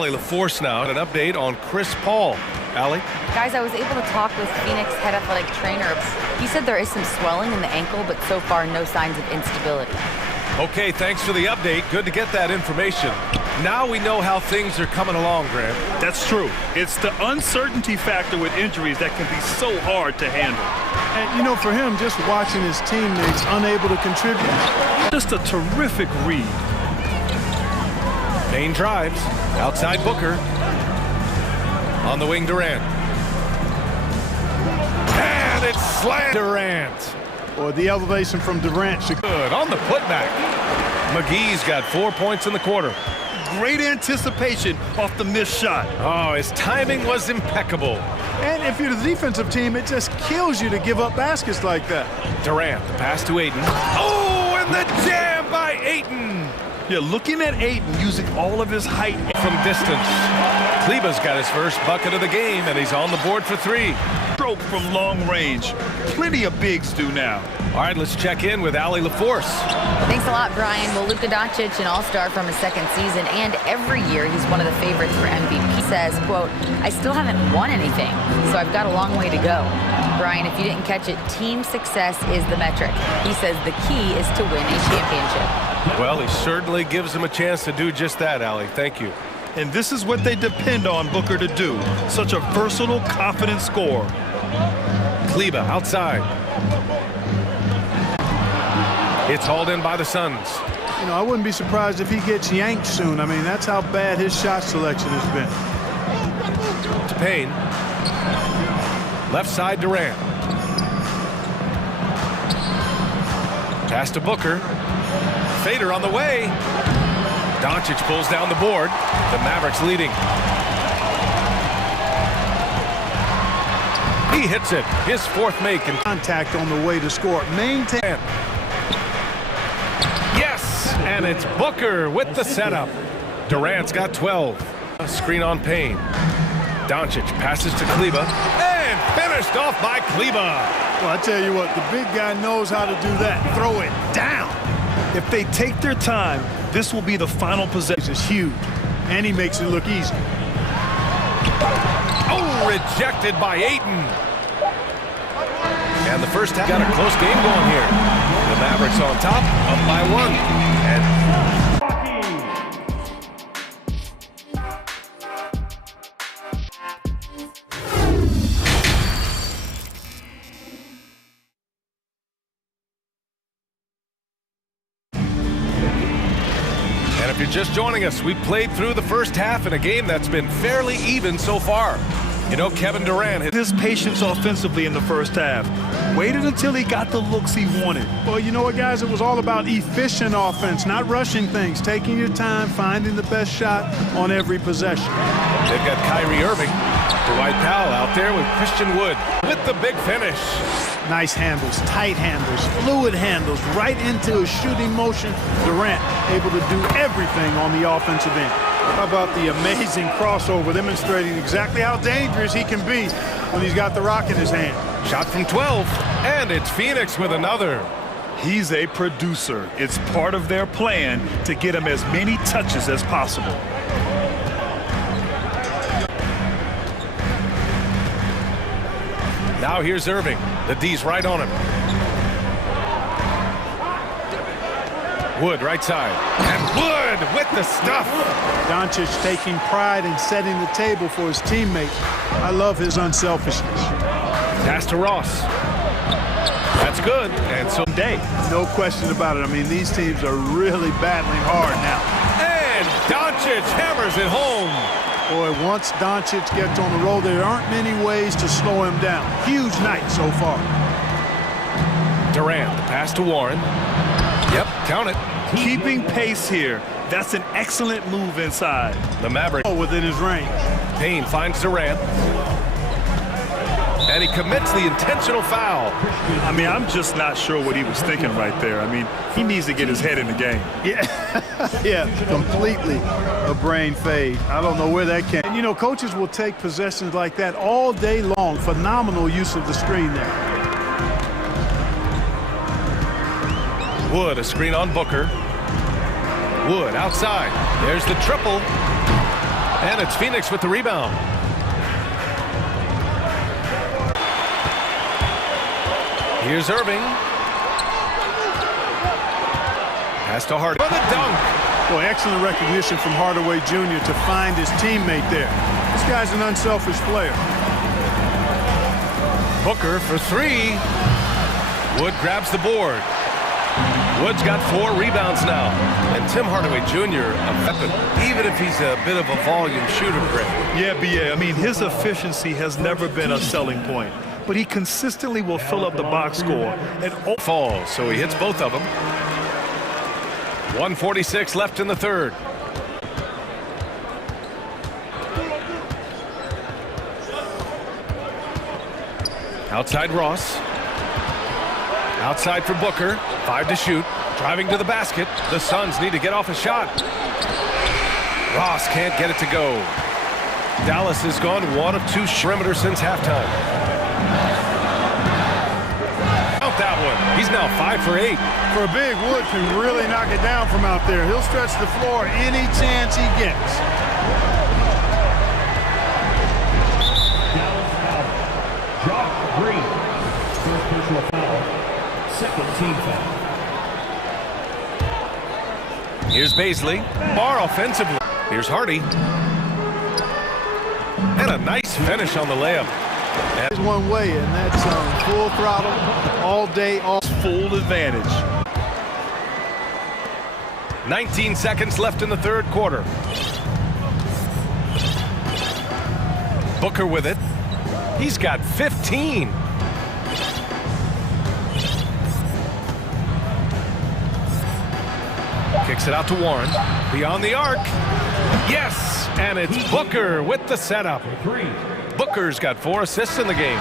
Allie LaForce now, an update on Chris Paul. Allie? Guys, I was able to talk with Phoenix head athletic trainer. He said there is some swelling in the ankle, but so far no signs of instability. Okay, thanks for the update. Good to get that information. Now we know how things are coming along, Grant. That's true. It's the uncertainty factor with injuries that can be so hard to handle. And, you know, for him, just watching his teammates unable to contribute. Just a terrific read. Payne drives. Outside Booker. On the wing, Durant. And it's slammed. Durant. Or the elevation from Durant. Good on the putback. McGee's got 4 points in the quarter. Great anticipation off the missed shot. Oh, his timing was impeccable. And if you're the defensive team, it just kills you to give up baskets like that. Durant, the pass to Ayton. Oh, and the jam by Ayton. Yeah, looking at Ayton using all of his height from distance. Kleba's got his first bucket of the game, and he's on the board for three. Stroke from long range. Plenty of bigs do now. All right, let's check in with Allie LaForce. Thanks a lot, Brian. Well, Luka Doncic, an all-star from his second season, and every year he's one of the favorites for MVP. Says, quote, I still haven't won anything, so I've got a long way to go. Brian, if you didn't catch it, team success is the metric. He says the key is to win a championship. Well, he certainly gives him a chance to do just that, Allie. Thank you. And this is what they depend on Booker to do. Such a versatile, confident scorer. Kleba outside. It's hauled in by the Suns. You know, I wouldn't be surprised if he gets yanked soon. I mean, that's how bad his shot selection has been. To Payne. Left side, Durant. Pass to Booker. Fader on the way. Doncic pulls down the board. The Mavericks leading. He hits it. His fourth make. And contact on the way to score. Maintain. Yes, and it's Booker with the setup. Durant's got 12. A screen on Payne. Doncic passes to Kleba. And finished off by Kleba. Well, I tell you what, the big guy knows how to do that. Throw it down. If they take their time, this will be the final possession. It's huge, and he makes it look easy. Oh, rejected by Ayton. And the first half got a close game going here. The Mavericks on top, up by one. And if you're just joining us, we played through the first half in a game that's been fairly even so far. You know, Kevin Durant hit his patience offensively in the first half. Waited until he got the looks he wanted. Well, you know what, guys? It was all about efficient offense, not rushing things, taking your time, finding the best shot on every possession. They've got Kyrie Irving, Dwight Powell out there with Christian Wood with the big finish. Nice handles, tight handles, fluid handles, right into a shooting motion. Durant able to do everything on the offensive end. How about the amazing crossover, demonstrating exactly how dangerous he can be when he's got the rock in his hand. Shot from 12, and it's Phoenix with another. He's a producer. It's part of their plan to get him as many touches as possible. Now here's Irving. The D's right on him. Wood right side. And Wood with the stuff. Doncic taking pride in setting the table for his teammates. I love his unselfishness. Pass to Ross. That's good. And so day. No question about it. I mean, these teams are really battling hard now. And Doncic hammers it home. Boy, once Doncic gets on the roll, there aren't many ways to slow him down. Huge night so far. Durant, the pass to Warren. Yep, count it. Keeping pace here. That's an excellent move inside. The Maverick within his range. Payne finds Durant. And he commits the intentional foul. I mean, I'm just not sure what he was thinking right there. I mean, he needs to get his head in the game. Yeah, yeah, completely a brain fade. I don't know where that came. And, you know, coaches will take possessions like that all day long. Phenomenal use of the screen there. Wood, a screen on Booker. Wood outside. There's the triple. And it's Phoenix with the rebound. Here's Irving. Pass to Hardaway for the dunk. Well, excellent recognition from Hardaway Jr. to find his teammate there. This guy's an unselfish player. Booker for three. Wood grabs the board. Wood's got 4 rebounds now. And Tim Hardaway Jr., a weapon, even if he's a bit of a volume shooter, Greg. Yeah, B.A. I mean, his efficiency has never been a selling point, but he consistently will fill up the box score and falls, so he hits both of them. 1:46 left in the third. Outside Ross. Outside for Booker. 5 to shoot. Driving to the basket. The Suns need to get off a shot. Ross can't get it to go. Dallas has gone 1 of 2 perimeter since halftime. Count that one. He's now 5 for 8. For a big, Wood can really knock it down from out there. He'll stretch the floor any chance he gets. Josh Green, first personal foul, second team foul. Here's Baisley. Bar offensively. Here's Hardy. And a nice finish on the layup. There's one way, and that's full throttle all day, all full advantage. 19 seconds left in the third quarter. Booker with it. He's got 15. Kicks it out to Warren. Beyond the arc. Yes! And it's Booker with the setup. Booker's got 4 assists in the game.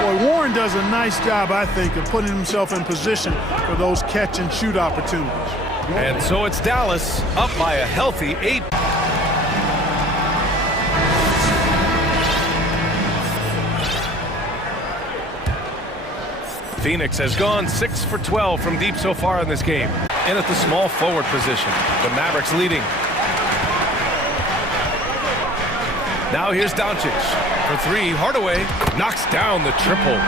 Boy, Warren does a nice job, I think, of putting himself in position for those catch and shoot opportunities. And so it's Dallas up by a healthy 8. Phoenix has gone 6 for 12 from deep so far in this game. And at the small forward position, the Mavericks leading. Now here's Doncic. For 3, Hardaway knocks down the triple.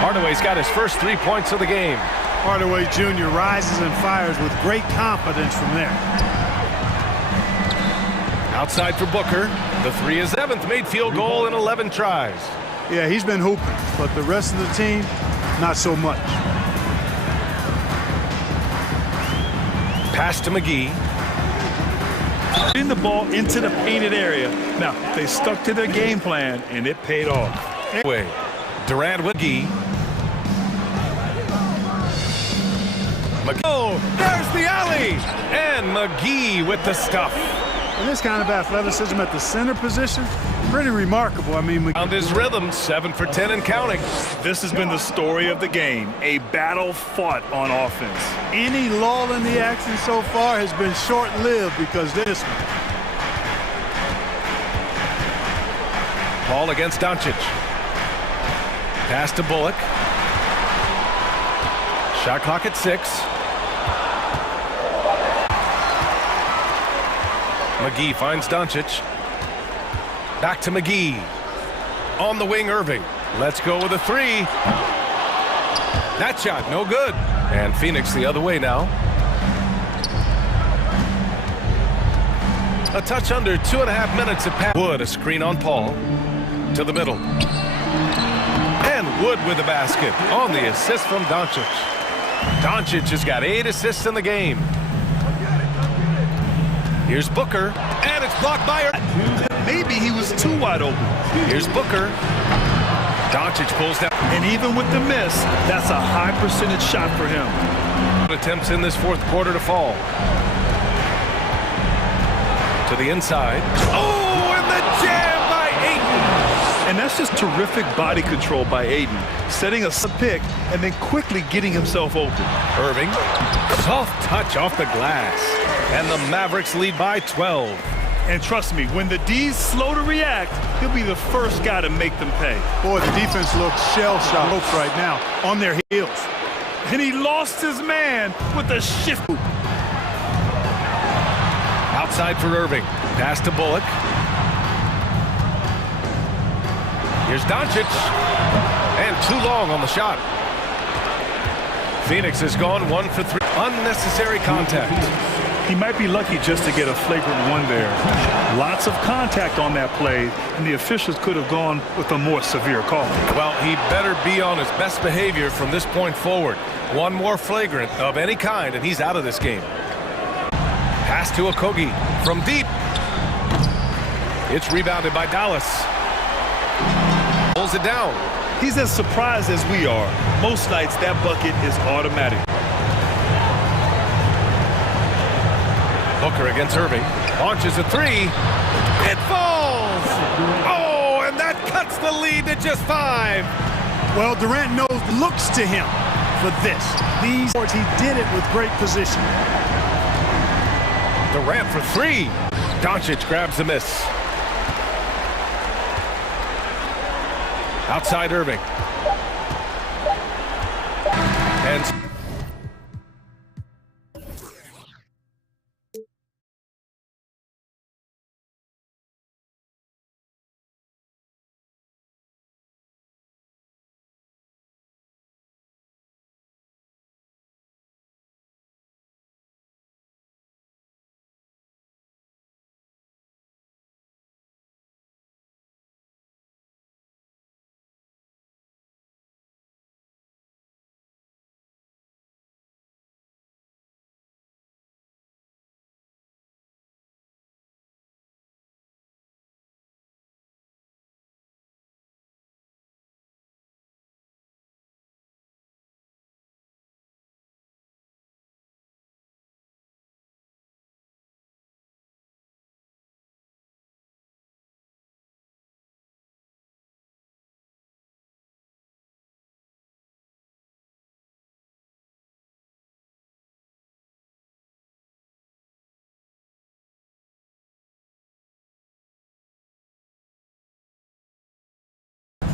Hardaway's got his first 3 points of the game. Hardaway Jr. rises and fires with great confidence from there. Outside for Booker. The 3 is 7th made field goal in 11 tries. Yeah, he's been hooping, but the rest of the team, not so much. Pass to McGee. In the ball into the painted area. Now, they stuck to their game plan, and it paid off. Anyway, Durant with McGee. Oh, there's the alley! And McGee with the stuff. And this kind of athleticism at the center position, pretty remarkable. I mean, found his rhythm, 7 for 10 and counting. This has been the story of the game, a battle fought on offense. Any lull in the action so far has been short-lived because this one. Paul against Doncic. Pass to Bullock. Shot clock at 6. McGee finds Doncic. Back to McGee. On the wing, Irving. Let's go with a 3. That shot, no good. And Phoenix the other way now. A touch under 2.5 minutes of pass. Wood, a screen on Paul. To the middle. And Wood with the basket on the assist from Doncic. Doncic has got 8 assists in the game. Here's Booker, and it's blocked by her. Maybe he was too wide open. Here's Booker. Doncic pulls down. And even with the miss, that's a high percentage shot for him. Attempts in this fourth quarter to fall. To the inside. Oh, and the jam by Ayton. And that's just terrific body control by Ayton. Setting a pick and then quickly getting himself open. Irving. Soft touch off the glass. And the Mavericks lead by 12. And trust me, when the D's slow to react, he'll be the first guy to make them pay. Boy, the defense looks shell-shocked right now, on their heels. And he lost his man with a shift. Outside for Irving. Pass to Bullock. Here's Doncic. And too long on the shot. Phoenix has gone 1 for 3. Unnecessary contact. He might be lucky just to get a flagrant one there. Lots of contact on that play, and the officials could have gone with a more severe call. Well, he better be on his best behavior from this point forward. One more flagrant of any kind, and he's out of this game. Pass to Okogie from deep. It's rebounded by Dallas. Pulls it down. He's as surprised as we are. Most nights, that bucket is automatic. Booker against Irving. Launches a three. It falls! Oh, and that cuts the lead to just 5. Well, Durant looks to him for this. He did it with great position. Durant for 3. Doncic grabs the miss. Outside Irving. And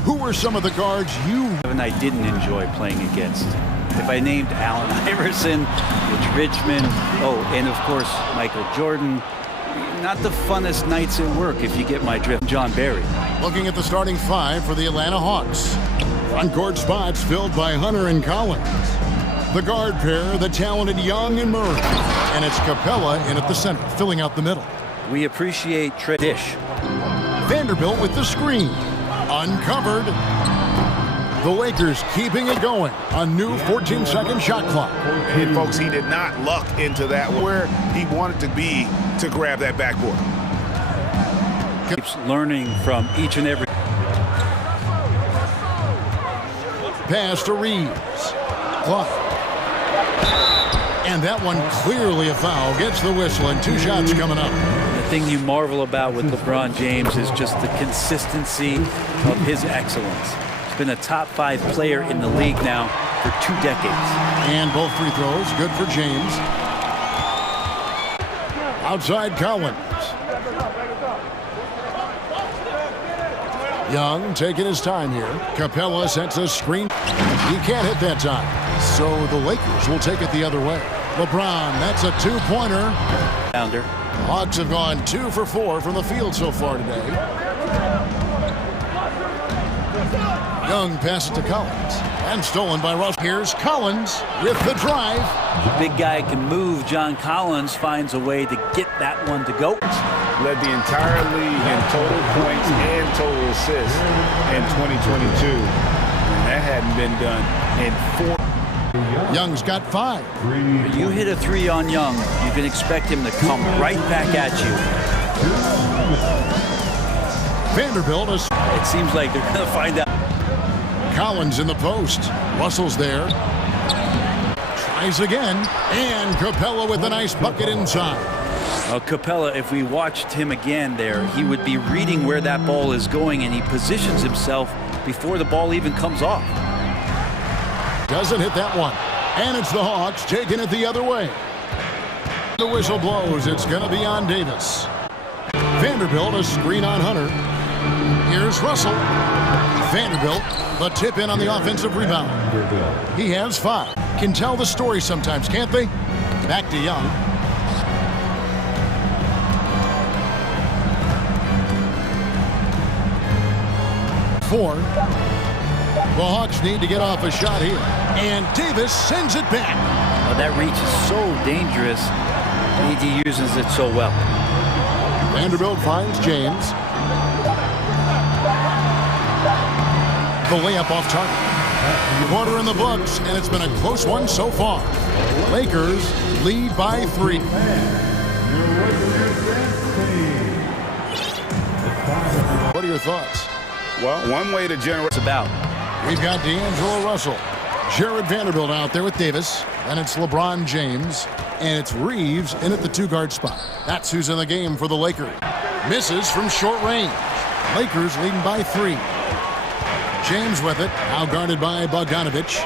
who were some of the guards you and I didn't enjoy playing against? If I named Allen Iverson, Mitch Richmond, and of course Michael Jordan, not the funnest nights at work if you get my drift. John Barry. looking at the starting 5 for the Atlanta Hawks? Front court spots filled by Hunter and Collins. The guard pair, the talented Young and Murray. And it's Capella in at the center, filling out the middle. We appreciate Dish. Vanderbilt with the screen. Uncovered. The Lakers keeping it going. A new 14-second shot clock. And folks, he did not luck into that where he wanted to be to grab that backboard. Keeps learning from each and every. Pass to Reeves. Clock. And that one clearly a foul. Gets the whistle and 2 shots coming up. The thing you marvel about with LeBron James is just the consistency of his excellence. He's been a top 5 player in the league now for 2 decades. And both free throws, good for James. Outside Collins. Young taking his time here. Capella sets a screen. He can't hit that time. So the Lakers will take it the other way. LeBron, that's a 2-pointer. Founder. Hawks have gone 2 for 4 from the field so far today. Young passes to Collins. And stolen by Russ. Here's Collins with the drive. The big guy can move. John Collins finds a way to get that one to go. Led the entire league in total points and total assists in 2022. And that hadn't been done in 4. Young's got 5. You hit a 3 on Young, you can expect him to come right back at you. Vanderbilt is. It seems like they're going to find out. Collins in the post. Russell's there. Tries again. And Capella with a nice bucket inside. Capella, if we watched him again there, he would be reading where that ball is going, and he positions himself before the ball even comes off. Doesn't hit that one. And it's the Hawks taking it the other way. The whistle blows. It's going to be on Davis. Vanderbilt, a screen on Hunter. Here's Russell. Vanderbilt, the tip in on the offensive rebound. He has 5. Can tell the story sometimes, can't they? Back to Young. 4. The Hawks need to get off a shot here. And Davis sends it back. Well, that reach is so dangerous. AD uses it so well. Vanderbilt finds James. The layup off target. Quarter in the books, and it's been a close one so far. Lakers lead by 3. What are your thoughts? Well, one way to generate... It's about. We've got D'Angelo Russell, Jared Vanderbilt out there with Davis, and it's LeBron James, and it's Reeves in at the 2-guard spot. That's who's in the game for the Lakers. Misses from short range. Lakers leading by 3. James with it, now guarded by Bogdanovich.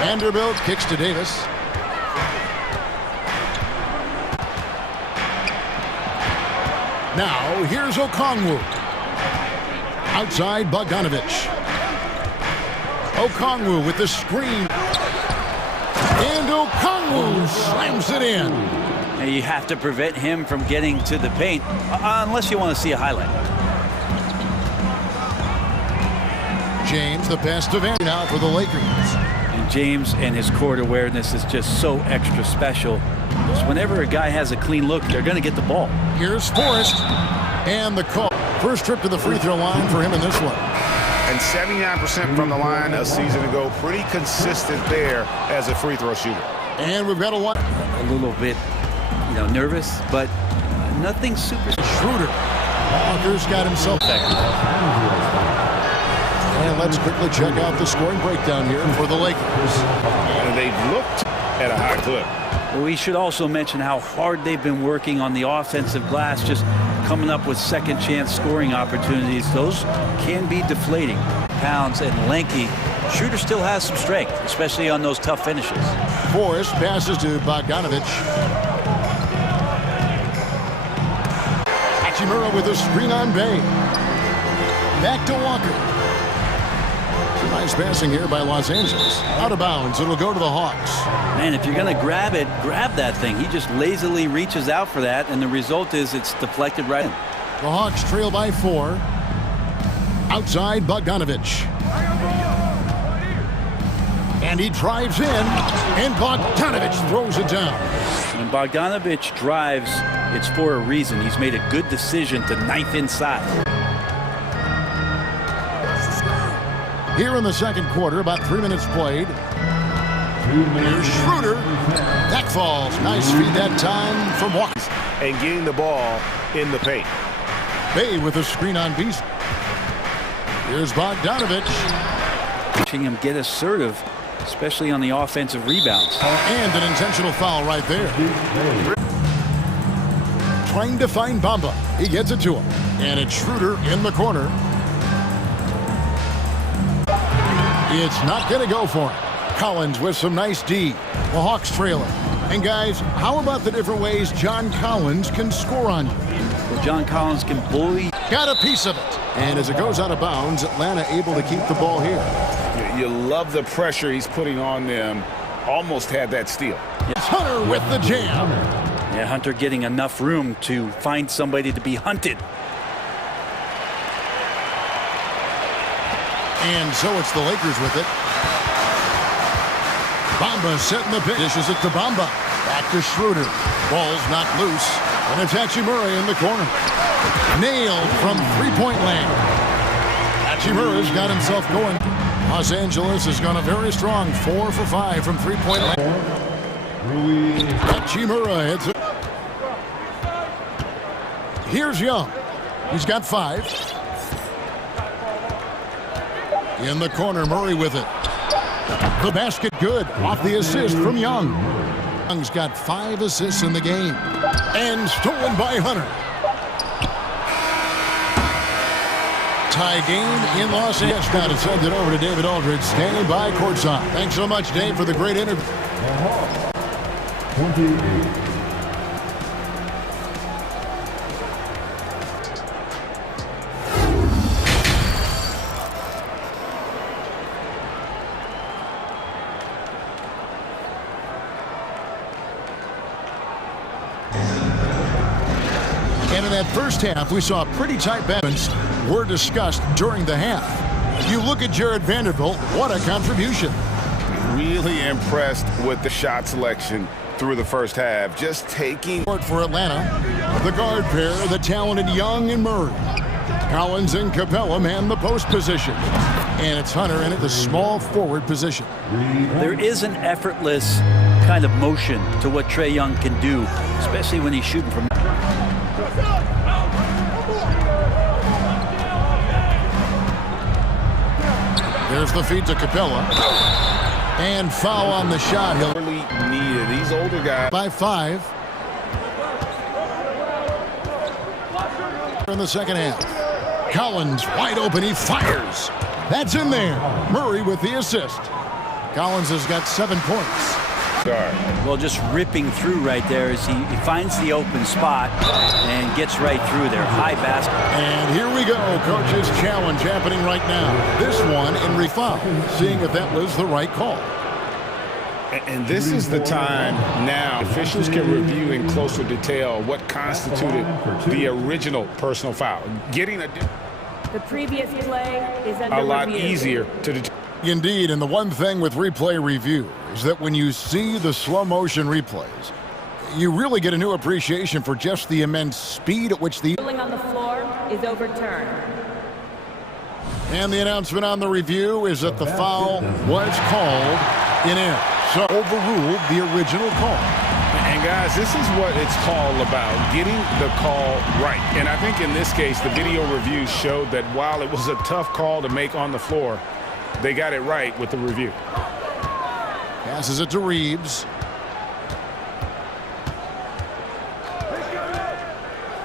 Vanderbilt kicks to Davis. Now, here's Okongwu. Outside Bogdanovich. Okongwu with the screen. And Okongwu slams it in. And you have to prevent him from getting to the paint, unless you want to see a highlight. James, the pass to Van now for the Lakers. And James and his court awareness is just so extra special. Because whenever a guy has a clean look, they're going to get the ball. Here's Forrest. And the call. First trip to the free throw line for him in this one. And 79% from the line a season ago. Pretty consistent there as a free throw shooter. And we've got a little bit, nervous, but nothing super. Schroeder. Walker's got himself back. And let's quickly check out the scoring breakdown here for the Lakers. And they've looked at a high clip. Well, we should also mention how hard they've been working on the offensive glass, just coming up with second chance scoring opportunities. Those can be deflating. Pounds and lanky. Schroeder still has some strength, especially on those tough finishes. Forrest passes to Bogdanovich. Hachimura with a screen on Bay. Back to Walker. Nice passing here by Los Angeles. Out of bounds. It'll go to the Hawks. Man, if you're going to grab it, grab that thing. He just lazily reaches out for that, and the result is it's deflected right in. The Hawks trail by 4. Outside Bogdanovich. And he drives in, and Bogdanovich throws it down. When Bogdanovich drives, it's for a reason. He's made a good decision to knife inside. Here in the second quarter, about 3 minutes played. Here's Schroeder. That falls. Nice feed that time from Walker. And getting the ball in the paint. Bay with a screen on Beast. Here's Bogdanovich. Watching him get assertive, especially on the offensive rebounds. And an intentional foul right there. Trying to find Bamba. He gets it to him. And it's Schroeder in the corner. It's not going to go for him. Collins with some nice D. The Hawks trailing. And guys, how about the different ways John Collins can score on you? Well, John Collins can bully. Got a piece of it. And as it goes out of bounds, Atlanta able to keep the ball here. You love the pressure he's putting on them. Almost had that steal. It's Hunter with the jam. Yeah, Hunter getting enough room to find somebody to be hunted. And so it's the Lakers with it. Bamba setting the pitch. Dishes it to Bamba. Back to Schroeder. Ball's not loose. And it's Hachimura in the corner. Nailed from three-point land. Hachimura's got himself going. Los Angeles has gone a very strong 4 for 5 from three-point land. Hachimura hits it. Here's Young. He's got 5. In the corner, Murray with it. The basket good. Off the assist from Young. Young's got 5 assists in the game. And stolen by Hunter. Tie game in Los Angeles. Now to send it over to David Aldridge, standing by courtside. Thanks so much, Dave, for the great interview. 28. And in that first half, we saw pretty tight balance were discussed during the half. You look at Jared Vanderbilt, what a contribution. Really impressed with the shot selection through the first half. Just taking For Atlanta, the guard pair, the talented Young and Murray. Collins and Capella man the post position. And it's Hunter in at the small forward position. There is an effortless kind of motion to what Trae Young can do, especially when he's shooting from. There's the feed to Capella. And foul on the shot. He'll really needed these older guys by 5 in the second half. Collins wide open, he fires. That's in there. Murray with the assist. Collins has got 7 points. Well, just ripping through right there as he finds the open spot and gets right through there. High basket. And here we go. Coach's challenge happening right now. This one in refoul, seeing if that was the right call. And this is the time now officials can review in closer detail what constituted the original personal foul. Getting the previous play is under a lot review. easier to determine. Indeed, and the one thing with replay review is that when you see the slow motion replays, you really get a new appreciation for just the immense speed at which the ruling on the floor is overturned. And the announcement on the review is that the foul was called in air. So overruled the original call. And guys, this is what it's all about, getting the call right. And I think in this case, the video review showed that while it was a tough call to make on the floor, they got it right with the review. Passes it to Reeves.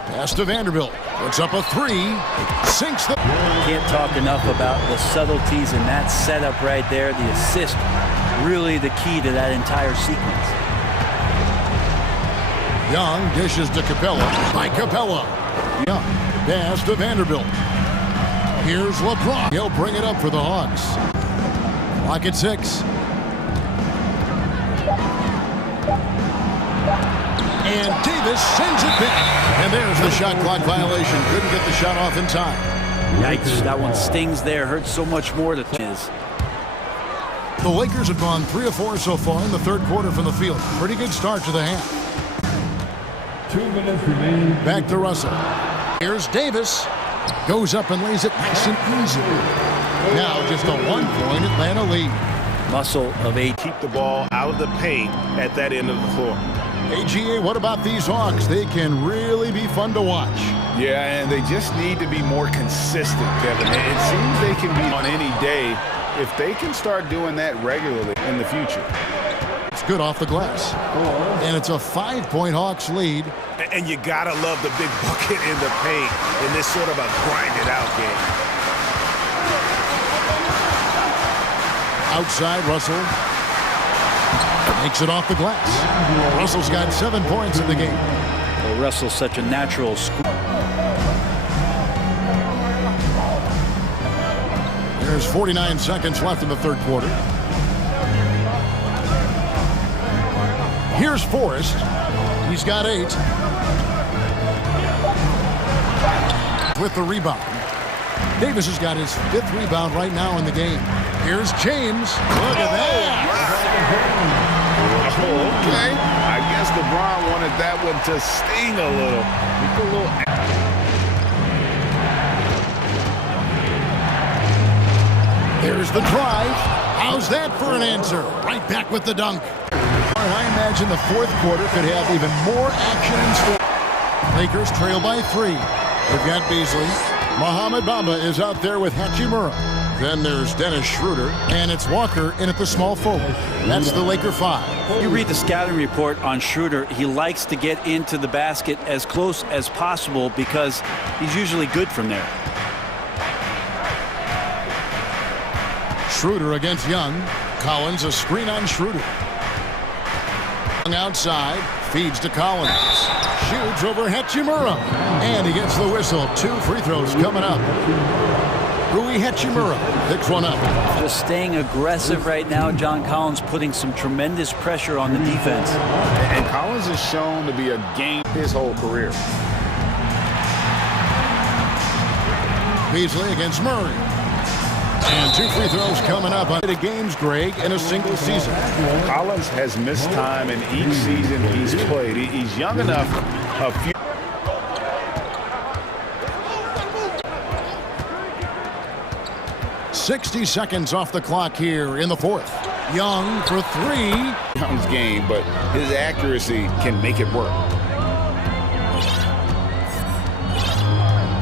Pass to Vanderbilt. Puts up a 3. Sinks the... Can't talk enough about the subtleties in that setup right there. The assist, really the key to that entire sequence. Young dishes to Capella. By Capella. Young. Pass to Vanderbilt. Here's LeBron. He'll bring it up for the Hawks. Clock at 6. And Davis sends it back. And there's the shot clock violation. Couldn't get the shot off in time. Yikes, that one stings there. Hurts so much more to his. The Lakers have gone 3 of 4 so far in the third quarter from the field. Pretty good start to the half. 2 minutes remaining. Back to Russell. Here's Davis. Goes up and lays it nice and easy. Now just a 1-point Atlanta lead. Muscle of 8. Keep the ball out of the paint at that end of the floor. AGA, what about these Hawks? They can really be fun to watch. Yeah, and they just need to be more consistent, Kevin. It seems they can be on any day if they can start doing that regularly in the future. It's good off the glass. And it's a 5-point Hawks lead. And you gotta love the big bucket in the paint in this sort of a grind-it-out game. Outside, Russell makes it off the glass. Russell's got 7 points in the game. Well, Russell's such a natural scorer. There's 49 seconds left in the third quarter. Here's Forrest. He's got 8. With the rebound. Davis has got his 5th rebound right now in the game. Here's James. Look at that. Oh, okay. I guess LeBron wanted that one to sting a little. There's the drive. How's that for an answer? Right back with the dunk. I imagine the fourth quarter could have even more action in store. Lakers trail by 3. They've got Beasley. Mohamed Bamba is out there with Hachimura. Then there's Dennis Schroeder, and it's Walker in at the small forward. That's the Laker 5. You read the scouting report on Schroeder. He likes to get into the basket as close as possible because he's usually good from there. Schroeder against Young. Collins, a screen on Schroeder. Young outside, feeds to Collins. Shoots over Hachimura. And he gets the whistle. 2 free throws coming up. Rui Hachimura picks one up. Just staying aggressive right now. John Collins putting some tremendous pressure on the defense. And Collins is shown to be a game his whole career. Beasley against Murray. And 2 free throws coming up on the games, Greg, in a single season. Collins has missed time in each season he's played. He's young enough. 60 seconds off the clock here in the fourth. Young for 3. Young's game, but his accuracy can make it work.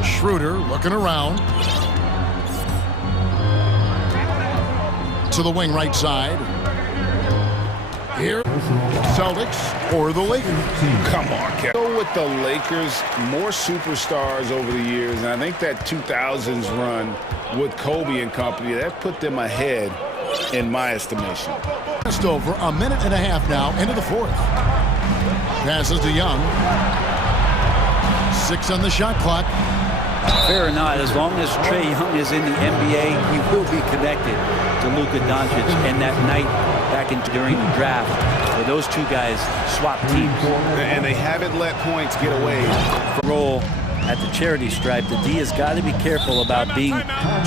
Schroeder looking around. To the wing right side. Here, Celtics or the Lakers. Come on, Kevin. Go with the Lakers, more superstars over the years, and I think that 2000s run with Kobe and company, that put them ahead in my estimation. Just over a minute and a half now into the fourth. Passes to Young. 6 on the shot clock. Fair or not, as long as Trae Young is in the NBA, he will be connected to Luka Doncic. And that night back during the draft, where those two guys swapped teams. And they haven't let points get away. Role at the charity stripe, the D has got to be careful about being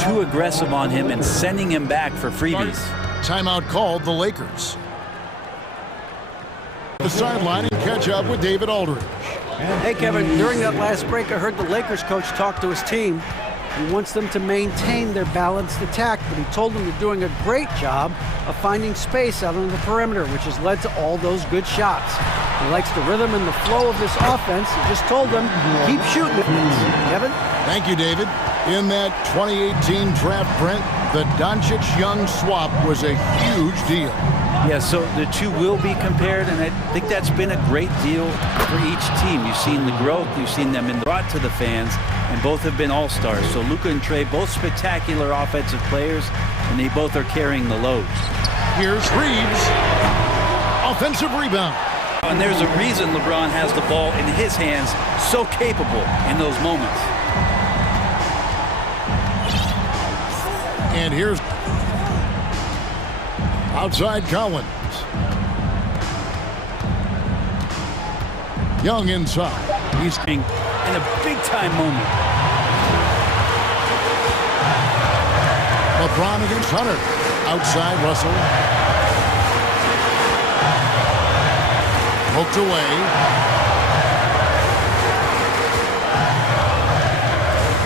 too aggressive on him and sending him back for freebies. Timeout called the Lakers. The sideline and catch up with David Aldridge. Hey, Kevin, during that last break, I heard the Lakers coach talk to his team. He wants them to maintain their balanced attack, but he told them they're doing a great job of finding space out on the perimeter, which has led to all those good shots. He likes the rhythm and the flow of this offense. He just told them, keep shooting it. Kevin? Thank you, David. In that 2018 draft, Brent, the Doncic-Young swap was a huge deal. Yeah, so the two will be compared, and I think that's been a great deal for each team. You've seen the growth, you've seen them brought to the fans, and both have been all-stars. So Luka and Trae, both spectacular offensive players, and they both are carrying the load. Here's Reeves. Offensive rebound. And there's a reason LeBron has the ball in his hands, so capable in those moments. And here's outside Collins. Young inside. He's in a big-time moment. LeBron against Hunter. Outside Russell. Poked away.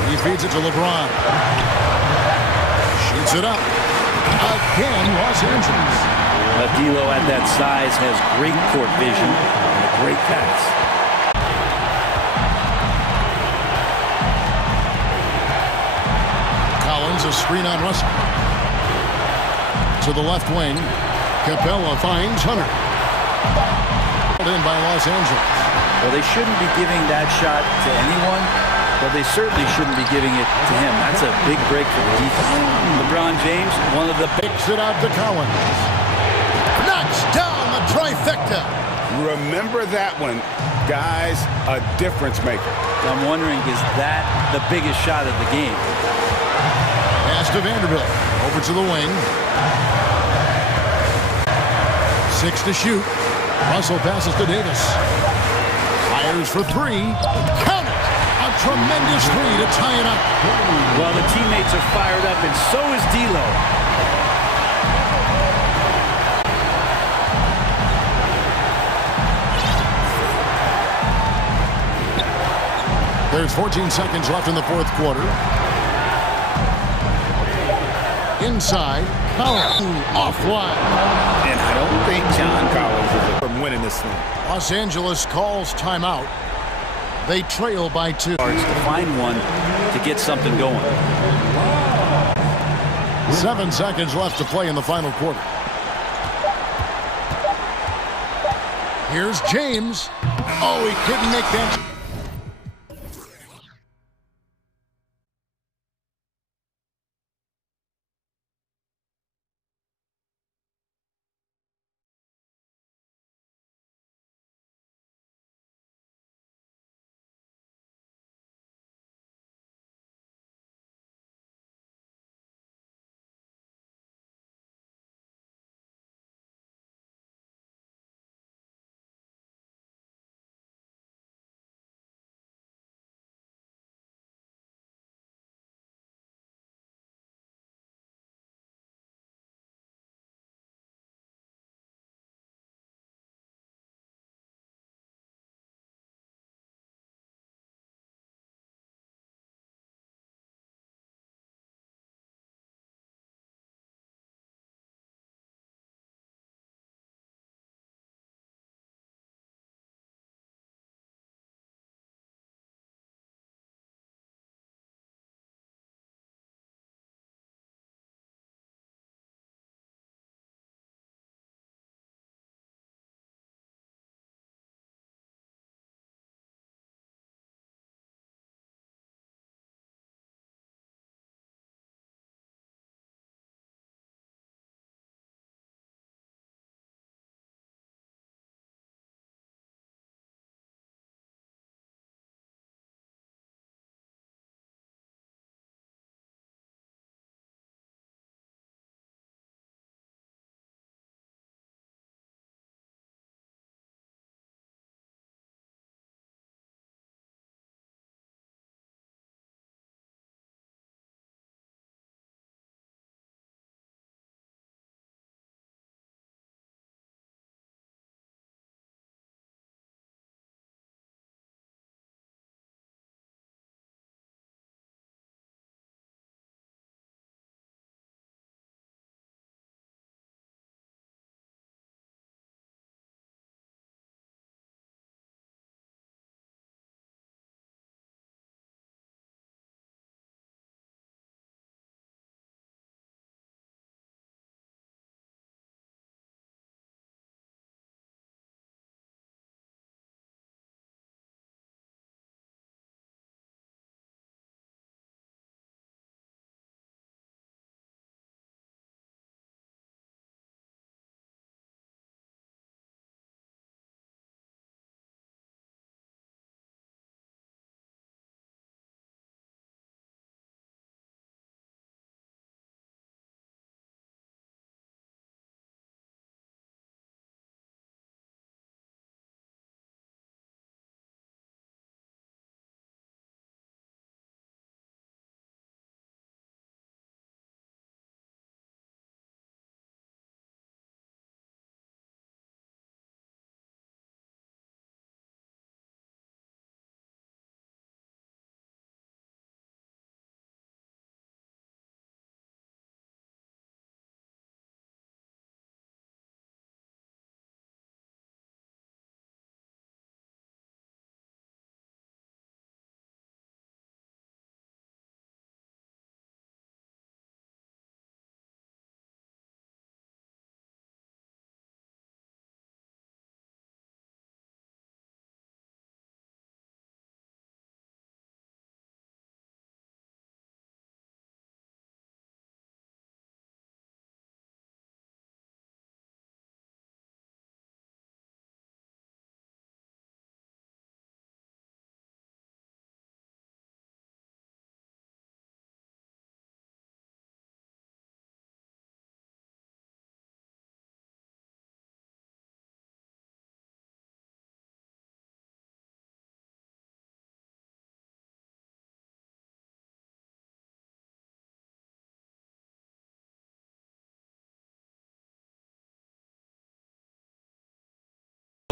He feeds it to LeBron. Shoots it up. Again, Los Angeles. D'Lo at that size has great court vision and a great pass. Collins, a screen on Russell. To the left wing. Capella finds Hunter. In by Los Angeles. Well, they shouldn't be giving that shot to anyone, but they certainly shouldn't be giving it to him. That's a big break for the defense. LeBron James, one of the picks it out to Collins. Knocks down the trifecta. Remember that one, guys, a difference maker. I'm wondering, is that the biggest shot of the game? Pass to Vanderbilt. Over to the wing. 6 to shoot. Russell passes to Davis. Fires for 3. Count it! A tremendous 3 to tie it up. Well, the teammates are fired up, and so is D'Lo. There's 14 seconds left in the fourth quarter. Inside, Collins offline. And I don't think John Collins is from winning this thing. Los Angeles calls timeout. They trail by 2. To find one to get something going. 7 seconds left to play in the final quarter. Here's James. Oh, he couldn't make that.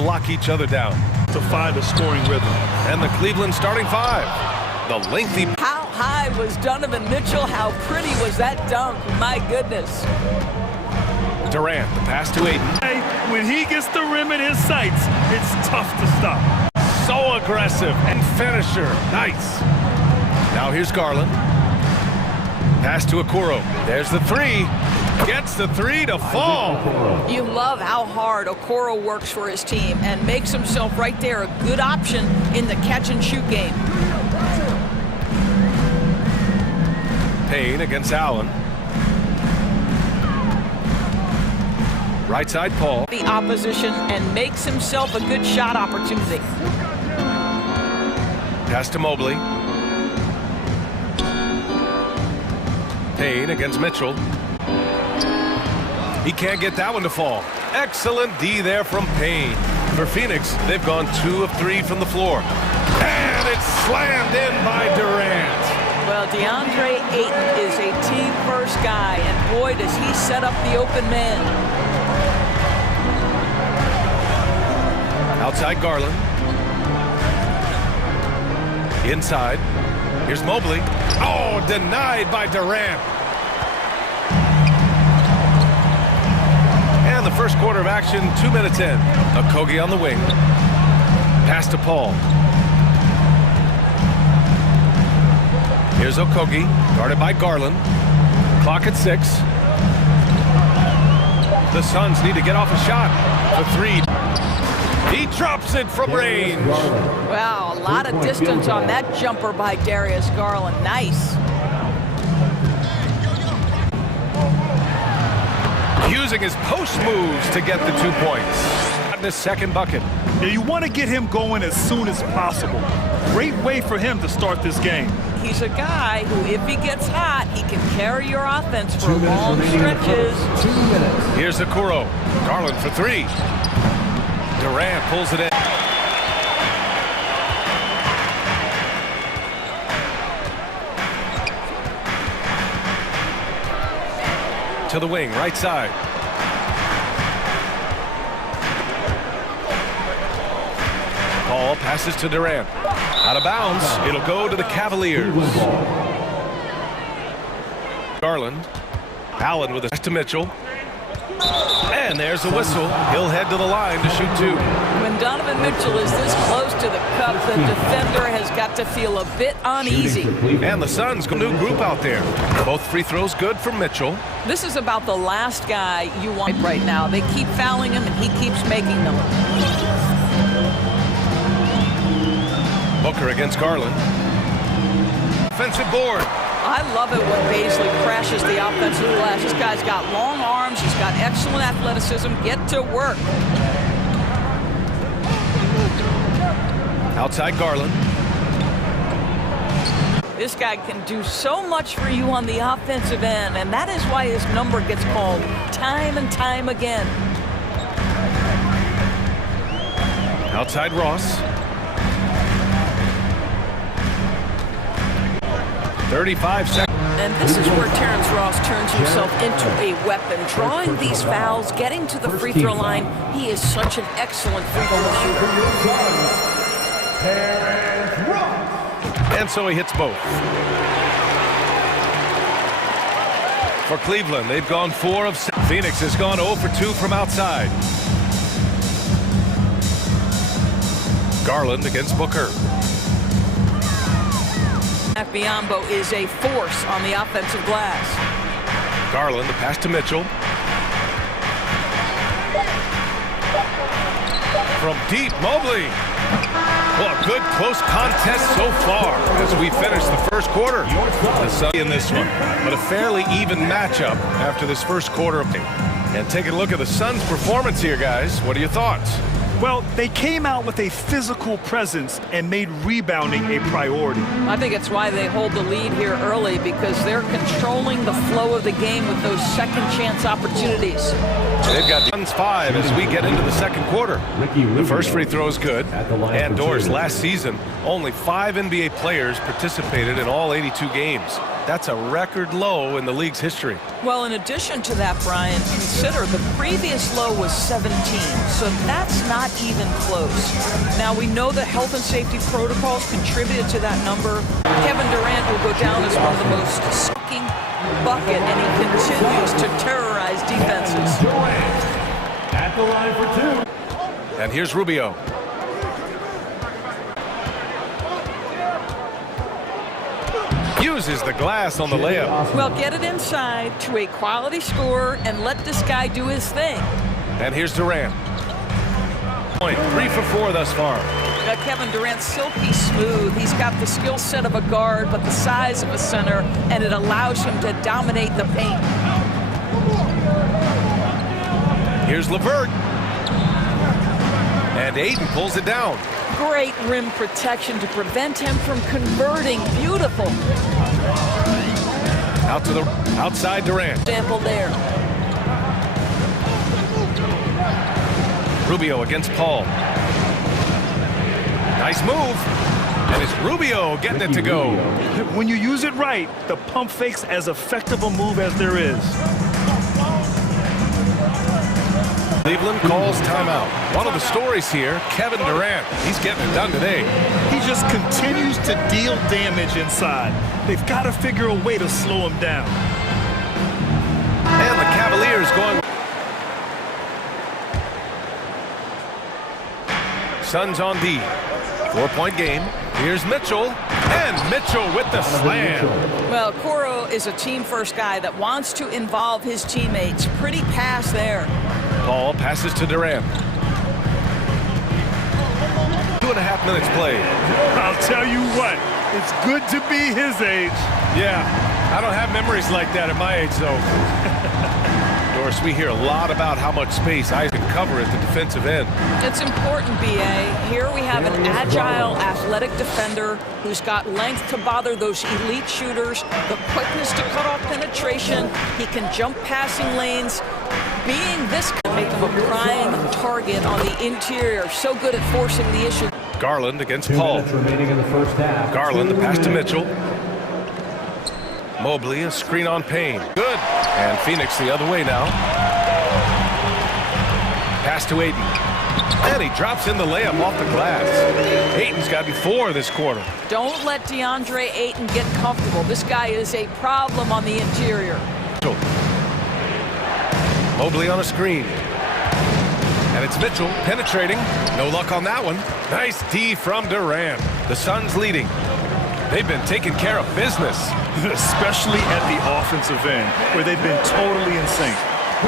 block each other down. To find a scoring rhythm. And the Cleveland starting five. The lengthy... How high was Donovan Mitchell? How pretty was that dunk? My goodness. Durant, the pass to Ayton. When he gets the rim in his sights, it's tough to stop. So aggressive and finisher. Nice. Now here's Garland. Pass to Okoro. There's the three. Gets the three to fall. You love how hard Okoro works for his team and makes himself right there a good option in the catch-and-shoot game. Payne against Allen. Right side, Paul. The opposition and makes himself a good shot opportunity. Pass to Mobley. Payne against Mitchell. He can't get that one to fall. Excellent D there from Payne. For Phoenix, they've gone 2 of 3 from the floor. And it's slammed in by Durant. Well, DeAndre Ayton is a team-first guy, and boy, does he set up the open man. Outside Garland. Inside. Here's Mobley. Oh, denied by Durant. And the first quarter of action, 2 minutes in. Okogie on the wing. Pass to Paul. Here's Okogie, guarded by Garland. Clock at 6. The Suns need to get off a shot for 3. He drops it from range. Wow, a lot of distance on that jumper by Darius Garland. Nice. Using his post moves to get the 2 points. The second bucket. Yeah, you want to get him going as soon as possible. Great way for him to start this game. He's a guy who, if he gets hot, he can carry your offense for long stretches. 2 minutes. Here's Okoro. Garland for 3. Durant pulls it in. To the wing, right side. Paul passes to Durant. Out of bounds. It'll go to the Cavaliers. Garland. Allen with a pass to Mitchell. And there's a whistle. He'll head to the line to shoot 2. When Donovan Mitchell is this close to the cup, the defender has got to feel a bit uneasy. And the Suns got a new group out there. Both free throws good from Mitchell. This is about the last guy you want right now. They keep fouling him, and he keeps making them. Booker against Garland. Offensive board. I love it when Baisley crashes the offensive glass. This guy's got long arms. He's got excellent athleticism. Get to work. Outside Garland. This guy can do so much for you on the offensive end, and that is why his number gets called time and time again. Outside Ross. 35 seconds. And this is where Terrence Ross turns himself into a weapon. Drawing these fouls, getting to the free throw line. He is such an excellent free throw shooter. And so he hits both. For Cleveland, they've gone 4 of 6. Phoenix has gone 0 for 2 from outside. Garland against Booker. Biombo is a force on the offensive glass. Garland, the pass to Mitchell. From deep, Mobley. Well, a good close contest so far as we finish the first quarter. The Suns in this one, but a fairly even matchup after this first quarter. And taking a look at the Suns' performance here, guys. What are your thoughts? Well, they came out with a physical presence and made rebounding a priority. I think it's why they hold the lead here early, because they're controlling the flow of the game with those second chance opportunities. They've got Suns 5 as we get into the second quarter. The first free throw is good. And doors last season, only 5 NBA players participated in all 82 games. That's a record low in the league's history. Well, in addition to that, Brian, consider the previous low was 17, so that's not even close. Now, we know that health and safety protocols contributed to that number. Kevin Durant will go down as one of the most sucking bucket, and he continues to terrorize defenses. At the line for two. And here's Rubio. Uses the glass on the layup. Well, get it inside to a quality score and let this guy do his thing. And here's Durant. Point 3 for 4 thus far. Kevin Durant's silky smooth. He's got the skill set of a guard, but the size of a center, and it allows him to dominate the paint. Here's LeVert. And Ayton pulls it down. Great rim protection to prevent him from converting. Beautiful. Out to the outside Durant. Example there. Rubio against Paul. Nice move. And it's Rubio getting it to go. When you use it right, the pump fake's as effective a move as there is. Cleveland calls timeout. One of the stories here, Kevin Durant. He's getting it done today. He just continues to deal damage inside. They've got to figure a way to slow him down. And the Cavaliers going. Suns on D. 4-point game. Here's Mitchell. And Mitchell with the slam. Well, Coro is a team-first guy that wants to involve his teammates. Pretty pass there. Paul passes to Durant. 2.5 minutes played. I'll tell you what, it's good to be his age. Yeah, I don't have memories like that at my age, though. Doris, we hear a lot about how much space I can cover at the defensive end. It's important, B.A. Here we have an agile, athletic defender who's got length to bother those elite shooters, the quickness to cut off penetration. He can jump passing lanes. Being this can make him a prime target on the interior. So good at forcing the issue. Garland against Paul. 2 minutes remaining in the first half. Garland, the pass to Mitchell. Mobley, a screen on Payne. Good. And Phoenix the other way now. Pass to Ayton. And he drops in the layup off the glass. Ayton's got to be 4 this quarter. Don't let DeAndre Ayton get comfortable. This guy is a problem on the interior. Mobley on a screen. And it's Mitchell penetrating. No luck on that one. Nice D from Durant. The Suns leading. They've been taking care of business. Especially at the offensive end, where they've been totally in sync.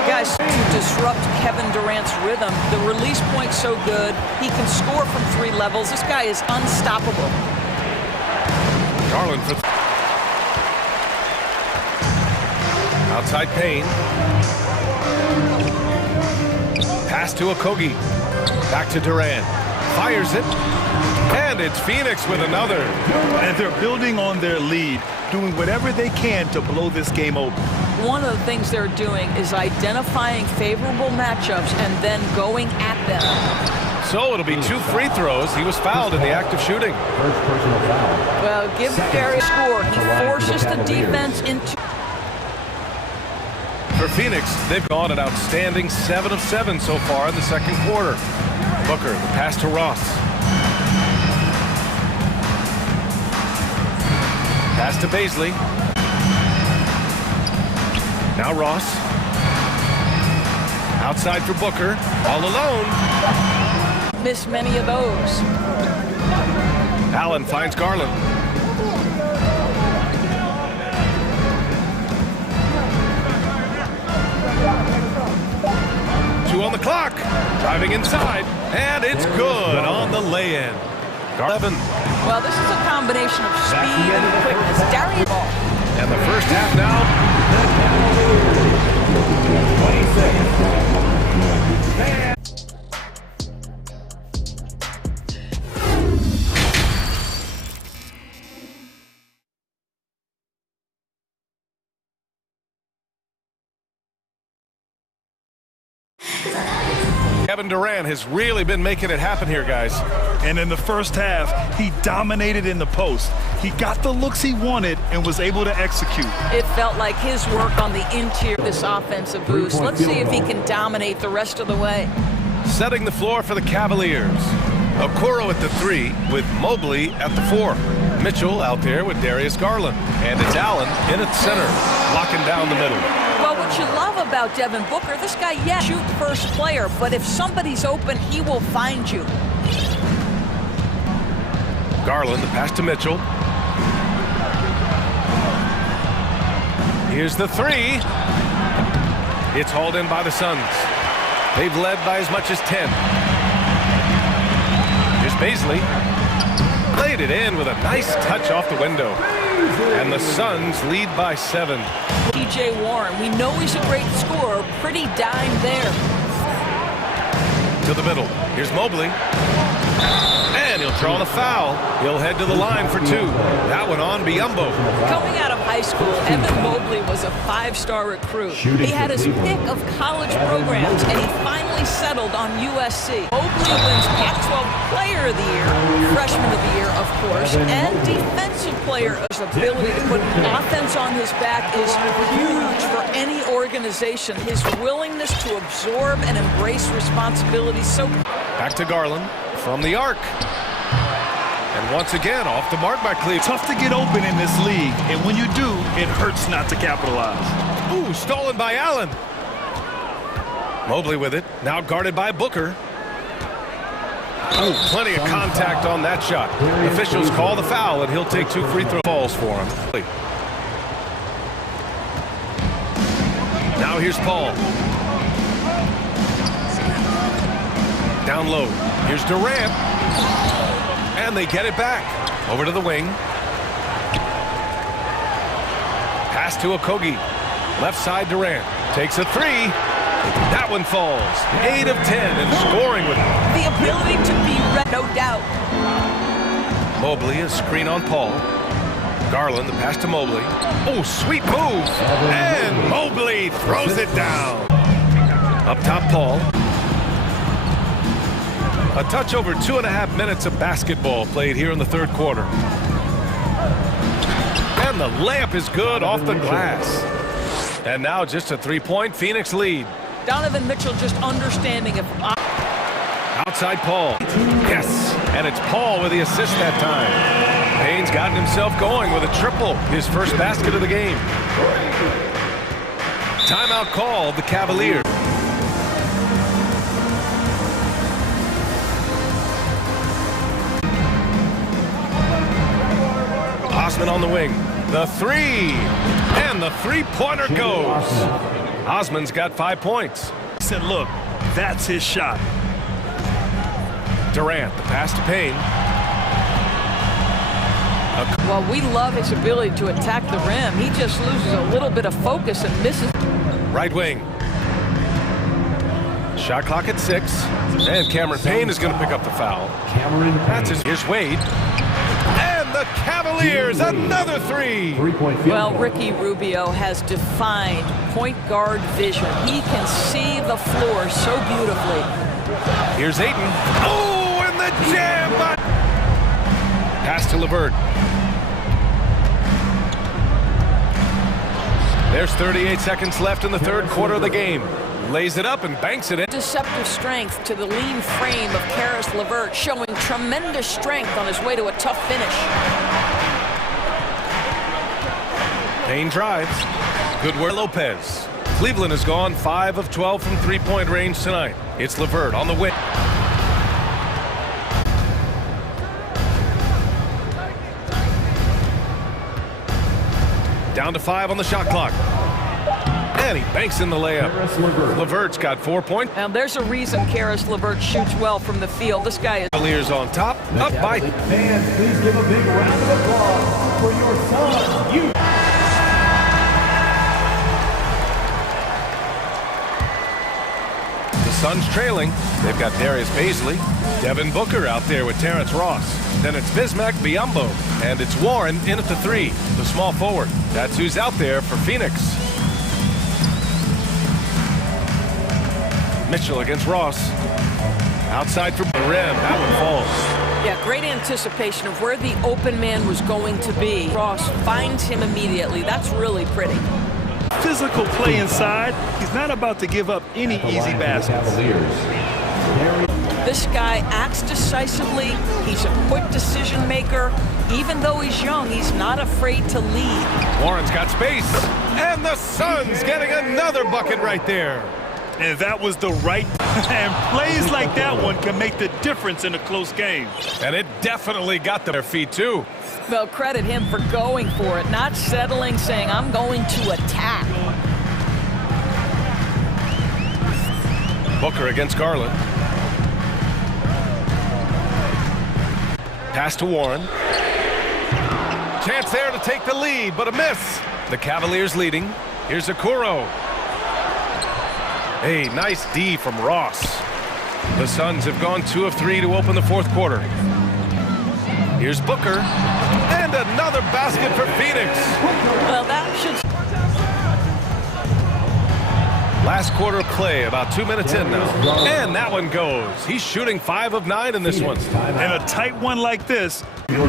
Guys, to disrupt Kevin Durant's rhythm, the release point's so good. He can score from 3 levels. This guy is unstoppable. Garland for outside Payne. Pass to Okogie. Back to Durant. Fires it. And it's Phoenix with another. And they're building on their lead, doing whatever they can to blow this game open. One of the things they're doing is identifying favorable matchups and then going at them. So it'll be 2 free throws. He was fouled in the act of shooting. First personal foul. Well, give Gary a score. He forces the defense into... For Phoenix, they've gone an outstanding 7 of 7 so far in the second quarter. Booker, the pass to Ross. Pass to Baisley. Now Ross. Outside for Booker. All alone. Miss many of those. Allen finds Garland. Two on the clock. Driving inside. And it's good on the lay-in. Garland. Well, this is a combination of speed and quickness. Darius ball. And the first half now. 26. Kevin Durant has really been making it happen here, guys. And in the first half, he dominated in the post. He got the looks he wanted and was able to execute. It felt like his work on the interior, this offensive boost. Let's see if he can dominate the rest of the way. Setting the floor for the Cavaliers. Okoro at the 3 with Mobley at the 4. Mitchell out there with Darius Garland. And it's Allen in at center, locking down the middle. Well, what you love about Devin Booker, this guy, yeah, shoot first player, but if somebody's open, he will find you. Garland, the pass to Mitchell. Here's the 3. It's hauled in by the Suns. They've led by as much as 10. Here's Baisley. Laid it in with a nice touch off the window. And the Suns lead by 7. TJ Warren, we know he's a great scorer. Pretty dime there. To the middle. Here's Mobley. And he'll draw the foul. He'll head to the line for 2. That one on Biyombo. Coming out of high school, Evan Mobley was a 5-star recruit. He had his pick of college programs, and he finally settled on USC. Mobley wins Pac-12 Player of the Year, Freshman of the Year, of course, and Defensive Player. His ability to put offense on his back is huge for any organization. His willingness to absorb and embrace responsibility. So back to Garland from the arc. And once again, off the mark by Cleveland. Tough to get open in this league, and when you do, it hurts not to capitalize. Ooh, stolen by Allen. Mobley with it, now guarded by Booker. Ooh, plenty of contact on that shot. Officials call the foul, and he'll take 2 free throw balls for him. Now here's Paul. Down low. Here's Durant. And they get it back. Over to the wing. Pass to Okogie. Left side Durant. Takes a 3. That one falls. 8 of 10 and scoring with it. The ability to be ready, no doubt. Mobley, a screen on Paul. Garland, the pass to Mobley. Oh, sweet move. And Mobley throws it down. Up top, Paul. A touch over 2.5 minutes of basketball played here in the 3rd quarter. And the layup is good off the glass. And now just a 3-point Phoenix lead. Donovan Mitchell just understanding if outside Paul. Yes, and it's Paul with the assist that time. Payne's gotten himself going with a triple, his first basket of the game. Timeout called the Cavaliers. Osman on the wing. The 3. And the 3-pointer goes. Osman's got 5 points. He said, look, that's his shot. Durant, the pass to Payne. Well, we love his ability to attack the rim. He just loses a little bit of focus and misses. Right wing. Shot clock at 6. And Cameron Payne is going to pick up the foul. That's his. Here's Wade. And the Cavaliers, another 3. Well, Ricky Rubio has defined point guard vision. He can see the floor so beautifully. Here's Ayton. Oh, and the jam. Pass to LeVert. There's 38 seconds left in the 3rd quarter of the game. Lays it up and banks it in. Deceptive strength to the lean frame of Karis LeVert, showing tremendous strength on his way to a tough finish. Payne drives. Good work, Lopez. Cleveland has gone 5 of 12 from 3-point range tonight. It's LeVert on the wing. Down to 5 on the shot clock. And he banks in the layup. LeVert's got 4 points. Now there's a reason Karis LeVert shoots well from the field. This guy is. Cavaliers on top. Up by. Fans, please give a big round of applause for your son. The Suns trailing. They've got Darius Baisley. Devin Booker out there with Terrence Ross. Then it's Bismack Biyombo. And it's Warren in at the 3, the small forward. That's who's out there for Phoenix. Mitchell against Ross. Outside for the rim. That one falls. Yeah, great anticipation of where the open man was going to be. Ross finds him immediately. That's really pretty. Physical play inside. He's not about to give up any easy baskets. This guy acts decisively. He's a quick decision maker. Even though he's young, he's not afraid to lead. Warren's got space. And the Suns getting another bucket right there. And that was the right. And plays like that one can make the difference in a close game. And it definitely got their feet, too. Well, credit him for going for it, not settling, saying, I'm going to attack. Booker against Garland. Pass to Warren. Chance there to take the lead, but a miss. The Cavaliers leading. Here's Okoro. Hey, nice D from Ross. The Suns have gone 2 of 3 to open the fourth quarter. Here's Booker. And another basket for Phoenix. Well, that should... Last quarter of play, about 2 minutes in now. And that one goes. He's shooting 5 of 9 in this one. And a tight one like this.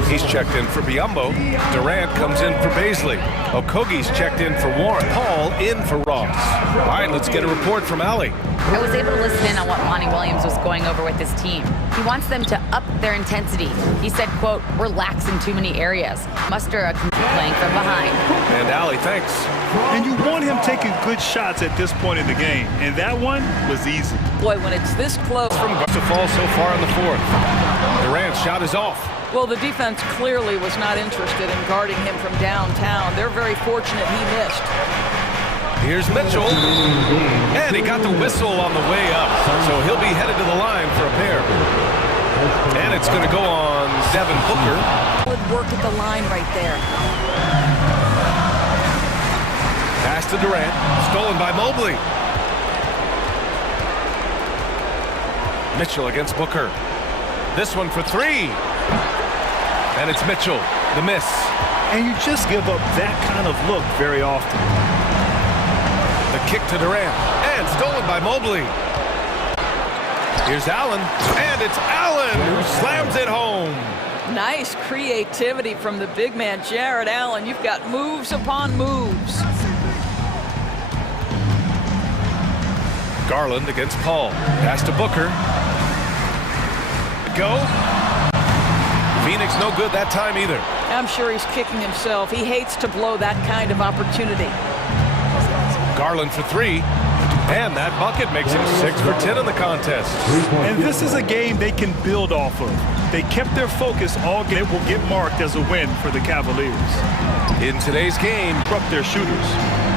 He's checked in for Biyombo. Durant comes in for Baisley. Okogie's checked in for Warren. Paul in for Ross. All right, let's get a report from Allie. I was able to listen in on what Monty Williams was going over with his team. He wants them to up their intensity. He said, quote, we're lax in too many areas. Muster a playing from behind. And Allie, thanks. And you want him taking good shots at this point in the game. And that one was easy. Boy, when it's this close... From to fall so far in the fourth. Durant's shot is off. Well, the defense clearly was not interested in guarding him from downtown. They're very fortunate he missed. Here's Mitchell. And he got the whistle on the way up. So he'll be headed to the line for a pair. And it's going to go on Devin Booker. Good work at the line right there. Pass to Durant. Stolen by Mobley. Mitchell against Booker. This one for 3. And it's Mitchell, the miss. And you just give up that kind of look very often. The kick to Durant, and stolen by Mobley. Here's Allen, and it's Allen who slams it home. Nice creativity from the big man, Jared Allen. You've got moves upon moves. Garland against Paul. Pass to Booker. Go. Phoenix no good that time either. I'm sure he's kicking himself. He hates to blow that kind of opportunity. Garland for 3. And that bucket makes him 6 for 10 in the contest. And this is a game they can build off of. They kept their focus all game. It will get marked as a win for the Cavaliers. In today's game, disrupt their shooters.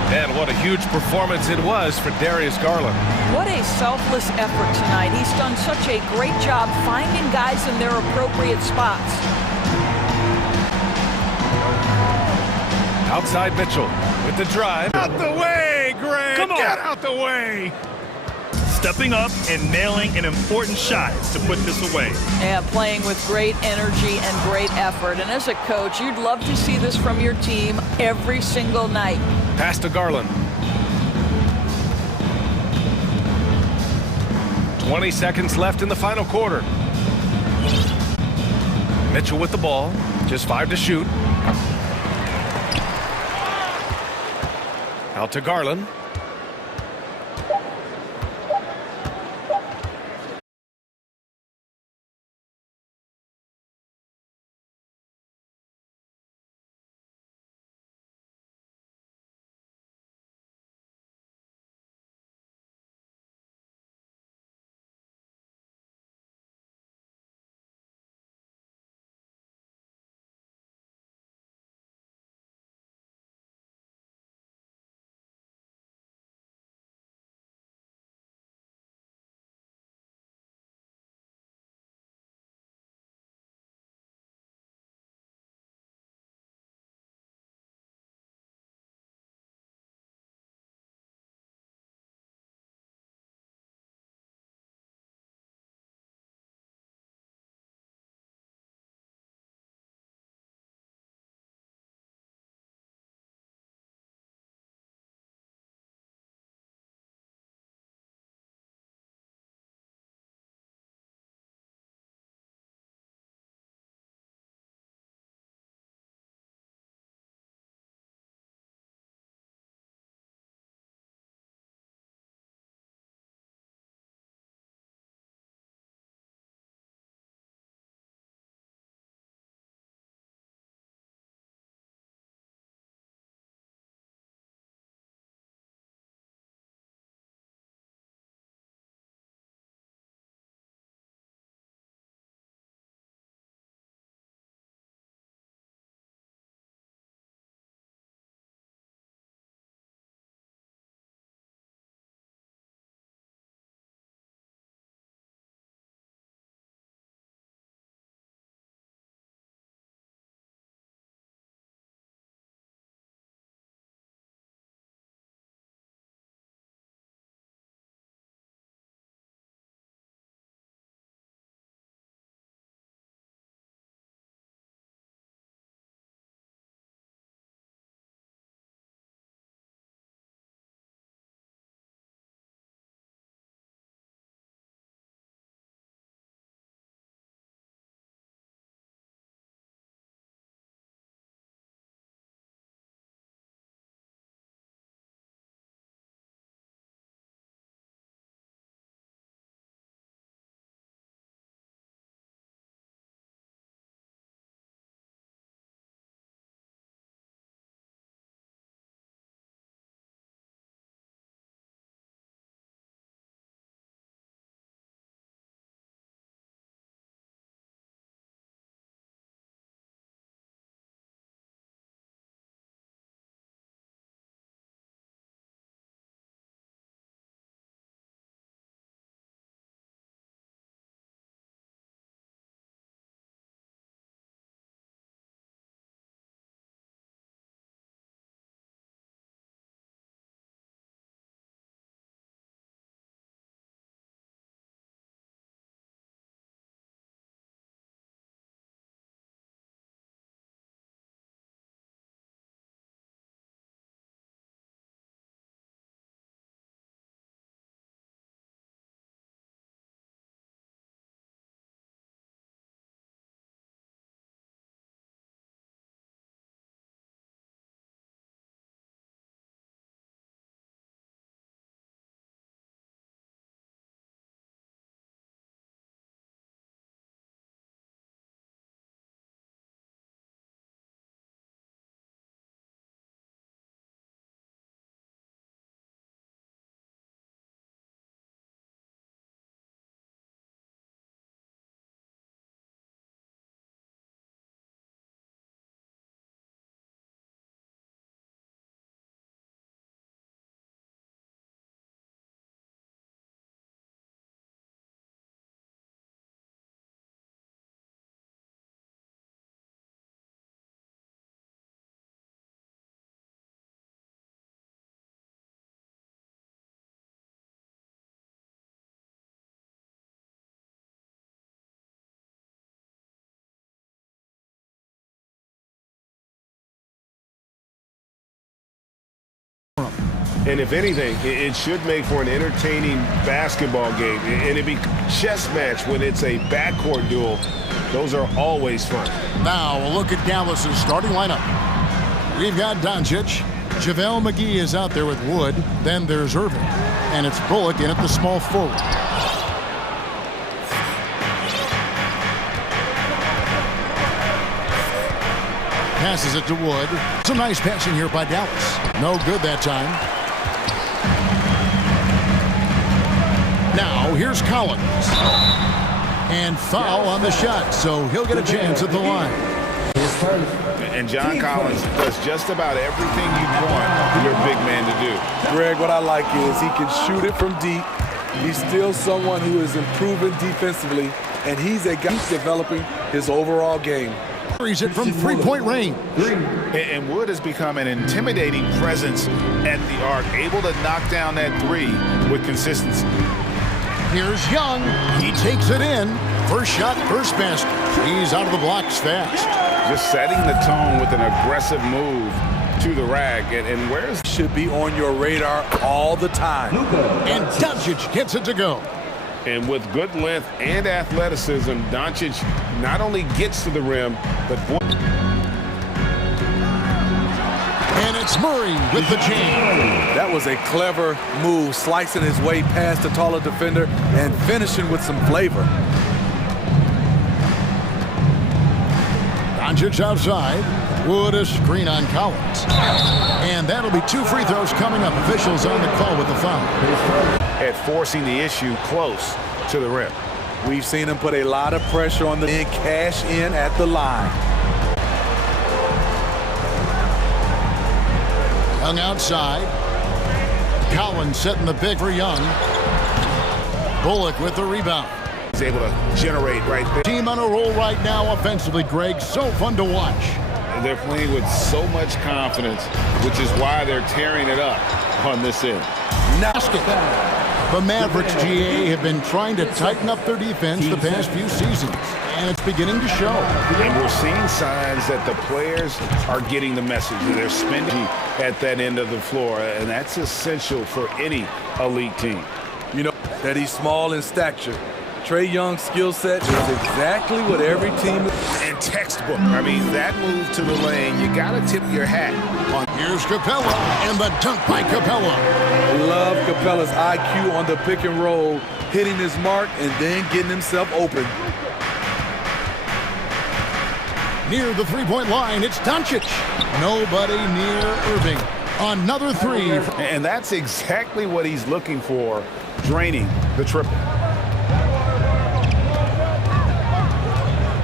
And what a huge performance it was for Darius Garland. What a selfless effort tonight. He's done such a great job finding guys in their appropriate spots. Outside Mitchell with the drive. Out the way, Grant! Come on! Get out the way! Stepping up and nailing an important shot to put this away. Yeah, playing with great energy and great effort. And as a coach, you'd love to see this from your team every single night. Pass to Garland. 20 seconds left in the final quarter. Mitchell with the ball. Just 5 to shoot. Out to Garland. And if anything, it should make for an entertaining basketball game. And it'd be chess match when it's a backcourt duel. Those are always fun. Now a look at Dallas's starting lineup. We've got Doncic. JaVale McGee is out there with Wood. Then there's Irving. And it's Bullock in at the small forward. Passes it to Wood. Some nice passing here by Dallas. No good that time. Now here's Collins. And foul on the shot, so he'll get a chance at the line. And John Collins does just about everything you want your big man to do. Greg, what I like is he can shoot it from deep. He's still someone who is improving defensively, and he's a guy developing his overall game. He's it from three-point range. And Wood has become an intimidating presence at the arc, able to knock down that three with consistency. Here's Young. He takes it in. First shot, first basket. He's out of the blocks fast. Just setting the tone with an aggressive move to the rack. And where's should be on your radar all the time. And Doncic gets it to go. And with good length and athleticism, Doncic not only gets to the rim, but and it's Murray with the jam. That was a clever move, slicing his way past the taller defender and finishing with some flavor. Doncic outside. Wood a screen on Collins. And that'll be 2 free throws coming up. Officials on the call with the foul. At forcing the issue close to the rim. We've seen him put a lot of pressure on the and cash in at the line. Young outside. Collins setting the big for Young. Bullock with the rebound. He's able to generate right there. Team on a roll right now offensively, Greg. So fun to watch. They're playing with so much confidence, which is why they're tearing it up on this end. Basket. The Mavericks, GA, have been trying to tighten up their defense the past few seasons, and it's beginning to show. And we're seeing signs that the players are getting the message. They're spending at that end of the floor, and that's essential for any elite team. You know that he's small in stature. Trae Young's skill set is exactly what every team is. And textbook. I mean, that move to the lane, you got to tip your hat on. Here's Capella, and the dunk by Capella. Love Capella's IQ on the pick and roll, hitting his mark and then getting himself open. Near the three-point line, it's Doncic. Nobody near Irving. Another three. And that's exactly what he's looking for, draining the triple.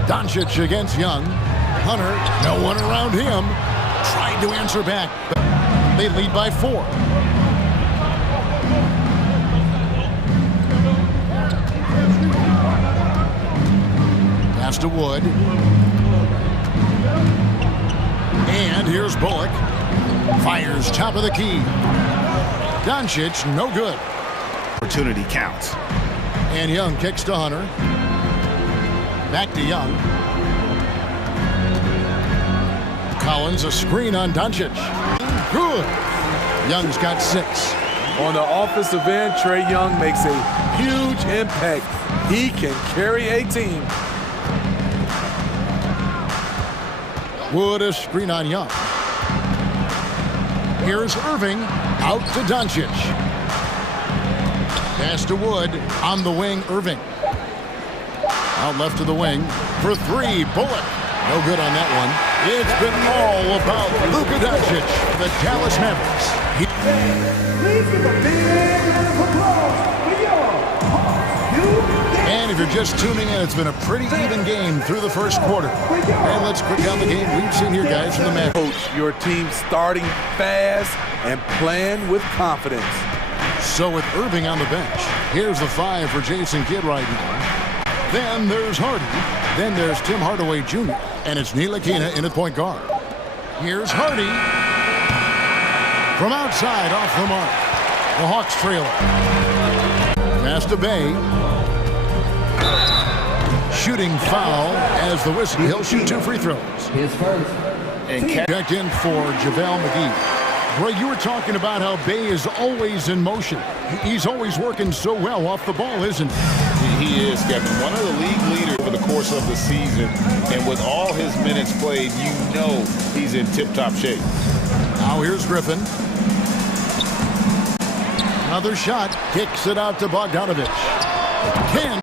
Doncic against Young. Hunter, no one around him. Tried to answer back, but they lead by 4. Pass to Wood. And here's Bullock. Fires top of the key. Doncic, no good. Opportunity counts. And Young kicks to Hunter. Back to Young. Collins, a screen on Doncic. Good. Young's got 6. On the offensive end, Trae Young makes a huge impact. He can carry a team. Wood, a screen on Young. Here's Irving, out to Doncic. Pass to Wood, on the wing, Irving. Out left to the wing for 3, Bullock. No good on that one. It's been all about Luka Doncic, the Dallas Mavericks. Please give a big round of applause for your And if you're just tuning in, it's been a pretty even game through the first quarter. And let's break down the game we've seen here, guys, from the Mavericks. Coach, your team starting fast and playing with confidence. So with Irving on the bench, here's the 5 for Jason Kidd right now. Then there's Hardy. Then there's Tim Hardaway Jr. And it's Ntilikina in at point guard. Here's Hardy. From outside, off the mark. The Hawks trail it. Pass to Bay. Shooting foul as the whistle. He'll shoot 2 free throws. His first. And checked in for JaVale McGee. Greg, you were talking about how Bay is always in motion. He's always working so well off the ball, isn't he? He is, Kevin. One of the league leaders over the course of the season. And with all his minutes played, you know he's in tip-top shape. Now here's Griffin. Another shot. Kicks it out to Bogdanovich.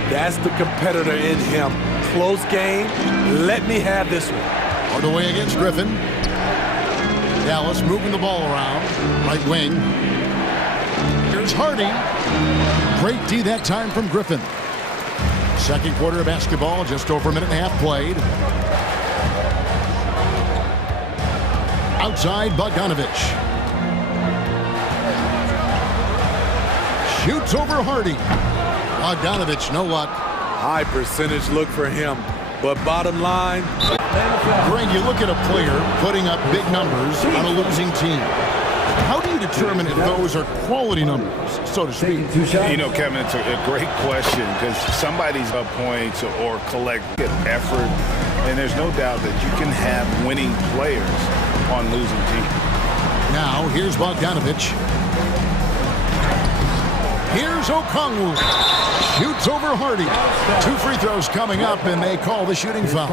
That's the competitor in him. Close game. Let me have this one. Hardaway against Griffin. Dallas moving the ball around. Right wing. Here's Hardy. Great D that time from Griffin. Second quarter of basketball, just over a minute and a half played. Outside, Bogdanovich. Shoots over Hardy. Bogdanovich, no luck. High percentage look for him. But bottom line, Greg, you look at a player putting up big numbers on a losing team. How do you determine if those are quality numbers, so to speak? You know, Kevin, it's a great question because somebody's up points or collect effort, and there's no doubt that you can have winning players on losing teams. Now, here's Bogdanovich. Here's Okongwu. Shoots over Hardy. 2 free throws coming up, and they call the shooting foul.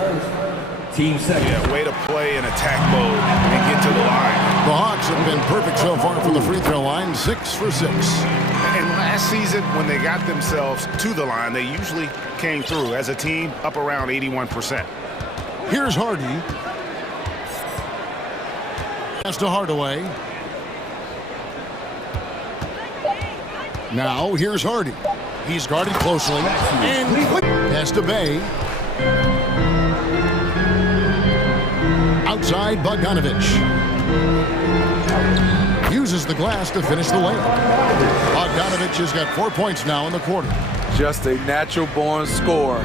Team second. Yeah, way to play in attack mode and get to the line. The Hawks have been perfect so far from the free throw line, 6 for 6. And last season, when they got themselves to the line, they usually came through as a team up around 81%. Here's Hardy. Pass to Hardaway. Now, here's Hardy. He's guarded closely. And pass to Bay. Outside, Bogdanovich. Uses the glass to finish the layup. Bogdanovich has got 4 points now in the quarter. just a natural-born scorer.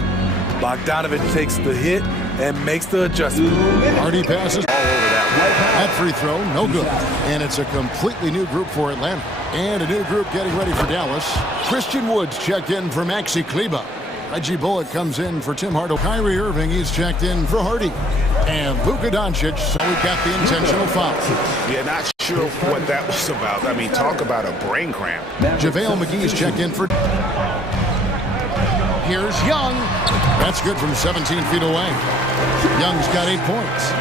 Bogdanovich takes the hit and makes the adjustment. Hardy passes all over that free throw, no good. And it's a completely new group for Atlanta. And a new group getting ready for Dallas. Christian Woods checked in for Maxi Kleba. Reggie Bullock comes in for Tim Hardaway. Kyrie Irving, he's checked in for Hardy. And Luka Doncic, so we've got the intentional foul. Yeah, not sure what that was about. I mean, talk about a brain cramp. JaVale McGee's checked in for... Here's Young. That's good from 17 feet away. Young's got 8 points.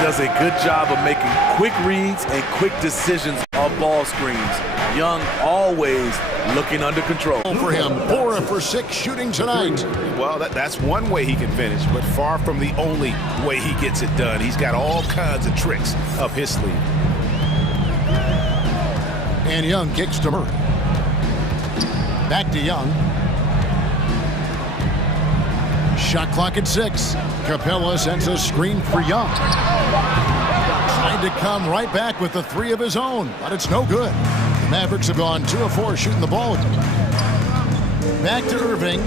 Does a good job of making quick reads and quick decisions on ball screens. Young always looking under control. For him, 4 for 6 shooting tonight. Well, that's one way he can finish, but far from the only way he gets it done. He's got all kinds of tricks up his sleeve. And Young kicks to Murray. Back to Young. Shot clock at 6. Capella sends a screen for Young. Trying to come right back with the 3 of his own, but it's no good. The Mavericks have gone 2 of 4 shooting the ball. Back to Irving.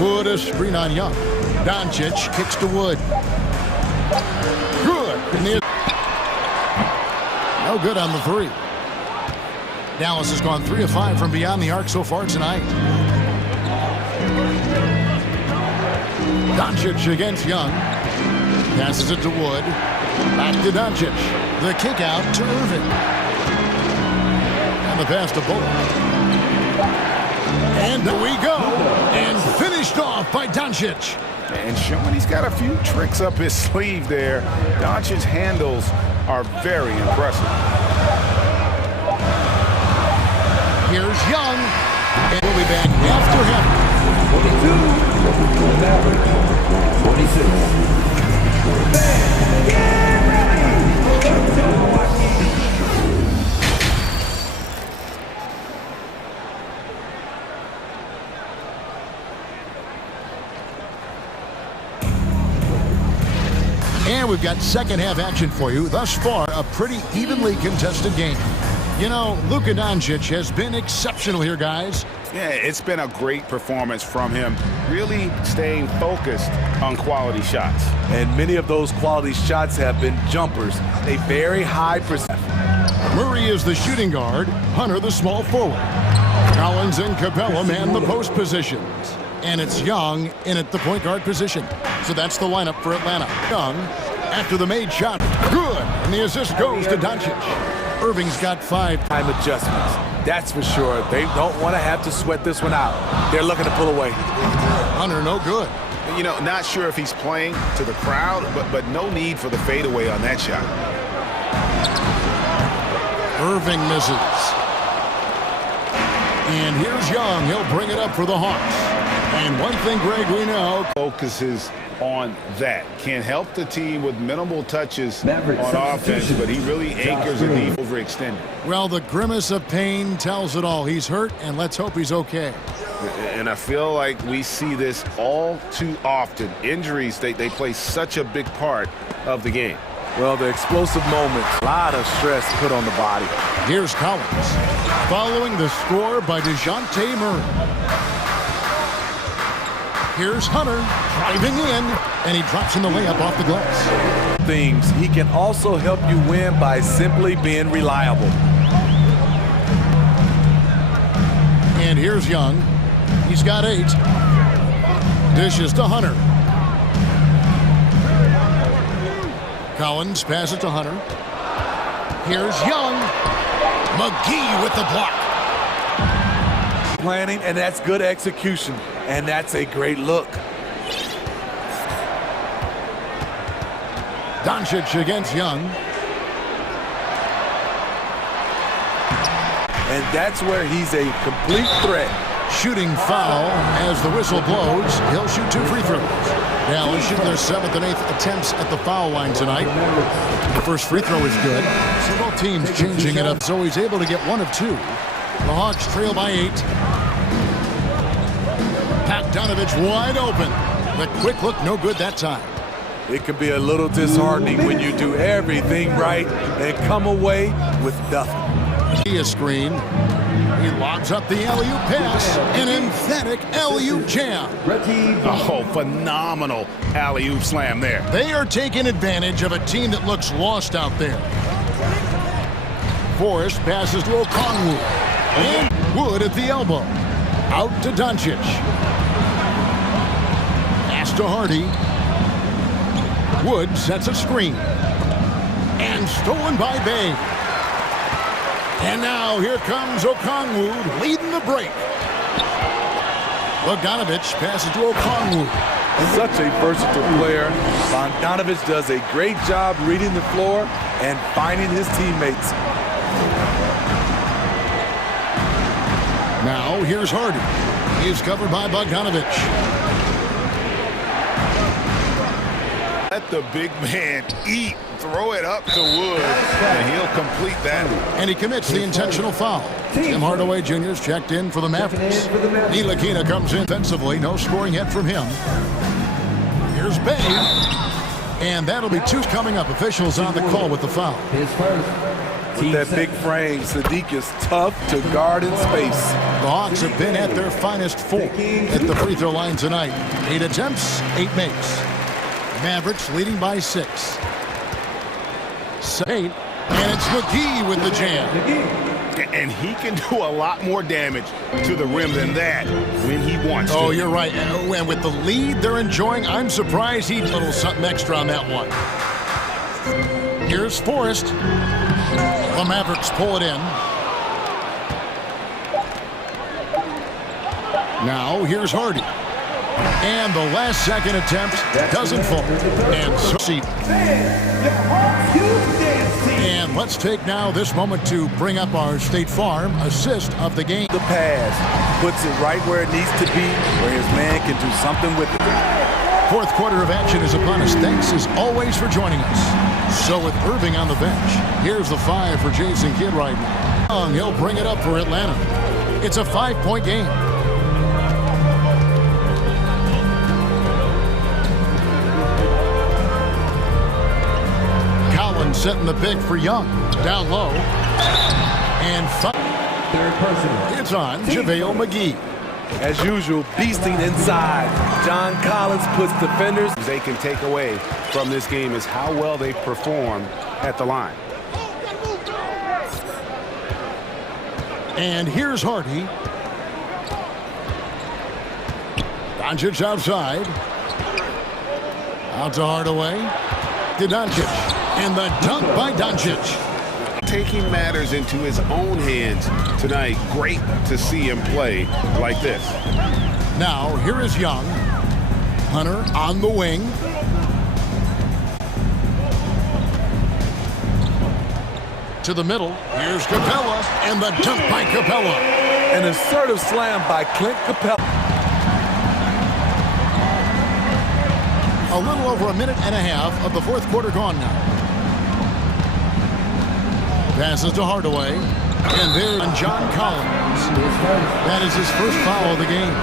Wood a screen on Young. Doncic kicks to Wood. Good. No good on the 3. Dallas has gone 3 of 5 from beyond the arc so far tonight. Doncic against Young. Passes it to Wood. Back to Doncic. The kick out to Irving. And the pass to Bullock. And there we go. And finished off by Doncic. And showing he's got a few tricks up his sleeve there. Doncic's handles are very impressive. Here's Young. And we'll be back after him. 22. 26. Get ready. And we've got second half action for you. Thus far, a pretty evenly contested game. You know, Luka Doncic has been exceptional here, guys. Yeah, it's been a great performance from him, really staying focused on quality shots. And many of those quality shots have been jumpers, a very high percent. Murray is the shooting guard, Hunter the small forward. Collins and Capella man the post positions. And it's Young in at the point guard position. So that's the lineup for Atlanta. Young, after the made shot, good. And the assist goes to Doncic. Irving's got 5 time adjustments. That's for sure. They don't want to have to sweat this one out. They're looking to pull away. Hunter, no good. You know, not sure if he's playing to the crowd, but no need for the fadeaway on that shot. Irving misses. And here's Young. He'll bring it up for the Hawks. And one thing, Greg, we know. Focuses on that. Can help the team with minimal touches on offense, but he really anchors a deep overextended. Well, the grimace of pain tells it all. He's hurt, and let's hope he's okay. And I feel like we see this all too often. Injuries, they play such a big part of the game. Well, the explosive moments, a lot of stress put on the body. Here's Collins, following the score by DeJounte Murray. Here's Hunter, driving in, and he drops in the layup off the glass. Things, he can also help you win by simply being reliable. And here's Young. He's got 8. Dishes to Hunter. Collins passes to Hunter. Here's Young. McGee with the block. Planning, and that's good execution. And that's a great look. Doncic against Young. And that's where he's a complete threat. Shooting foul as the whistle blows. He'll shoot 2 free throws. Dallas shooting their 7th and 8th attempts at the foul line tonight. The first free throw is good. So both teams changing it up. So he's able to get 1 of 2. The Hawks trail by 8. Bogdanovich wide open. The quick look, no good that time. It can be a little disheartening when you do everything right and come away with nothing. A screen. He lobs up the alley-oop pass. An emphatic alley-oop jam. Oh, phenomenal alley-oop slam there. They are taking advantage of a team that looks lost out there. Forrest passes to Okongwu. And Wood at the elbow. Out to Doncic. Pass to Hardy. Wood sets a screen. And stolen by Bay. And now here comes Okongwu leading the break. Bogdanovich passes to Okongwu. Such a versatile player. Bogdanovich does a great job reading the floor and finding his teammates. Now here's Hardy. He's covered by Bogdanovich. Let the big man eat. Throw it up to Wood, and he'll complete that. And he commits the intentional foul. Tim Hardaway Jr.'s checked in for the Mavericks. Ntilikina comes in defensively. No scoring yet from him. Here's Bay. And that'll be 2 coming up. Officials on the call with the foul. With that big frame, Sadiq is tough to guard in space. The Hawks have been at their finest 4 at the free throw line tonight. 8 attempts, 8 makes. Mavericks leading by 6. 8. And it's McGee with the jam. And he can do a lot more damage to the rim than that when he wants to. Oh, you're right. And with the lead they're enjoying, I'm surprised he did a little something extra on that one. Here's Forrest. The Mavericks pull it in. Now here's Hardy. And the last second attempt doesn't fall. And so and let's take now this moment to bring up our State Farm assist of the game. The pass puts it right where it needs to be, where his man can do something with it. 4th quarter of action is upon us. Thanks as always for joining us. So with Irving on the bench, here's the 5 for Jason Kidd right now. He'll bring it up for Atlanta. It's a 5-point game. Setting the big for Young. Down low. And 3rd person. It's on JaVale McGee. As usual, beasting inside. John Collins puts defenders. They can take away from this game is how well they perform at the line. And here's Hardy. Doncic outside. Out to Hardaway. To Doncic. And the dunk by Doncic. Taking matters into his own hands tonight. Great to see him play like this. Now, here is Young. Hunter on the wing. To the middle. Here's Capella. And the dunk by Capella. An assertive slam by Clint Capella. A little over a minute and a half of the fourth quarter gone now. Passes to Hardaway. And there on John Collins. That is his first foul of the game.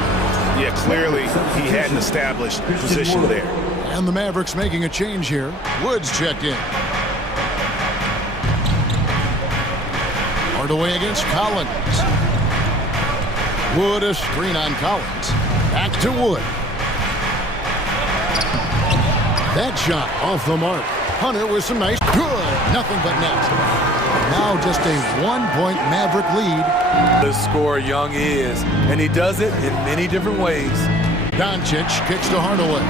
Yeah, clearly he hadn't established position there. And the Mavericks making a change here. Woods checked in. Hardaway against Collins. Wood a screen on Collins. Back to Wood. That shot off the mark. Hunter with some nice, good, nothing but net. Now just a 1-point Maverick lead. The scorer Young is, and he does it in many different ways. Doncic kicks to Hardaway.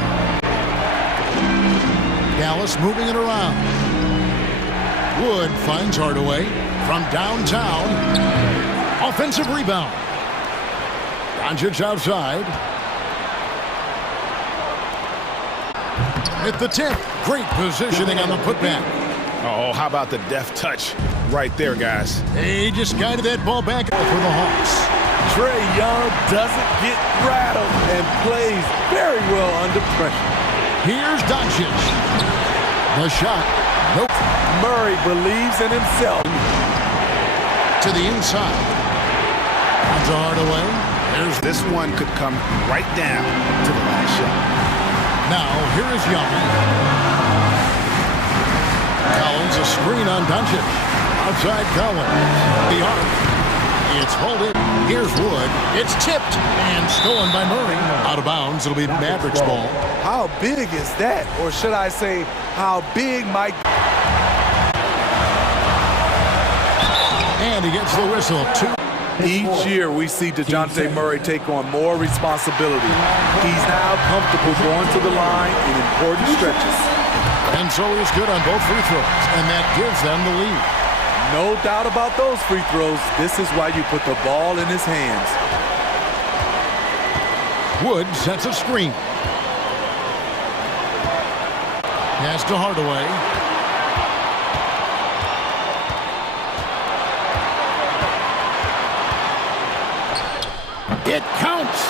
Dallas moving it around. Wood finds Hardaway from downtown. Offensive rebound. Doncic outside. At the tip. Great positioning on the putback. Oh, how about the deft touch right there, guys? He just guided that ball back for the Hawks. Trae Young doesn't get rattled and plays very well under pressure. Here's Doncic. The shot. Nope. Murray believes in himself. To the inside. On to Hardaway. There's this one could come right down to the last shot. Now, here is Young. Collins, a screen on Doncic. Outside Collins. The arc. It's holding. Here's Wood. It's tipped and stolen by Murray. Out of bounds. It'll be Mavericks ball. How big is that? Or should I say, how big might... And he gets the whistle. Each year we see DeJounte Murray take on more responsibility. He's now comfortable going to the line in important stretches. And so he's good on both free throws, and that gives them the lead. No doubt about those free throws. This is why you put the ball in his hands. Wood sets a screen. Pass to Hardaway. It counts.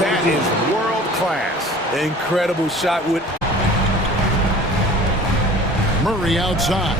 That is world class. Incredible shot with Murray outside.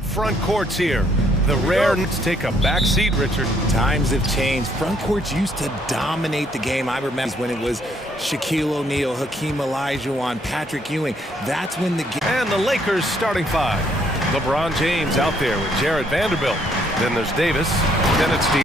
Front courts here. The rare take a back seat, Richard. Times have changed. Front courts used to dominate the game. I remember when it was Shaquille O'Neal, Hakeem Olajuwon, Patrick Ewing. That's when the game... And the Lakers starting five. LeBron James out there with Jared Vanderbilt. Then there's Davis. Then it's Steve.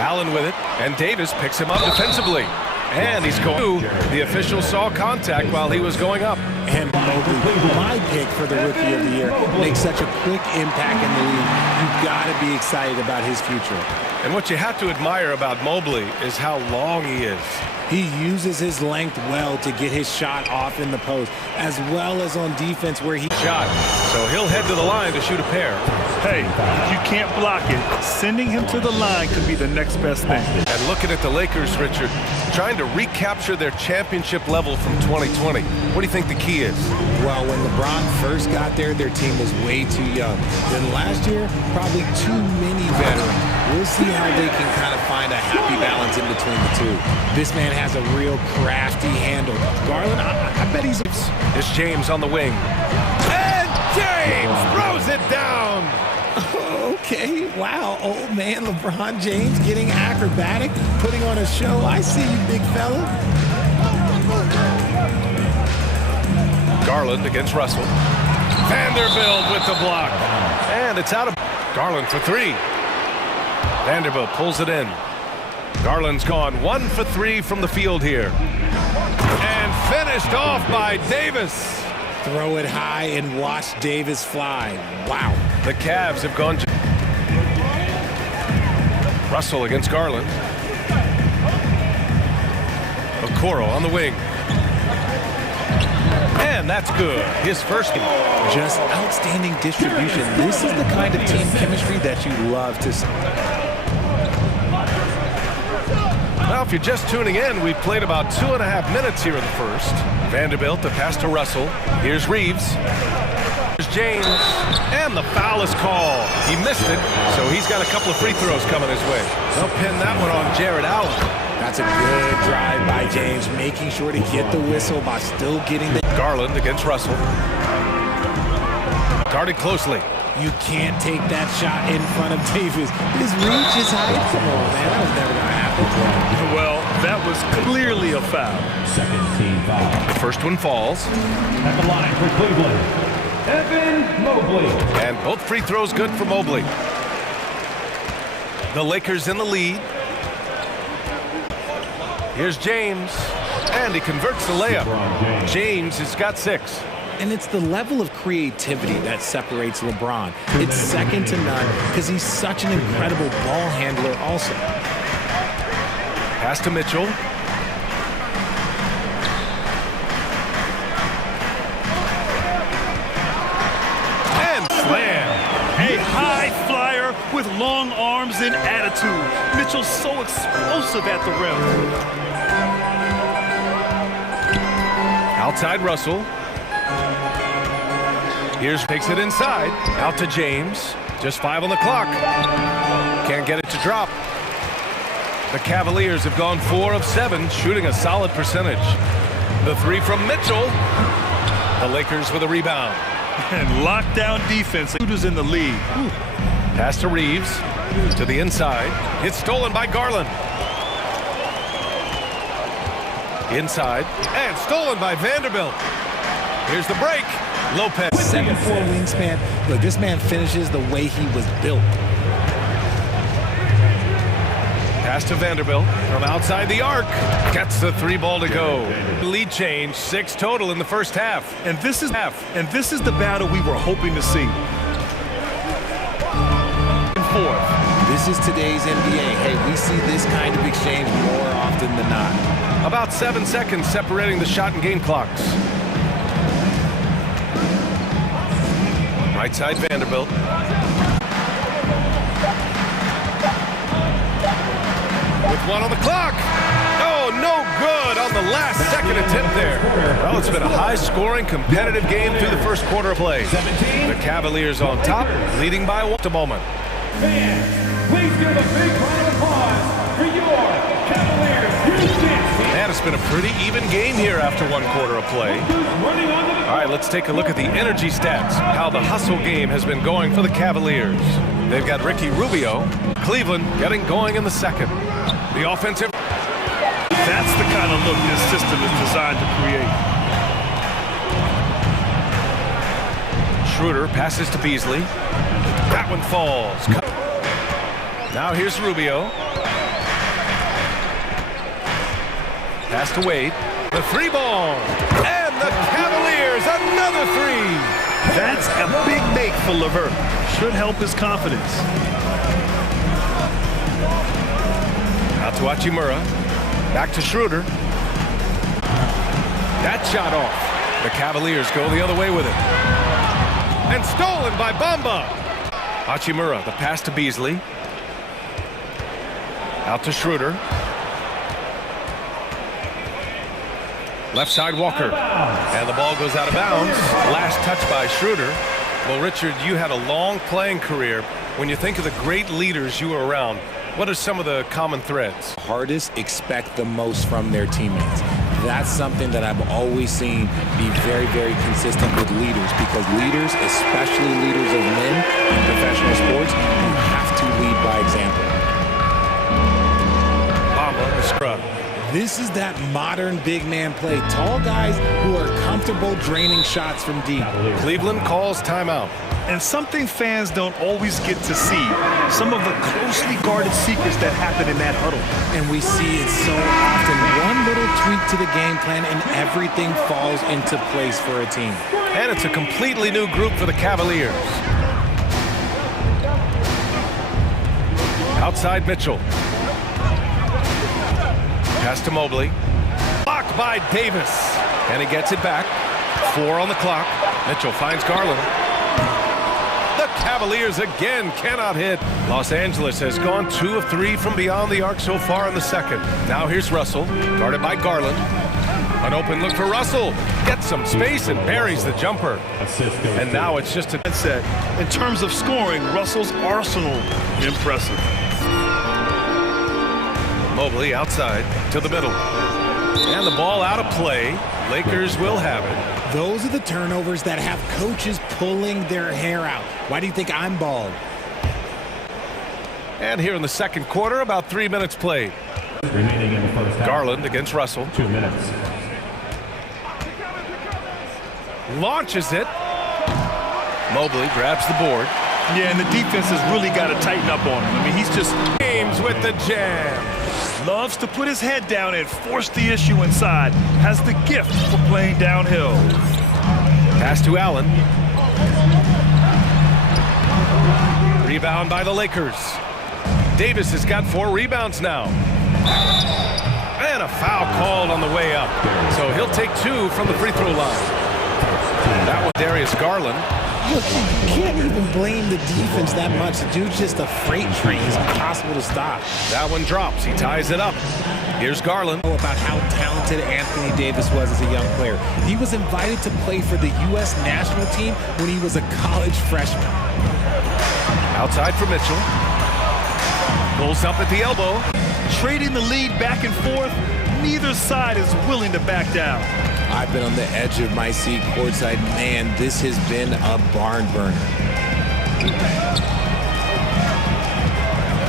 Allen with it. And Davis picks him up defensively. And he's going. The official saw contact while he was going up. And Mobley, my pick for the Rookie of the Year, makes such a quick impact in the league. You've got to be excited about his future. And what you have to admire about Mobley is how long he is. He uses his length well to get his shot off in the post, as well as on defense where he shot. So he'll head to the line to shoot a pair. Hey, if you can't block it, sending him to the line could be the next best thing. And looking at the Lakers, Richard, trying to recapture their championship level from 2020. What do you think the key is? Well, when LeBron first got there, their team was way too young. Then last year, probably too many veterans. We'll see how they can kind of find a happy balance in between the two. This man has a real crafty handle. Garland, I bet he's... It's James on the wing. And James throws it down! Okay, wow, old man LeBron James getting acrobatic, putting on a show. I see you, big fella. Garland against Russell. Vanderbilt with the block. And it's out of... Garland for three. Vanderbilt pulls it in. Garland's gone 1 for 3 from the field here. And finished off by Davis. Throw it high and watch Davis fly. Wow. The Cavs have gone... Russell against Garland. Okoro on the wing. And that's good. His first game. Just outstanding distribution. This is the kind of team chemistry that you love to see. Now, if you're just tuning in, we've played about 2.5 minutes here in the first. Vanderbilt, the pass to Russell. Here's Reeves. Here's James. And the foul is called. He missed it, so he's got a couple of free throws coming his way. They'll pin that one on Jared Allen. That's a good drive by James, making sure to get the whistle by still getting the... Garland against Russell. Guarded closely. You can't take that shot in front of Davis. His reach is high. Come on, man. That was never going to happen. Well, that was clearly a foul. Second team foul. The first one falls. At the line for Cleveland, Evan Mobley. And both free throws good for Mobley. The Lakers in the lead. Here's James. And he converts the layup. James has got 6. And it's the level of creativity that separates LeBron. It's second to none because he's such an incredible ball handler also. Pass to Mitchell. And slam. A high flyer with long arms and attitude. Mitchell's so explosive at the rim. Outside Russell. Here's takes it inside. Out to James. Just 5 on the clock. Can't get it to drop. The Cavaliers have gone 4 of 7, shooting a solid percentage. The 3 from Mitchell. The Lakers with a rebound. And lockdown defense. Shooters in the lead. Pass to Reeves. To the inside. It's stolen by Garland. Inside. And stolen by Vanderbilt. Here's the break. Lopez. 7'4" wingspan. Look, this man finishes the way he was built. Pass to Vanderbilt from outside the arc. Gets the 3 ball to go. Lead change, 6 total in the first half. And this is the battle we were hoping to see. Fourth. This is today's NBA. Hey, we see this kind of exchange more often than not. About 7 seconds separating the shot and game clocks. Right side Vanderbilt. With 1 on the clock. Oh, no good on the last second attempt there. Well, it's been a high-scoring, competitive game through the first quarter of play. The Cavaliers on top, leading by 1 at the moment. Fans, please give a big round of applause for your Cavaliers. And it's been been a pretty even game here after one quarter of play. All right, let's take a look at the energy stats, how the hustle game has been going for the Cavaliers. They've got Ricky Rubio. Cleveland getting going in the second. The offensive. That's the kind of look this system is designed to create. Schroeder passes to Beasley. That one falls. Now here's Rubio. Pass to Wade. The three ball. And the Cavaliers, another three. That's a big make for LeVert. Should help his confidence. Out to Hachimura. Back to Schroeder. That shot off. The Cavaliers go the other way with it. And stolen by Bamba. Hachimura, the pass to Beasley. Out to Schroeder. Left side Walker. And the ball goes out of bounds. Last touch by Schroeder. Well, Richard, you had a long playing career. When you think of the great leaders you were around, what are some of the common threads? Hardest expect the most from their teammates. That's something that I've always seen be very, very consistent with leaders, because leaders, especially leaders of men in professional sports, you have to lead by example. Bamba, the scrub. This is that modern big man play. Tall guys who are comfortable draining shots from deep. Cleveland calls timeout. And something fans don't always get to see, some of the closely guarded secrets that happen in that huddle. And we see it so often. One little tweak to the game plan and everything falls into place for a team. And it's a completely new group for the Cavaliers. Outside Mitchell. Pass to Mobley. Blocked by Davis. And he gets it back. 4 on the clock. Mitchell finds Garland. The Cavaliers again cannot hit. Los Angeles has gone 2 of 3 from beyond the arc so far in the second. Now here's Russell, guarded by Garland. An open look for Russell. Gets some space and buries the jumper. And now it's just a set. In terms of scoring, Russell's arsenal, impressive. Mobley outside to the middle. And the ball out of play. Lakers will have it. Those are the turnovers that have coaches pulling their hair out. Why do you think I'm bald? And here in the second quarter, about 3 minutes played. Remaining in the first half. Garland against Russell. 2 minutes. Launches it. Mobley grabs the board. Yeah, and the defense has really got to tighten up on him. I mean, he's just... James with the jam. Loves to put his head down and force the issue inside. Has the gift for playing downhill. Pass to Allen. Rebound by the Lakers. Davis has got 4 rebounds now. And a foul called on the way up. So he'll take 2 from the free throw line. That was Darius Garland. Look, you can't even blame the defense that much. The dude's just a freight train. It's impossible to stop. That one drops. He ties it up. Here's Garland. About how talented Anthony Davis was as a young player. He was invited to play for the U.S. national team when he was a college freshman. Outside for Mitchell. Pulls up at the elbow. Trading the lead back and forth. Neither side is willing to back down. I've been on the edge of my seat courtside. Man, this has been a barn burner.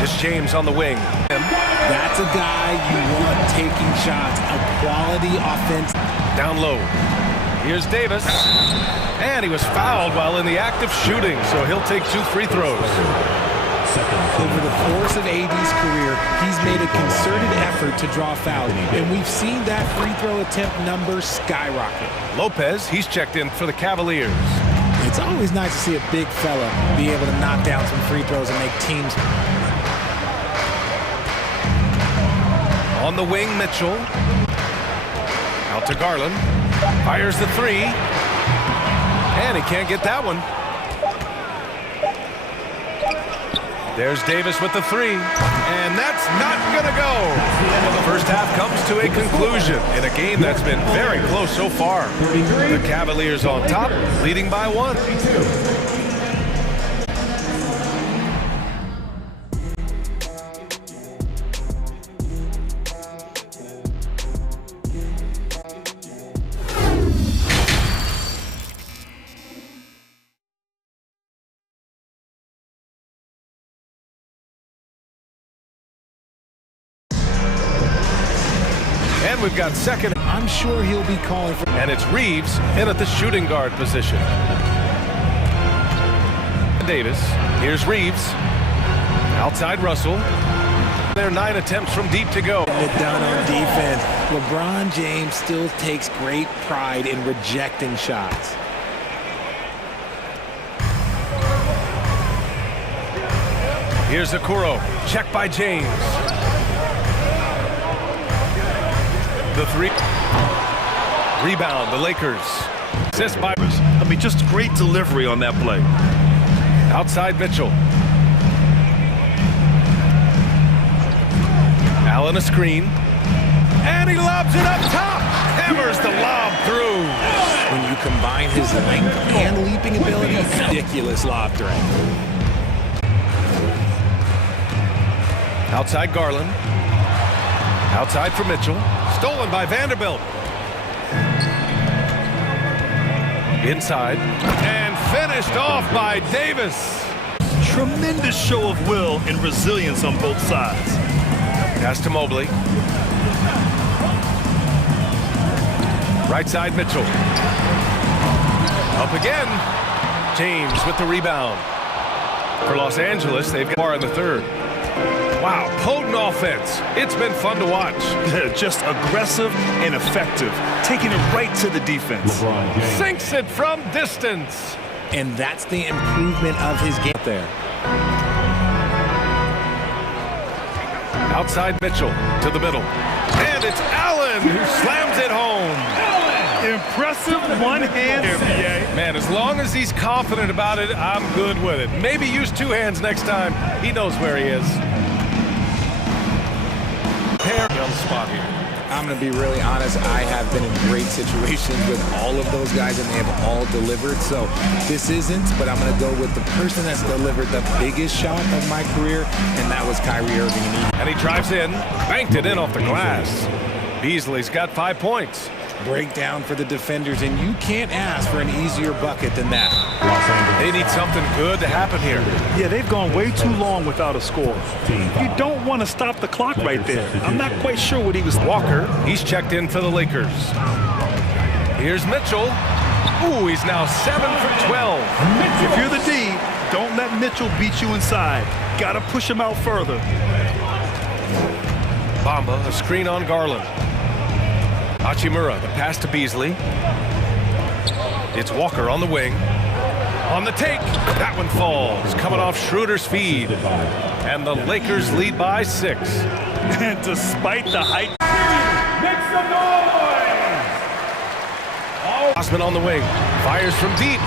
It's James on the wing. That's a guy you want taking shots. A quality offense. Down low. Here's Davis. And he was fouled while in the act of shooting, so he'll take 2 free throws. Over the course of AD's career, he's made a concerted effort to draw fouls, and we've seen that free throw attempt number skyrocket. Lopez, he's checked in for the Cavaliers. It's always nice to see a big fella be able to knock down some free throws and make teams. On the wing, Mitchell. Out to Garland. Fires the 3. And he can't get that one. There's Davis with the 3, and that's not gonna go. Well, the first half comes to a conclusion in a game that's been very close so far. The Cavaliers on top, leading by 1. And we've got second. I'm sure he'll be calling for... And it's Reeves in at the shooting guard position. Davis. Here's Reeves. Outside Russell. There are 9 attempts from deep to go. It done on defense. LeBron James still takes great pride in rejecting shots. Here's Okoro. Check by James. The 3. Rebound, the Lakers. Assist by... I mean, just great delivery on that play. Outside Mitchell. Allen a screen. And he lobs it up top. Hammers the lob through. When you combine his length and leaping ability, ridiculous lob threat. Outside Garland. Outside for Mitchell. Stolen by Vanderbilt. Inside. And finished off by Davis. Tremendous show of will and resilience on both sides. Pass to Mobley. Right side Mitchell. Up again. James with the rebound. For Los Angeles, they've got far in the third. Wow, potent offense. It's been fun to watch. Just aggressive and effective, taking it right to the defense. Sinks it from distance. And that's the improvement of his game there. Outside Mitchell to the middle. And it's Allen who slams it home. Impressive one-hand NBA. Man, as long as he's confident about it, I'm good with it. Maybe use 2 hands next time. He knows where he is. On the spot here. I'm going to be really honest. I have been in great situations with all of those guys, and they have all delivered. So this isn't, but I'm going to go with the person that's delivered the biggest shot of my career, and that was Kyrie Irving. And he drives in, banked it in off the glass. Beasley's got 5 points. Breakdown for the defenders, and you can't ask for an easier bucket than that. They need something good to happen here. Yeah, they've gone way too long without a score. You don't want to stop the clock right there. I'm not quite sure what he was... Walker, he's checked in for the Lakers. Here's Mitchell. Ooh, he's now 7 for 12. If you're the D, don't let Mitchell beat you inside. Got to push him out further. Bamba, a screen on Garland. Hachimura, the pass to Beasley. It's Walker on the wing. On the take. That one falls. Coming off Schroeder's feed. And the Lakers lead by 6. And despite the height... Make some noise! Osman on the wing. Fires from deep.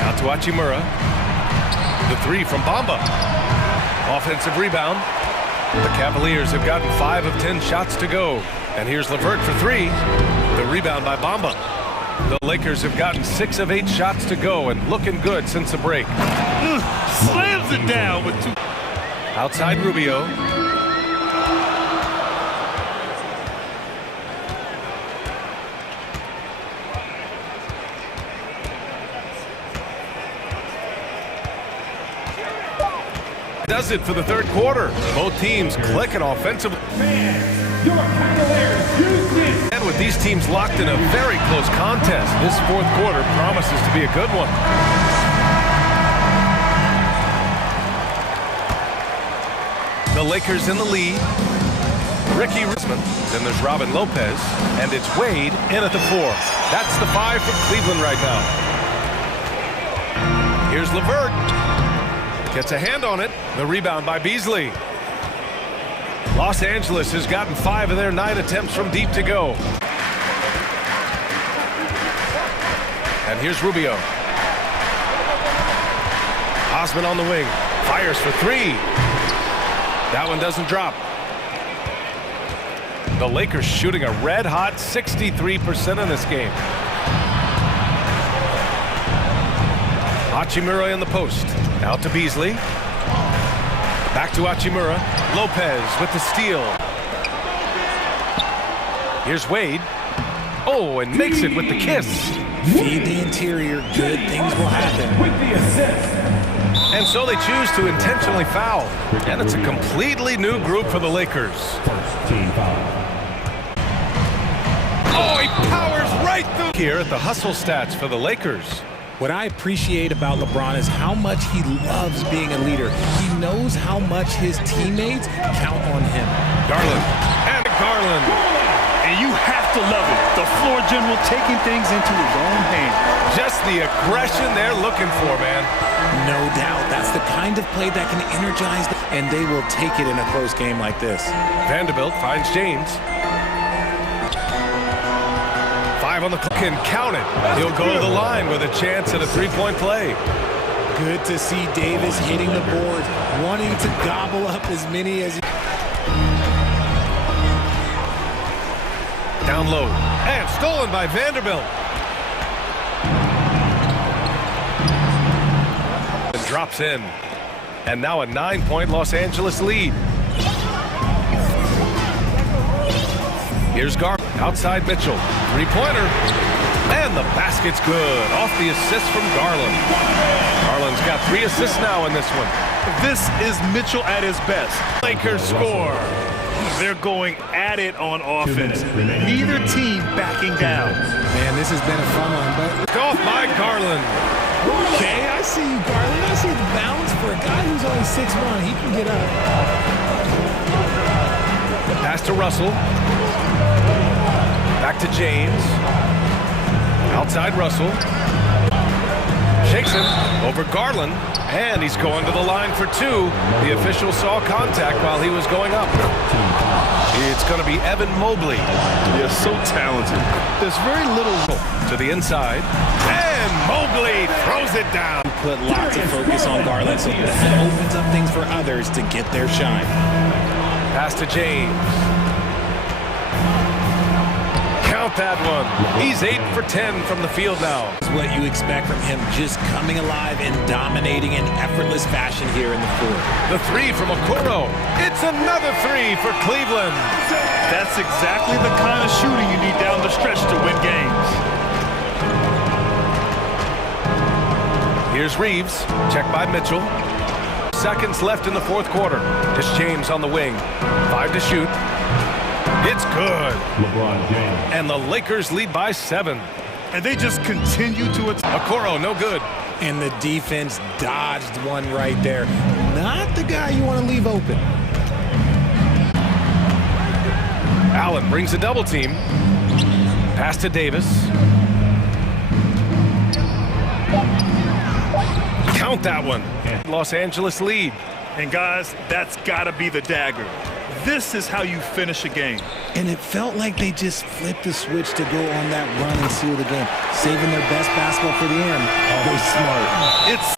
Out to Hachimura. The 3 from Bamba. Offensive rebound. The Cavaliers have gotten 5 of 10 shots to go. And here's LeVert for 3. The rebound by Bamba. The Lakers have gotten 6 of 8 shots to go and looking good since the break. Slams it down with 2. Outside Rubio. Does it for the third quarter. Both teams clicking offensively. And with these teams locked in a very close contest, this fourth quarter promises to be a good one. The Lakers in the lead. Ricky Risman. Then there's Robin Lopez. And it's Wade in at the 4. That's the 5 for Cleveland right now. Here's LeVert. Gets a hand on it. The rebound by Beasley. Los Angeles has gotten 5 of their 9 attempts from deep to go. And here's Rubio. Osman on the wing. Fires for 3. That one doesn't drop. The Lakers shooting a red-hot 63% in this game. Hachimura in the post. Out to Beasley. Back to Hachimura. Lopez with the steal. Here's Wade. Oh, and makes it with the kiss. Feed the interior. Good things will happen. With the assist. And so they choose to intentionally foul. And it's a completely new group for the Lakers. Oh, he powers right through here at the hustle stats for the Lakers. What I appreciate about LeBron is how much he loves being a leader. He knows how much his teammates count on him. Garland. And Garland. And you have to love it. The floor general taking things into his own hands. Just the aggression they're looking for, man. No doubt. That's the kind of play that can energize them, and they will take it in a close game like this. Vanderbilt finds James. 5 on the clock and count it. He'll go to the line with a chance at a three-point play. Good to see Davis hitting the boards, wanting to gobble up as many as he... Down low. And stolen by Vanderbilt. And drops in. And now a 9-point Los Angeles lead. Here's Garland. Outside Mitchell. Three-pointer. And the basket's good. Off the assist from Garland. Garland's got 3 assists now in this one. This is Mitchell at his best. Lakers score. They're going at it on offense. Neither team backing down. Man, this has been a fun one, but... Off by Garland. Okay, I see you, Garland. I see the balance for a guy who's only 6'1". He can get up. Pass to Russell. Back to James. Outside Russell. Shakes him over Garland. And he's going to the line for 2. The official saw contact while he was going up. It's going to be Evan Mobley. They're so talented. There's very little... To the inside. And Mobley throws it down. Put lots of focus on Garland, so that opens up things for others to get their shine. Pass to James. Count that one. He's 8 for 10 from the field now. That's what you expect from him, just coming alive and dominating in effortless fashion here in the fourth. The 3 from Okoro. It's another 3 for Cleveland. That's exactly the kind of shooting you need down the stretch to win games. Here's Reeves. Checked by Mitchell. Seconds left in the fourth quarter. It's James on the wing. 5 to shoot. It's good. LeBron James. And the Lakers lead by 7. And they just continue to attack. Okoro, no good. And the defense dodged one right there. Not the guy you want to leave open. Allen brings a double team. Pass to Davis. Count that one. Los Angeles lead. And guys, that's got to be the dagger. This is how you finish a game. And it felt like they just flipped the switch to go on that run and seal the game, saving their best basketball for the end. Very smart. It's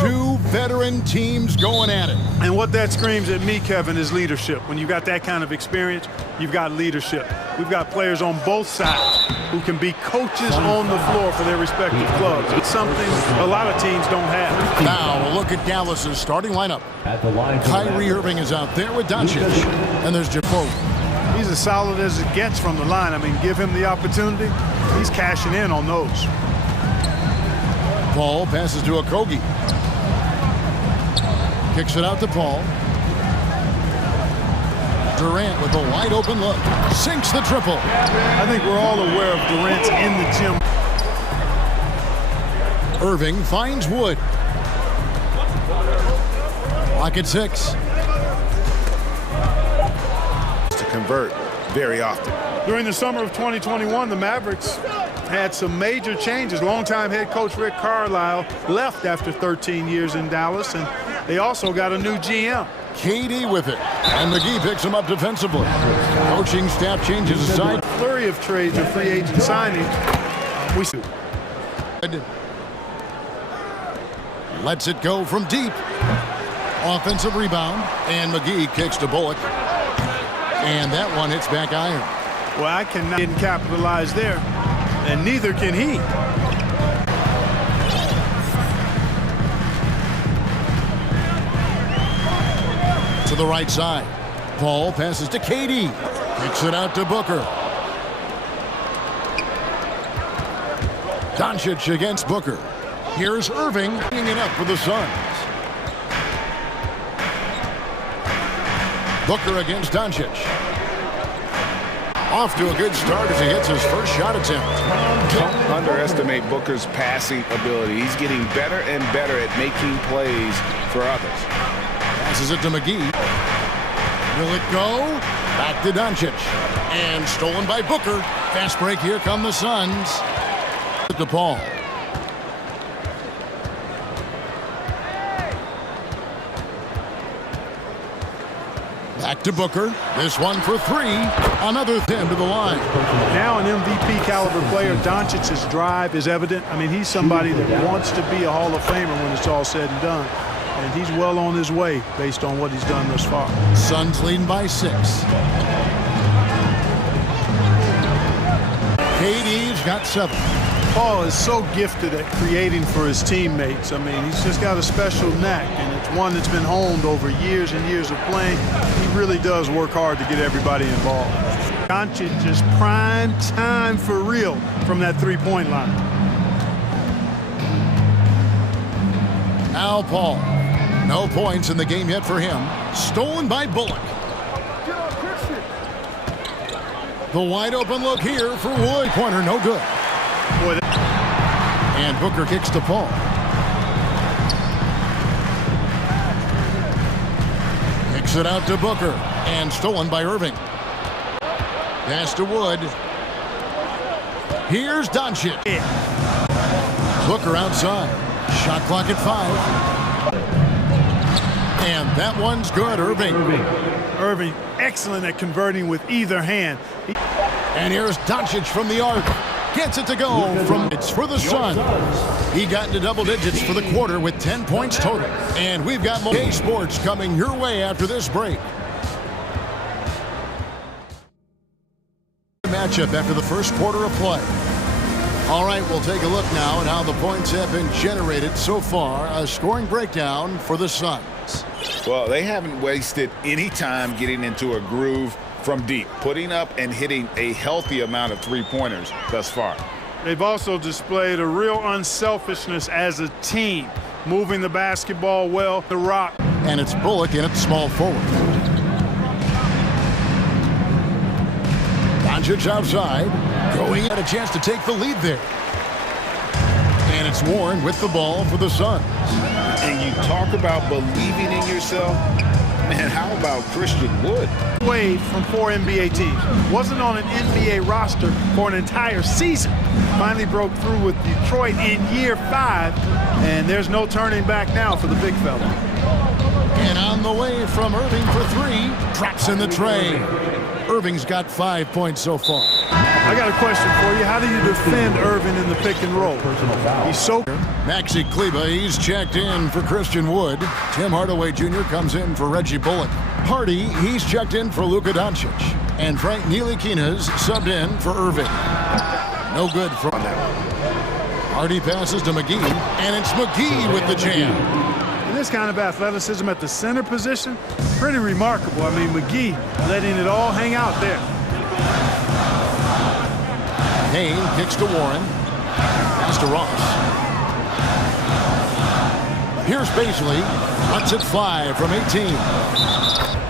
Two veteran teams going at it. And what that screams at me, Kevin, is leadership. When you've got that kind of experience, you've got leadership. We've got players on both sides who can be coaches on the floor for their respective clubs. It's something a lot of teams don't have. Now, a look at Dallas's starting lineup. Kyrie Irving is out there with Doncic. And there's Defoe. He's as solid as it gets from the line. I mean, give him the opportunity, he's cashing in on those. Paul passes to Okogie. Kicks it out to Paul. Durant with a wide open look. Sinks the triple. I think we're all aware of Durant's in the gym. Irving finds Wood. Lock at 6. To convert very often. During the summer of 2021, the Mavericks had some major changes. Longtime head coach Rick Carlisle left after 13 years in Dallas, and they also got a new GM. KD with it, and McGee picks him up defensively. Coaching staff changes aside. Flurry of trades or free agent signings. We see. Lets it go from deep. Offensive rebound, and McGee kicks to Bullock. And that one hits back iron. Well, I cannot didn't capitalize there, and neither can he. To the right side. Paul passes to KD. Kicks it out to Booker. Doncic against Booker. Here's Irving bringing it up for the Suns. Booker against Doncic. Off to a good start as he hits his first shot attempt. Don't underestimate Booker's passing ability. He's getting better and better at making plays for others. Passes it to McGee. Will it go? Back to Doncic. And stolen by Booker. Fast break. Here come the Suns. To Paul. Back to Booker. This one for 3. Another 10 to the line. Now an MVP caliber player. Doncic's drive is evident. I mean, he's somebody that wants to be a Hall of Famer when it's all said and done. And he's well on his way based on what he's done thus far. Suns leading by 6. KD's got 7. Paul is so gifted at creating for his teammates. I mean, he's just got a special knack, and it's one that's been honed over years and years of playing. He really does work hard to get everybody involved. Doncic is prime time for real from that three-point line. Now Paul. No points in the game yet for him. Stolen by Bullock. The wide open look here for Wood. Corner no good. Boy, and Booker kicks to Paul. Kicks it out to Booker. And stolen by Irving. Pass to Wood. Here's Doncic. Booker outside. Shot clock at 5. And that one's good. Irving excellent at converting with either hand. And here's Doncic from the arc. Gets it to go from it's for the Suns. He got into double digits for the quarter with 10 points total. And we've got more esports coming your way after this break. Matchup after the first quarter of play. All right, we'll take a look now at how the points have been generated so far. A scoring breakdown for the Suns. Well, they haven't wasted any time getting into a groove from deep, putting up and hitting a healthy amount of three-pointers thus far. They've also displayed a real unselfishness as a team, moving the basketball well, the rock. And it's Bullock in at small forward. Doncic outside, going at a chance to take the lead there. And it's Warren with the ball for the Suns. And you talk about believing in yourself. Man, how about Christian Wood? Away from 4 NBA teams. Wasn't on an NBA roster for an entire season. Finally broke through with Detroit in year 5. And there's no turning back now for the big fella. And on the way from Irving for 3. Drops in the tray. Irving's got 5 points so far. I got a question for you. How do you defend Irvin in the pick and roll? He's so... Maxi Kleba, he's checked in for Christian Wood. Tim Hardaway Jr. comes in for Reggie Bullock. Hardy, he's checked in for Luka Doncic. And Frank Ntilikina's subbed in for Irving. No good from that. Hardy passes to McGee, and it's McGee with the jam. And this kind of athleticism at the center position, pretty remarkable. I mean, McGee letting it all hang out there. Hayne kicks to Warren. Pass to Ross. Here's Baisley. Lets it fly from 18.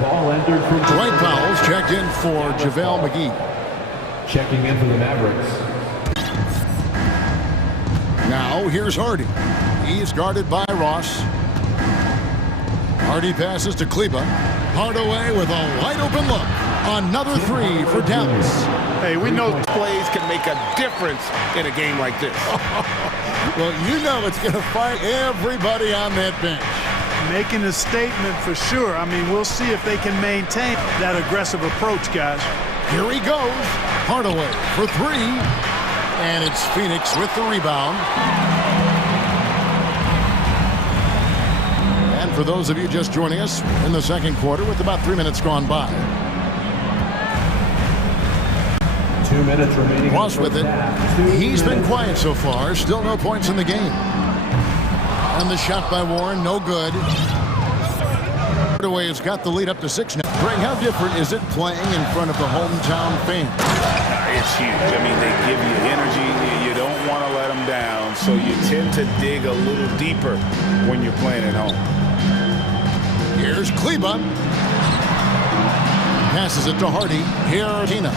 Ball entered from Dwight Powell's checked in for JaVale McGee. Checking in for the Mavericks. Now here's Hardy. He's guarded by Ross. Hardy passes to Kleba. Hardaway with a wide open look. Another three for Dallas. Hey, we know plays can make a difference in a game like this. Well, you know it's going to fight everybody on that bench. Making a statement for sure. I mean, we'll see if they can maintain that aggressive approach, guys. Here he goes. Hardaway for three. And it's Phoenix with the rebound. And for those of you just joining us in the second quarter with about 3 minutes gone by. 2 minutes remaining. Ross with it. He's been quiet so far. Still no points in the game. And the shot by Warren, no good. Hardaway has got the lead up to 6 now. Greg, how different is it playing in front of the hometown fans? It's huge. I mean, they give you energy. You don't want to let them down, so you tend to dig a little deeper when you're playing at home. Here's Kleba. Passes it to Hardy. Here, Tina.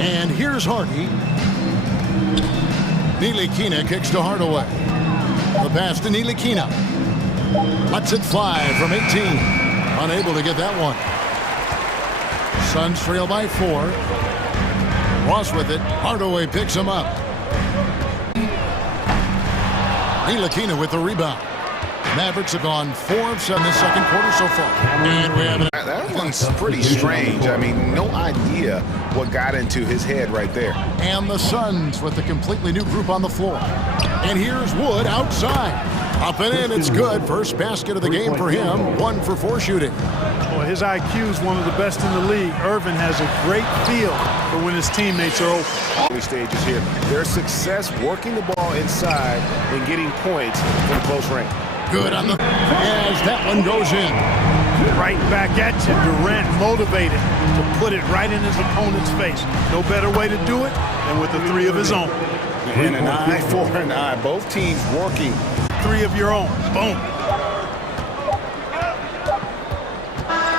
And here's Hardy. Ntilikina kicks to Hardaway. The pass to Ntilikina. Lets it fly from 18. Unable to get that one. Suns trail by 4. Ross with it. Hardaway picks him up. Ntilikina with the rebound. Mavericks have gone 4 of 7 this second quarter so far. And we have that one's pretty strange. I mean, no idea what got into his head right there. And the Suns with a completely new group on the floor. And here's Wood outside. Up and in, it's good. First basket of the game for him. 1 for 4 shooting. Well, his IQ is one of the best in the league. Irvin has a great feel for when his teammates are open. Early stages here. Their success working the ball inside and getting points from close range. Good on the as that one goes in. Right back at you. Durant motivated to put it right in his opponent's face. No better way to do it than with the 3 of his own. And an eye for an eye. Both teams working. 3 of your own. Boom.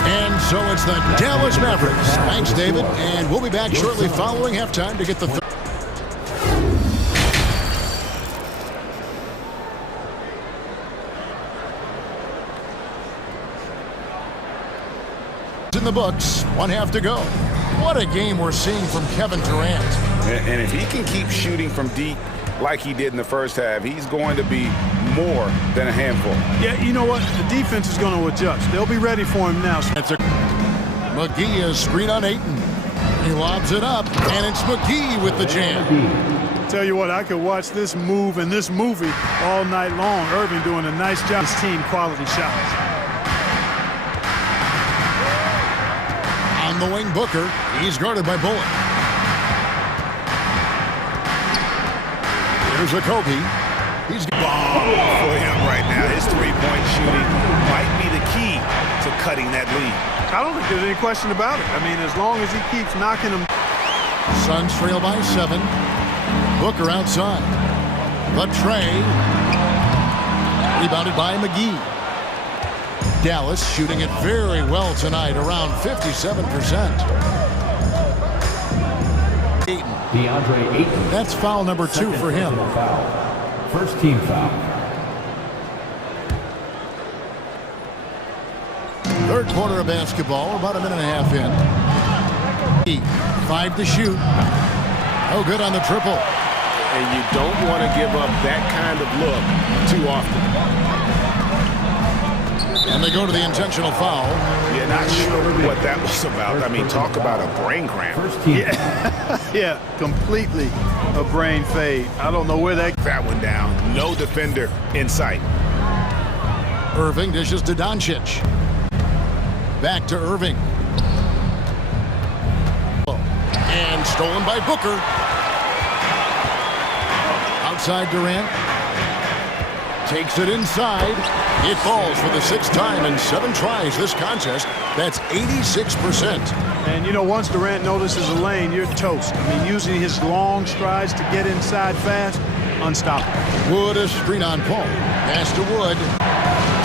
And so it's the Dallas Mavericks. Thanks, David. And we'll be back shortly following halftime to get the in the books. 1 half to go. What a game we're seeing from Kevin Durant. And if he can keep shooting from deep like he did in the first half, he's going to be more than a handful. Yeah, you know what? The defense is going to adjust. They'll be ready for him now. McGee is screen on Ayton. He lobs it up, and it's McGee with the jam. Tell you what, I could watch this move and this movie all night long. Irvin doing a nice job. His team quality shots. On the wing, Booker. He's guarded by Bullock. Here's a Kobe. He's bomb for him right now. His three-point shooting might be the key to cutting that lead. I don't think there's any question about it. I mean, as long as he keeps knocking them. Suns trail by 7. Booker outside. The tray. Rebounded by McGee. Dallas shooting it very well tonight, around 57%. DeAndre Ayton. That's foul number 2 for him. First team foul. Third quarter of basketball, about a minute and a half in. 5 to shoot. Oh, good on the triple. And you don't want to give up that kind of look too often. And they go to the intentional foul. Yeah, not sure what that was about. I mean, talk about a brain cramp. Yeah, completely a brain fade. I don't know where that went down. No defender in sight. Irving dishes to Doncic. Back to Irving. And stolen by Booker. Outside Durant. Takes it inside. It falls for the 6th time in 7 tries this contest. That's 86%. And, you know, once Durant notices a lane, you're toast. I mean, using his long strides to get inside fast, unstoppable. Wood a screen on Paul. Pass to Wood.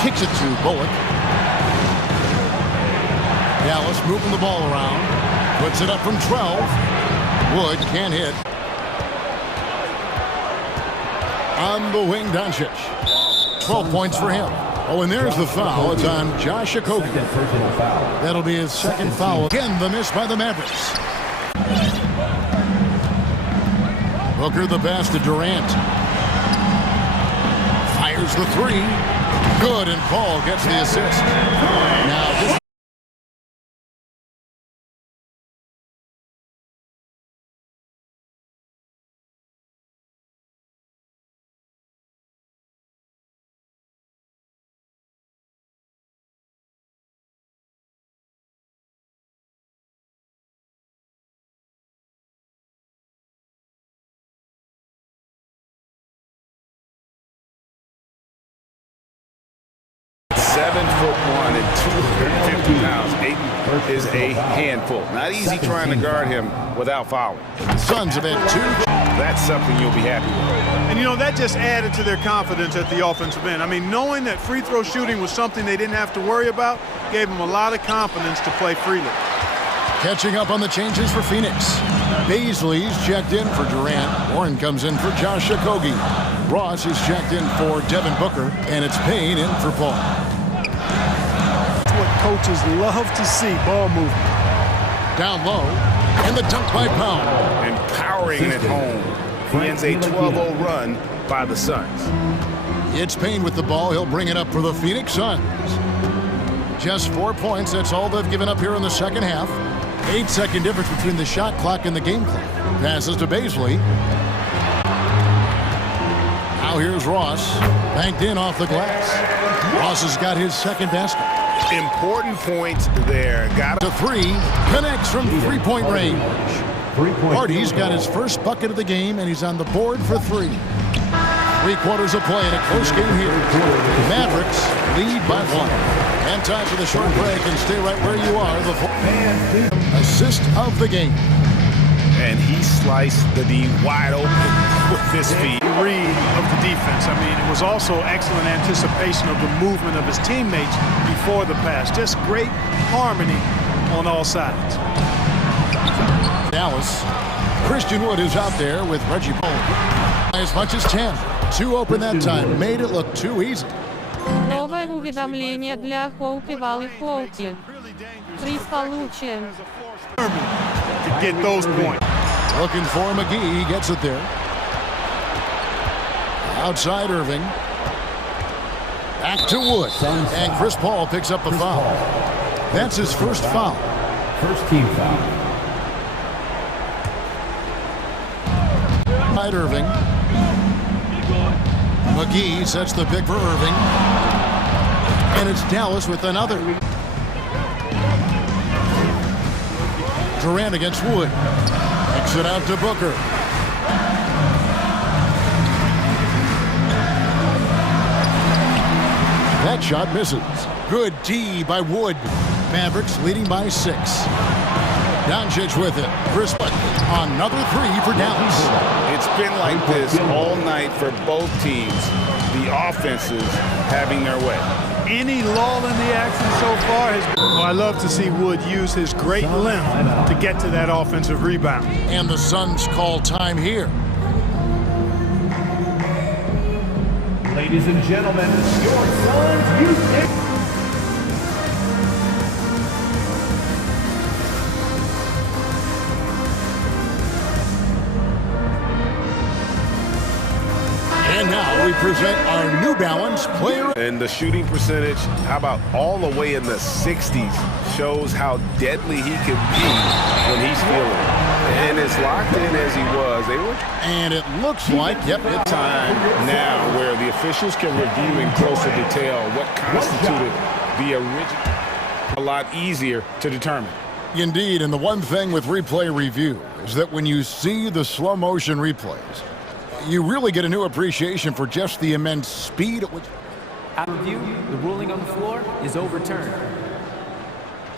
Kicks it to Bullock. Dallas moving the ball around. Puts it up from 12. Wood can't hit. On the wing, Doncic. 12 points for him. Oh, and there's the foul. It's on Josh Okogie. That'll be his 2nd foul. Again, the miss by the Mavericks. Booker the pass to Durant. Fires the 3. Good, and Paul gets the assist. Now this and 250 pounds. Ayton is a handful. Not easy trying to guard him without fouling. Suns have had 2. That's something you'll be happy with. And, you know, that just added to their confidence at the offensive end. I mean, knowing that free throw shooting was something they didn't have to worry about gave them a lot of confidence to play freely. Catching up on the changes for Phoenix. Baisley's checked in for Durant. Warren comes in for Josh Okogie. Ross is checked in for Devin Booker. And it's Payne in for Paul. What coaches love to see, ball movement. Down low, and the dunk by Pound. Empowering it home. He ends a 12-0 run by the Suns. It's Payne with the ball. He'll bring it up for the Phoenix Suns. Just 4 points. That's all they've given up here in the second half. 8-second difference between the shot clock and the game clock. Passes to Baisley. Now here's Ross. Banked in off the glass. Ross has got his 2nd basket. Important points there. Got to 3. Connects from 3-point range. Hardy's got his 1st bucket of the game, and he's on the board for 3. 3 quarters of play in a close game here. Mavericks lead by 1. And time for the short break, and stay right where you are. The assist of the game. And he sliced the D wide open with his feet. Read of the defense. I mean, it was also excellent anticipation of the movement of his teammates before the pass. Just great harmony on all sides. Dallas. Christian Wood is out there with Reggie Bone. As much as 10. 2 open that time. Made it look too easy. Новое уведомление для Хоупи Валли Хоупи. 3 получен. To get those points. Looking for McGee. He gets it there. Outside Irving. Back to Wood. And Chris Paul picks up the foul. That's his 1st foul. 1st team foul. Outside Irving. McGee sets the pick for Irving. And it's Dallas with another. Durant against Wood. Kicks it out to Booker. That shot misses. Good D by Wood. Mavericks leading by 6. Doncic with it. Chris another 3 for Dallas. It's been like this all night for both teams. The offenses having their way. Any lull in the action so far has been. Well, I love to see Wood use his great length to get to that offensive rebound. And the Suns call time here. Ladies and gentlemen, your Suns Youth. And now we present our New Balance player. And the shooting percentage, how about all the way in the 60s, shows how deadly he can be when he's feeling it. And as locked in as he was, they were. And it looks like, yep, it's time now where the officials can review in closer detail what constituted the original. A lot easier to determine. Indeed, and the one thing with replay review is that when you see the slow motion replays, you really get a new appreciation for just the immense speed at which. At review, the ruling on the floor is overturned.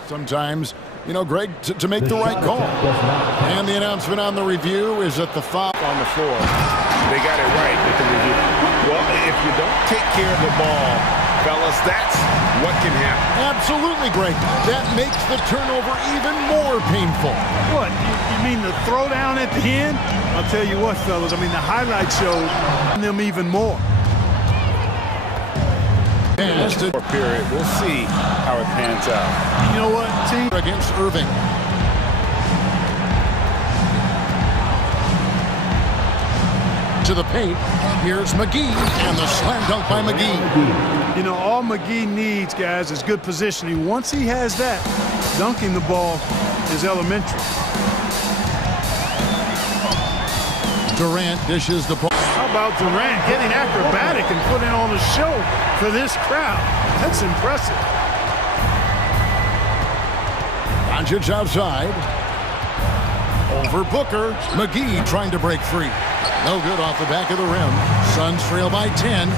Sometimes, you know, Greg, to make the right call. And the announcement on the review is that the foul on the floor. They got it right with the review. Well, if you don't take care of the ball, fellas, that's what can happen. Absolutely, Greg. That makes the turnover even more painful. What? You mean the throwdown at the end? I'll tell you what, fellas. I mean, the highlight showed them even more. Period. We'll see how it pans out. You know what, team? Against Irving. To the paint. Here's McGee, and the slam dunk by McGee. You know, all McGee needs, guys, is good positioning. Once he has that, dunking the ball is elementary. Durant dishes the ball. How about Durant getting acrobatic and putting on a show for this crowd? That's impressive. Doncic outside. Over Booker. McGee trying to break free. No good off the back of the rim. Suns trail by 10.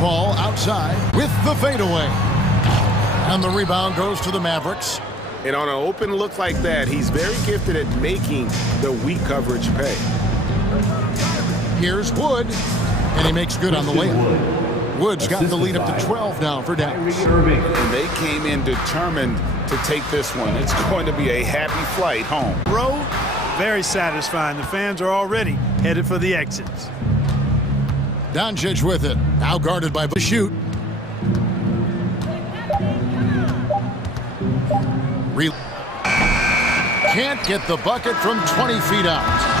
Ball outside with the fadeaway. And the rebound goes to the Mavericks. And on an open look like that, he's very gifted at making the weak coverage pay. Here's Wood, and he makes good on the layup. Wood's got the lead up to 12 now for Dallas. And they came in determined to take this one. It's going to be a happy flight home. Road, very satisfying. The fans are already headed for the exits. Doncic with it, now guarded by the shoot. Can't get the bucket from 20 feet out.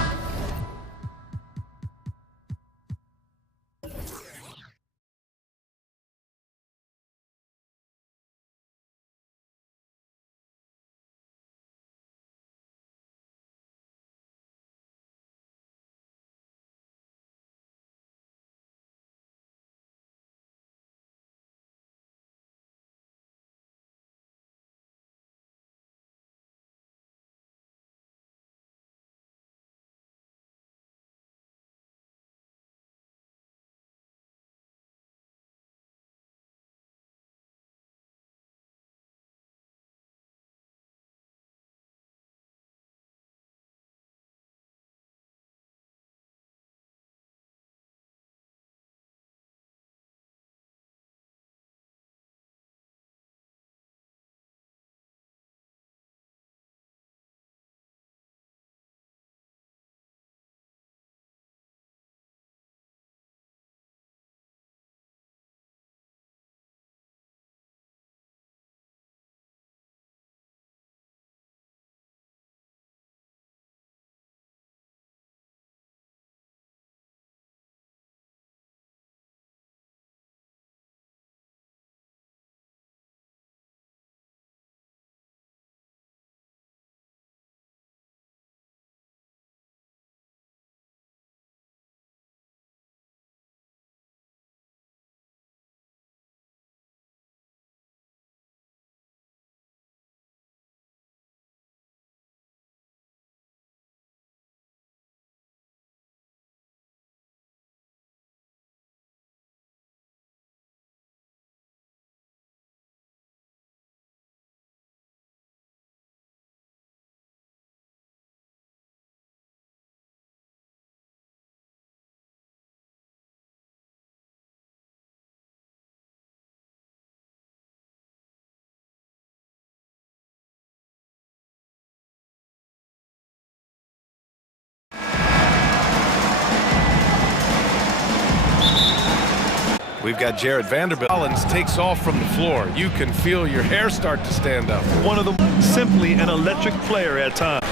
We've got Jared Vanderbilt. Collins takes off from the floor. You can feel your hair start to stand up. One of them, simply an electric player at times.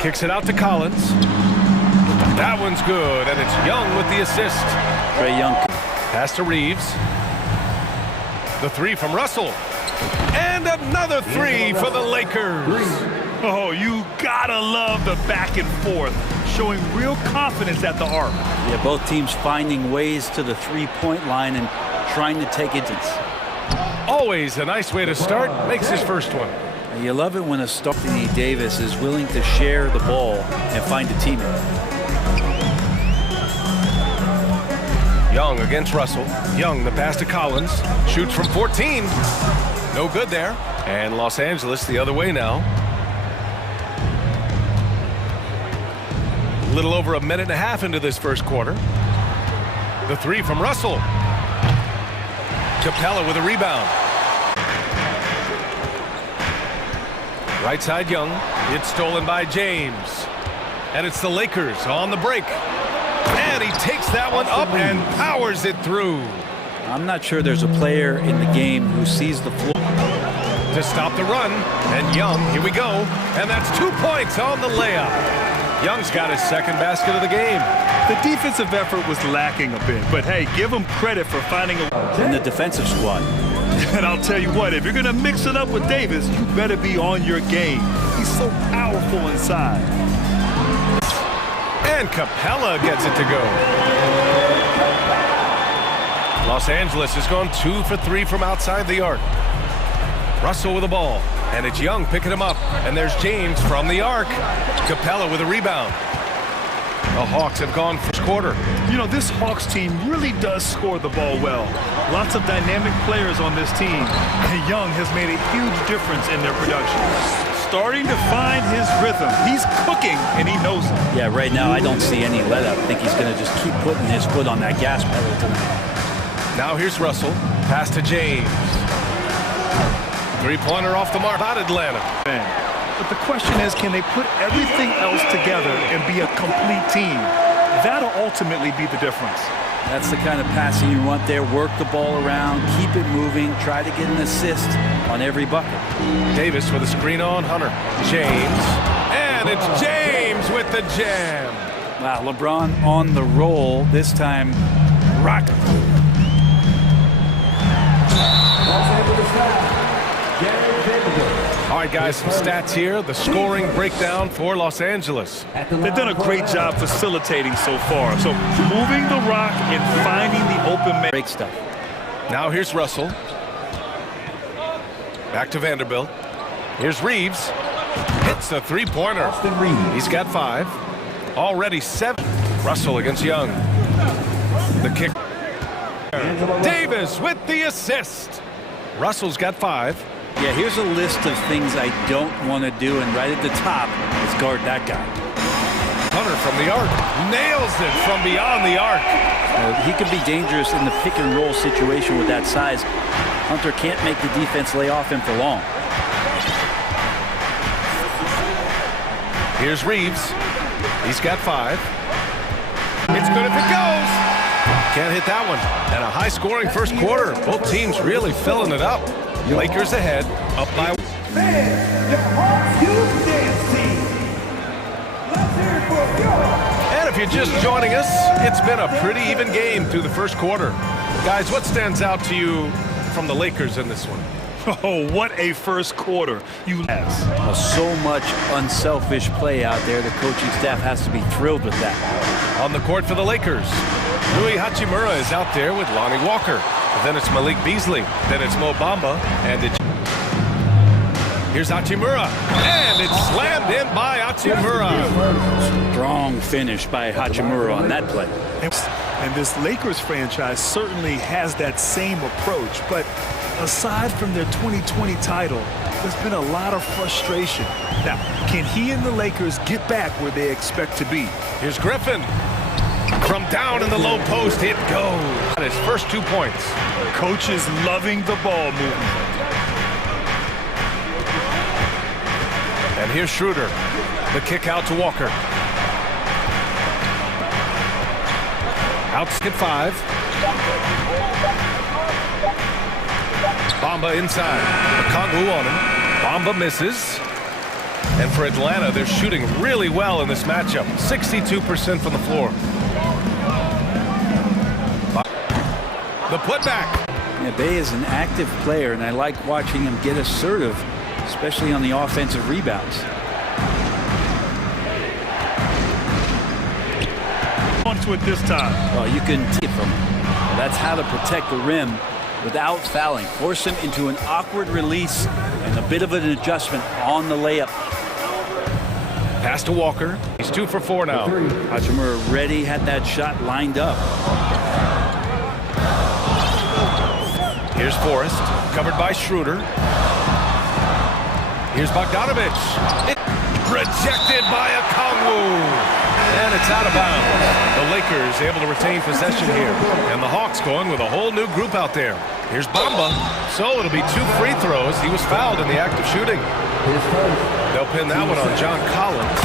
Kicks it out to Collins. With the That one's good, and it's Young with the assist. Trey Young. Pass to Reeves. The three from Russell. And another three for the Lakers. Oh, you gotta love the back and forth, showing real confidence at the arc. Yeah, both teams finding ways to the three-point line and trying to take it. Always a nice way to start. Makes his first one. You love it when a star Anthony Davis is willing to share the ball and find a teammate. Young against Russell. Young, the pass to Collins. Shoots from 14. No good there. And Los Angeles the other way now. A little over a minute and a half into this first quarter. The three from Russell. Capella with a rebound. Right side Young. It's stolen by James. And it's the Lakers on the break. And he takes that one up and powers it through. I'm not sure there's a player in the game who sees the floor. To stop the run. And Young, here we go. And that's 2 points on the layup. Young's got his second basket of the game. The defensive effort was lacking a bit, but hey, give him credit for finding a... In the defensive squad. And I'll tell you what, if you're going to mix it up with Davis, you better be on your game. He's so powerful inside. And Capella gets it to go. Los Angeles has gone 2 for 3 from outside the arc. Russell with the ball. And it's Young picking him up. And there's James from the arc. Capella with a rebound. The Hawks have gone first quarter. You know, this Hawks team really does score the ball well. Lots of dynamic players on this team. And Young has made a huge difference in their production. Starting to find his rhythm. He's cooking, and he knows it. Yeah, right now I don't see any let up. I think he's going to just keep putting his foot on that gas pedal tonight. Now here's Russell. Pass to James. Three-pointer off the mark. About Atlanta. But the question is, can they put everything else together and be a complete team? That'll ultimately be the difference. That's the kind of passing you want there. Work the ball around, keep it moving, try to get an assist on every bucket. Davis with a screen on Hunter. James. And it's James with the jam. Wow, LeBron on the roll. This time, rocket. All right, guys, some stats here. The scoring breakdown for Los Angeles. They've done a great job facilitating so far. So moving the rock and finding the open man. Great stuff. Now here's Russell. Back to Vanderbilt. Here's Reeves. Hits the three-pointer. He's got 5. Already 7. Russell against Young. The kick. Davis with the assist. Russell's got 5. Yeah, here's a list of things I don't want to do, and right at the top is guard that guy. Hunter from the arc. Nails it from beyond the arc. He could be dangerous in the pick-and-roll situation with that size. Hunter can't make the defense lay off him for long. Here's Reeves. He's got 5. It's good if it goes. Can't hit that one. And a high-scoring first quarter. Both teams really filling it up. Lakers ahead, up by... And if you're just joining us, it's been a pretty even game through the first quarter. Guys, what stands out to you from the Lakers in this one? Oh, what a first quarter. So much unselfish play out there. The coaching staff has to be thrilled with that. On the court for the Lakers, Rui Hachimura is out there with Lonnie Walker. Then it's Malik Beasley. Then it's Mo Bamba. And here's Hachimura. And it's slammed in by Hachimura. Strong finish by Hachimura on that play. And this Lakers franchise certainly has that same approach. But aside from their 2020 title, there's been a lot of frustration. Now, can he and the Lakers get back where they expect to be? Here's Griffin. From down in the low post, it goes. And his first 2 points. Coach is loving the ball movement. And here's Schroeder. The kick out to Walker. Outs at 5. Bamba inside. The Kongu on him. Bamba misses. And for Atlanta, they're shooting really well in this matchup. 62% from the floor. The putback. Yeah, Bay is an active player, and I like watching him get assertive, especially on the offensive rebounds. Onto it this time. Well, you can see from him. Well, that's how to protect the rim without fouling. Force him into an awkward release and a bit of an adjustment on the layup. Pass to Walker. He's 2 for 4 now. Hachimura already had that shot lined up. Here's Forrest, covered by Schroeder. Here's Bogdanovich. Rejected by Okongwu. And it's out of bounds. The Lakers able to retain possession here. And the Hawks going with a whole new group out there. Here's Bamba. So it'll be 2 free throws. He was fouled in the act of shooting. They'll pin that one on John Collins.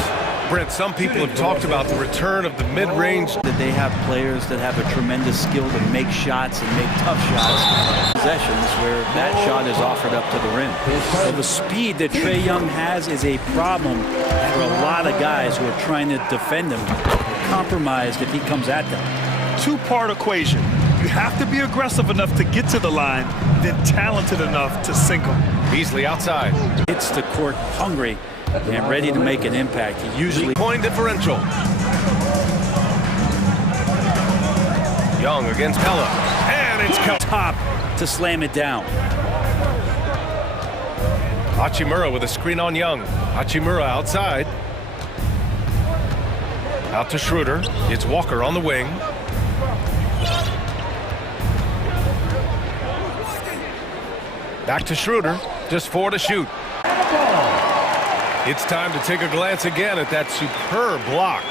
Brent, some people have talked about the return of the mid-range. That they have players that have a tremendous skill to make shots and make tough shots. Possessions where that shot is offered up to the rim. So the speed that Trae Young has is a problem for a lot of guys who are trying to defend him. Compromised if he comes at them. Two-part equation. You have to be aggressive enough to get to the line, then talented enough to sink them. Beasley outside. Hits the court hungry and ready to make an impact. He usually... Point differential. Young against Pella. And it's top to slam it down. Hachimura with a screen on Young. Hachimura outside. Out to Schroeder. It's Walker on the wing. Back to Schroeder. Just 4 to shoot. It's time to take a glance again at that superb block.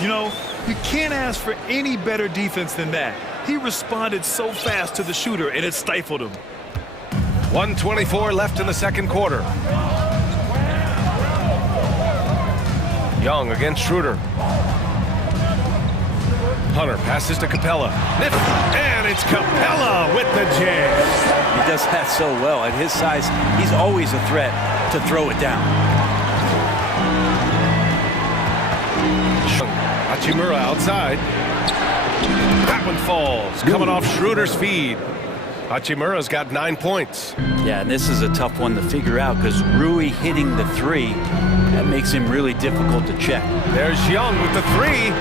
You know, you can't ask for any better defense than that. He responded so fast to the shooter, and it stifled him. 1:24 left in the second quarter. Young against Schroeder. Hunter passes to Capella. And it's Capella with the jam. He does that so well. At his size, he's always a threat to throw it down. Hachimura outside. That one falls. Coming off Schroeder's feed. Hachimura's got 9 points. Yeah, and this is a tough one to figure out because Rui hitting the 3, that makes him really difficult to check. There's Young with the 3.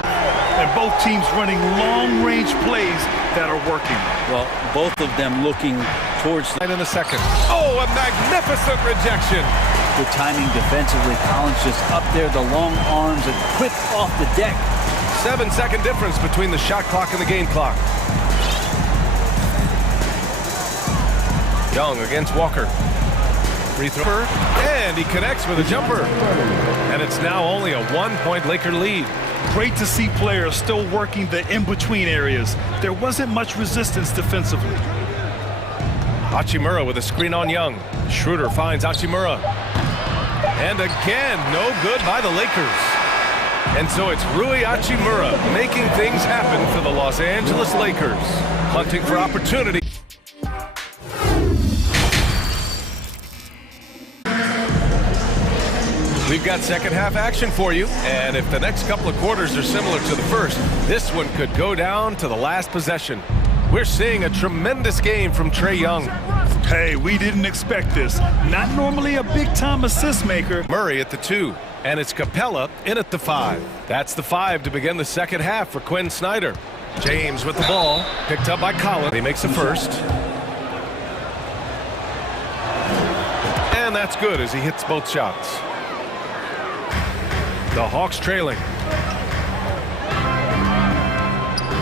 And both teams running long-range plays that are working. Well, both of them looking towards the... in the second. Oh, a magnificent rejection. Good timing defensively. Collins just up there, the long arms, and quick off the deck. 7-second difference between the shot clock and the game clock. Young against Walker. Free throw. And he connects with a jumper. And it's now only a 1-point Laker lead. Great to see players still working the in-between areas. There wasn't much resistance defensively. Hachimura with a screen on Young. Schroeder finds Hachimura. And again, no good by the Lakers. And so it's Rui Hachimura making things happen for the Los Angeles Lakers. Hunting for opportunity. We've got second half action for you, and if the next couple of quarters are similar to the first, this one could go down to the last possession. We're seeing a tremendous game from Trae Young. Hey, we didn't expect this. Not normally a big-time assist maker. Murray at the 2, and it's Capella in at the 5. That's the 5 to begin the second half for Quinn Snyder. James with the ball, picked up by Collins. He makes a first. And that's good as he hits both shots. The Hawks trailing.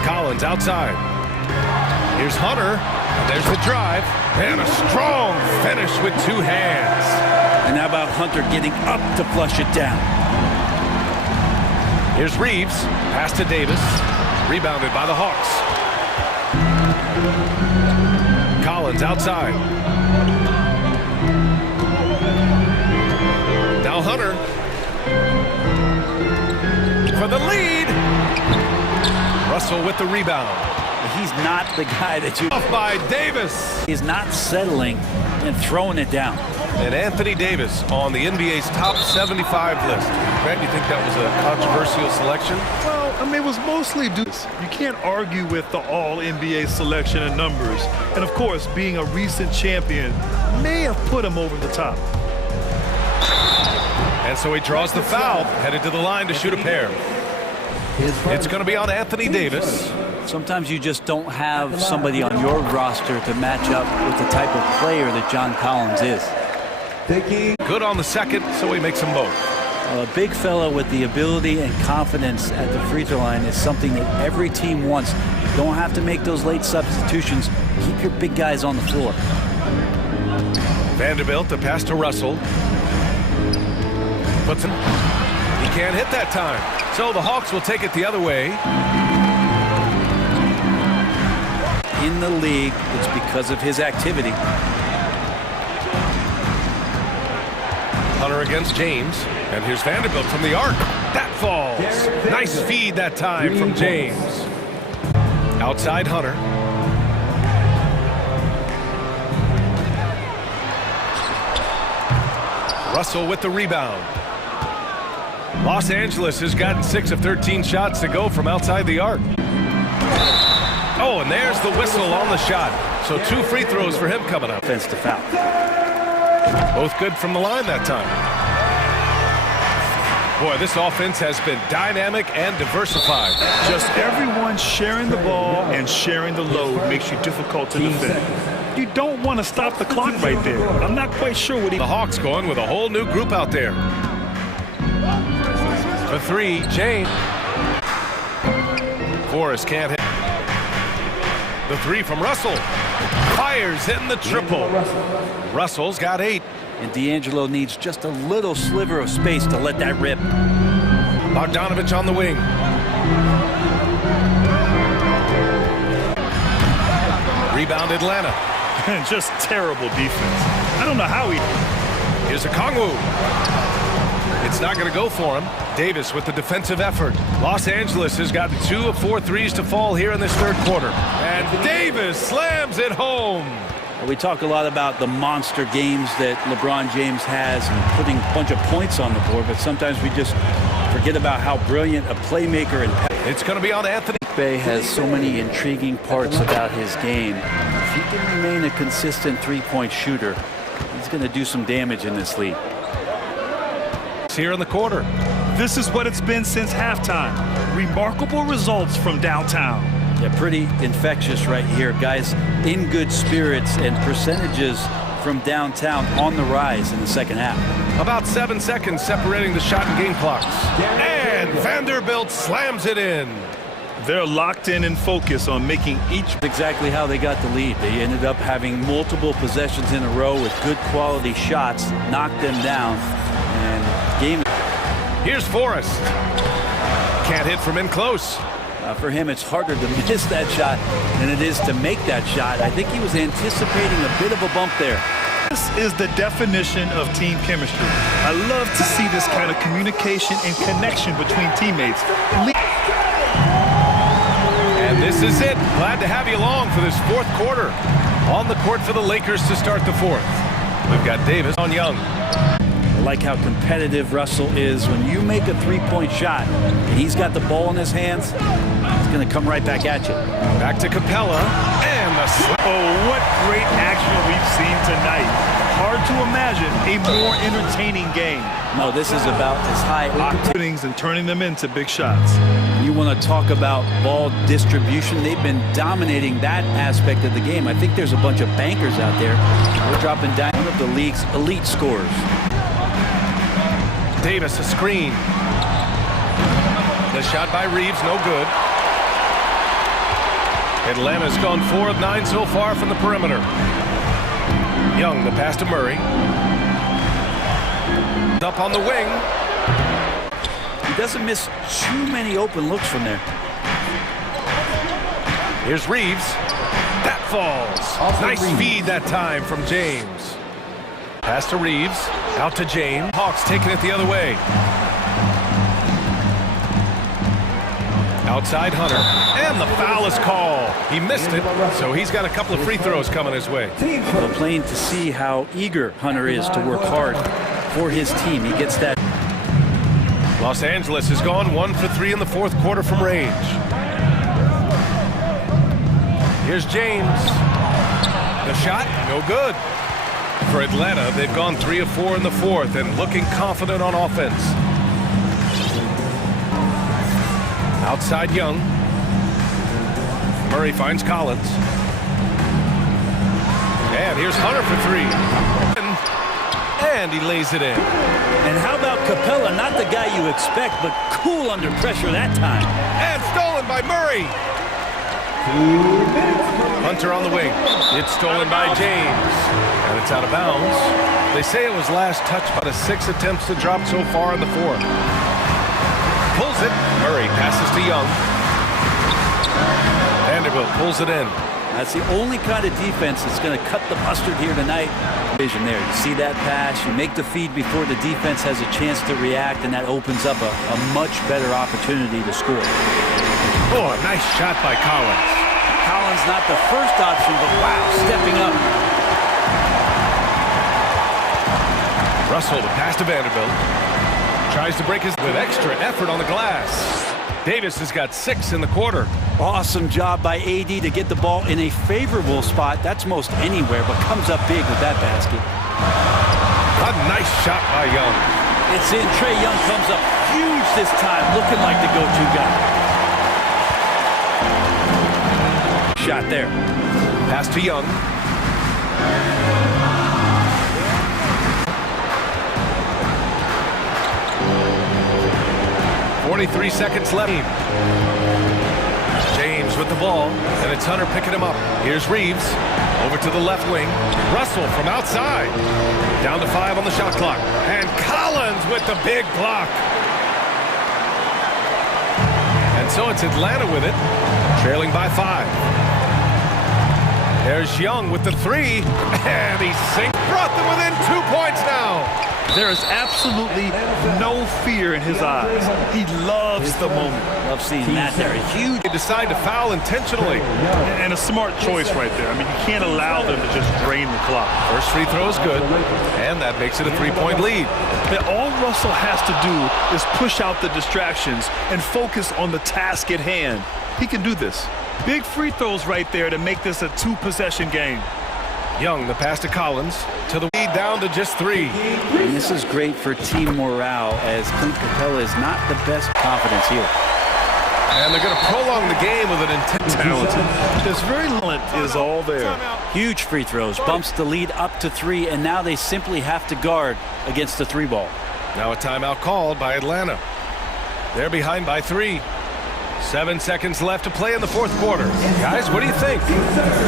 Collins outside. Here's Hunter. There's the drive. And a strong finish with 2 hands. And how about Hunter getting up to flush it down? Here's Reeves. Pass to Davis. Rebounded by the Hawks. Collins outside. Now Hunter. For the lead. Russell with the rebound. He's not the guy that you... Off by Davis. He's not settling and throwing it down. And Anthony Davis on the NBA's top 75 list. Grant, you think that was a controversial selection? Well, I mean, it was mostly due. You can't argue with the all-NBA selection and numbers. And, of course, being a recent champion may have put him over the top. And so he draws the foul, headed to the line to shoot a pair. It's going to be on Anthony Davis. Sometimes you just don't have somebody on your roster to match up with the type of player that John Collins is. Good on the second, so he makes them both. A big fella with the ability and confidence at the free throw line is something that every team wants. You don't have to make those late substitutions. Keep your big guys on the floor. Vanderbilt, the pass to Russell. Puts him. He can't hit that time. So the Hawks will take it the other way. In the league, it's because of his activity. Hunter against James. And here's Vanderbilt from the arc. That falls. Nice feed that time from James. Outside Hunter. Russell with the rebound. Los Angeles has gotten 6 of 13 shots to go from outside the arc. Oh, and there's the whistle on the shot. So 2 free throws for him coming up. Offense to foul. Both good from the line that time. Boy, this offense has been dynamic and diversified. Just everyone sharing the ball and sharing the load makes you difficult to defend. You don't want to stop the clock right there. I'm not quite sure what he... The Hawks going with a whole new group out there. For 3, James. Forrest can't hit. The 3 from Russell. Fires in the triple. Russell's got 8. And D'Angelo needs just a little sliver of space to let that rip. Bogdanovich on the wing. Rebound Atlanta. Just terrible defense. I don't know how he... Here's a Kongwu. It's not going to go for him. Davis with the defensive effort. Los Angeles has gotten 2 of 4 threes to fall here in this third quarter. And Davis slams it home. We talk a lot about the monster games that LeBron James has and putting a bunch of points on the board, but sometimes we just forget about how brilliant a playmaker and... It's going to be on Anthony. Bay has so many intriguing parts about his game. If he can remain a consistent three-point shooter, he's going to do some damage in this league. Here in the quarter. This is what it's been since halftime. Remarkable results from downtown. Yeah, pretty infectious right here. Guys in good spirits and percentages from downtown on the rise in the second half. About 7 seconds separating the shot and game clocks. And Vanderbilt slams it in. They're locked in and focused on making each... Exactly how they got the lead. They ended up having multiple possessions in a row with good quality shots, knocked them down, and game... Here's Forrest. Can't hit from in close. For him, it's harder to miss that shot than it is to make that shot. I think he was anticipating a bit of a bump there. This is the definition of team chemistry. I love to see this kind of communication and connection between teammates. And this is it. Glad to have you along for this fourth quarter. On the court for the Lakers to start the fourth. We've got Davis on Young. I like how competitive Russell is. When you make a three-point shot and he's got the ball in his hands, he's going to come right back at you. Back to Capella. And the slap. Oh, what great action we've seen tonight. Hard to imagine a more entertaining game. No, this is about as high octane and turning them into big shots. You want to talk about ball distribution. They've been dominating that aspect of the game. I think there's a bunch of bankers out there. We're dropping down one of the league's elite scorers. Davis, a screen. The shot by Reeves, no good. Atlanta's gone 4 of 9 so far from the perimeter. Young, the pass to Murray. Up on the wing. He doesn't miss too many open looks from there. Here's Reeves. That falls. Nice feed that time from James. Pass to Reeves. Out to James. Hawks taking it the other way. Outside Hunter, and the foul is called. He missed it, so he's got a couple of free throws coming his way. Well, plain to see how eager Hunter is to work hard for his team. He gets that. Los Angeles has gone 1 for 3 in the fourth quarter from range. Here's James. The shot, no good. For Atlanta, they've gone 3 of 4 in the fourth and looking confident on offense. Outside Young. Murray finds Collins. And here's Hunter for 3. And he lays it in. And how about Capella? Not the guy you expect, but cool under pressure that time. And stolen by Murray. Hunter on the wing. It's stolen by James. And it's out of bounds. They say it was last touched by the 6 attempts to drop so far in the fourth. Pulls it. Murray passes to Young. Vanderbilt pulls it in. That's the only kind of defense that's going to cut the mustard here tonight. Vision there. You see that pass. You make the feed before the defense has a chance to react, and that opens up a much better opportunity to score. Oh, a nice shot by Collins. Collins not the first option, but wow, stepping up. Russell to pass to Vanderbilt. Tries to break his with extra effort on the glass. Davis has got 6 in the quarter. Awesome job by AD to get the ball in a favorable spot. That's most anywhere, but comes up big with that basket. A nice shot by Young. It's in. Trae Young comes up huge this time, looking like the go-to guy. Shot there. Pass to Young. 43 seconds left. James with the ball, and it's Hunter picking him up. Here's Reeves, over to the left wing. Russell from outside. Down to 5 on the shot clock. And Collins with the big block. And so it's Atlanta with it, trailing by 5. There's Young with the 3, and he sinks. Brought them within 2 points now. There is absolutely no fear in his eyes. He loves the moment. Love seeing that there. Huge. They decide to foul intentionally. And a smart choice right there. I mean, you can't allow them to just drain the clock. First free throw is good, and that makes it a 3-point lead. And all Russell has to do is push out the distractions and focus on the task at hand. He can do this. Big free throws right there to make this a 2-possession game. Young, the pass to Collins, to the lead down to just 3. And this is great for team morale, as Clint Capella is not the best confidence here. And they're going to prolong the game with an intense talented. This very talent is all there. Huge free throws, bumps the lead up to 3, and now they simply have to guard against the 3-ball. Now a timeout called by Atlanta. They're behind by 3. 7 seconds left to play in the fourth quarter. Guys, what do you think?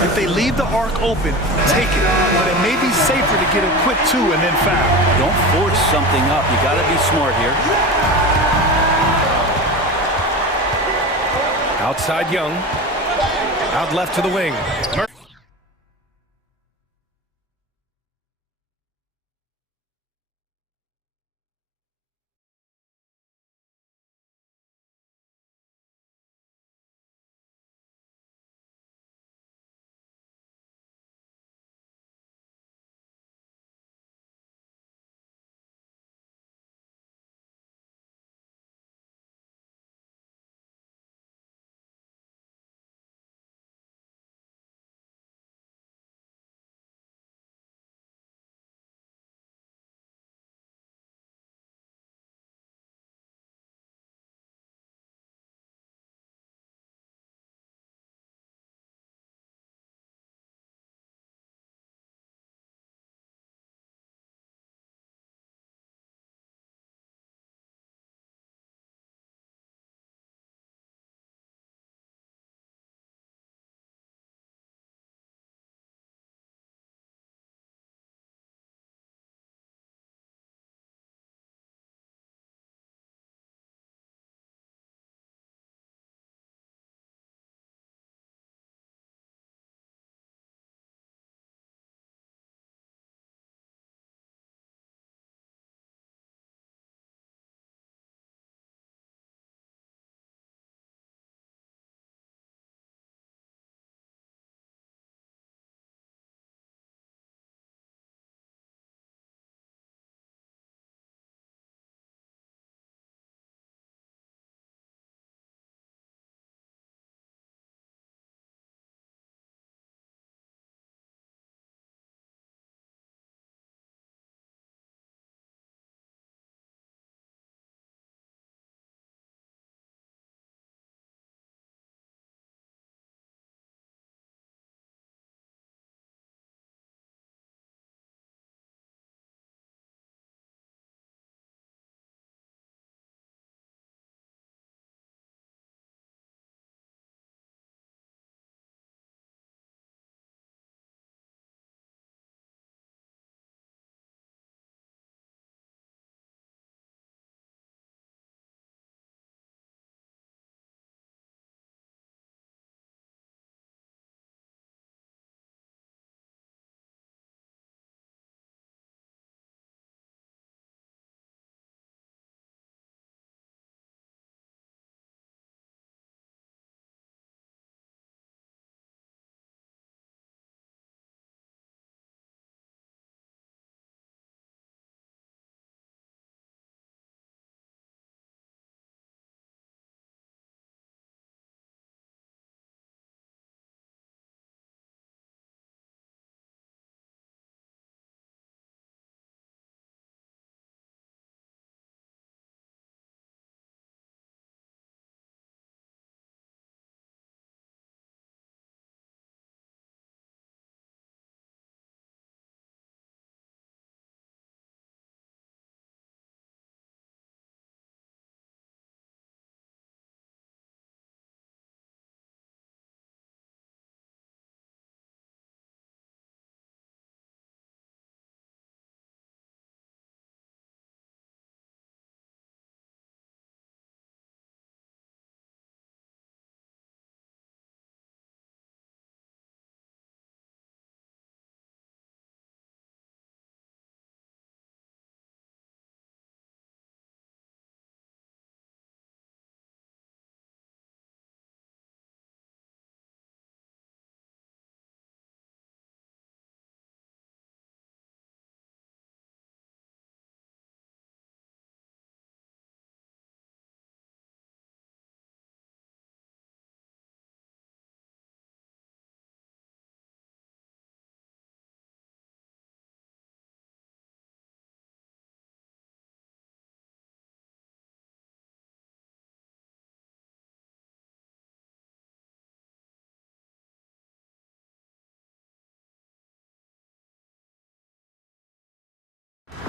If they leave the arc open, take it. But it may be safer to get a quick 2 and then foul. Don't force something up. You got to be smart here. Outside Young. Out left to the wing.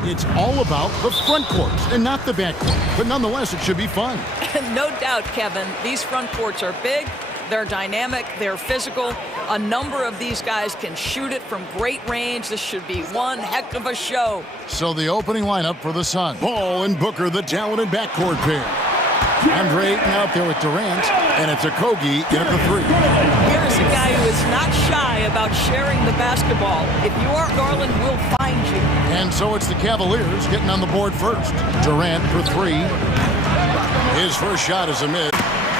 It's all about the front courts and not the back court. But nonetheless, it should be fun. No doubt, Kevin. These front courts are big, they're dynamic, they're physical. A number of these guys can shoot it from great range. This should be one heck of a show. So the opening lineup for the Suns. Ball and Booker, the talented backcourt pair. Andre Ayton out there with Durant, and it's Okogie in at the 3. Here's a guy who is not shy about sharing the basketball. If you are, Garland will find you. And so it's the Cavaliers getting on the board first. Durant for 3. His first shot is a miss.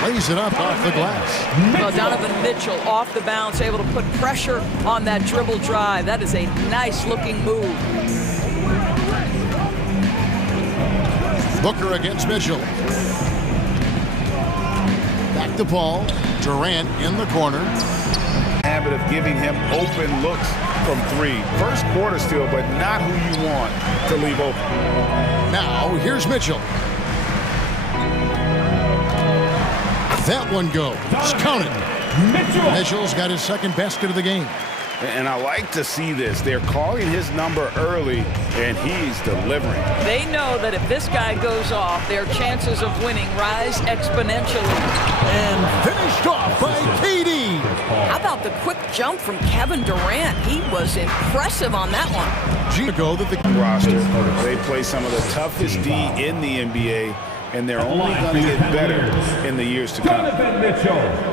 Lays it up off the glass. Well, Donovan Mitchell off the bounce, able to put pressure on that dribble drive. That is a nice-looking move. Booker against Mitchell. Back to Paul. Durant in the corner. Habit of giving him open looks from 3. First quarter still, but not who you want to leave open. Now, here's Mitchell. That one goes. Counted. Mitchell's got his second basket of the game. And I like to see this. They're calling his number early, and he's delivering. They know that if this guy goes off, their chances of winning rise exponentially. And finished off by KD. How about the quick jump from Kevin Durant? He was impressive on that one. Go that the roster. They play some of the toughest D in the NBA, and they're only going to get better in the years to come.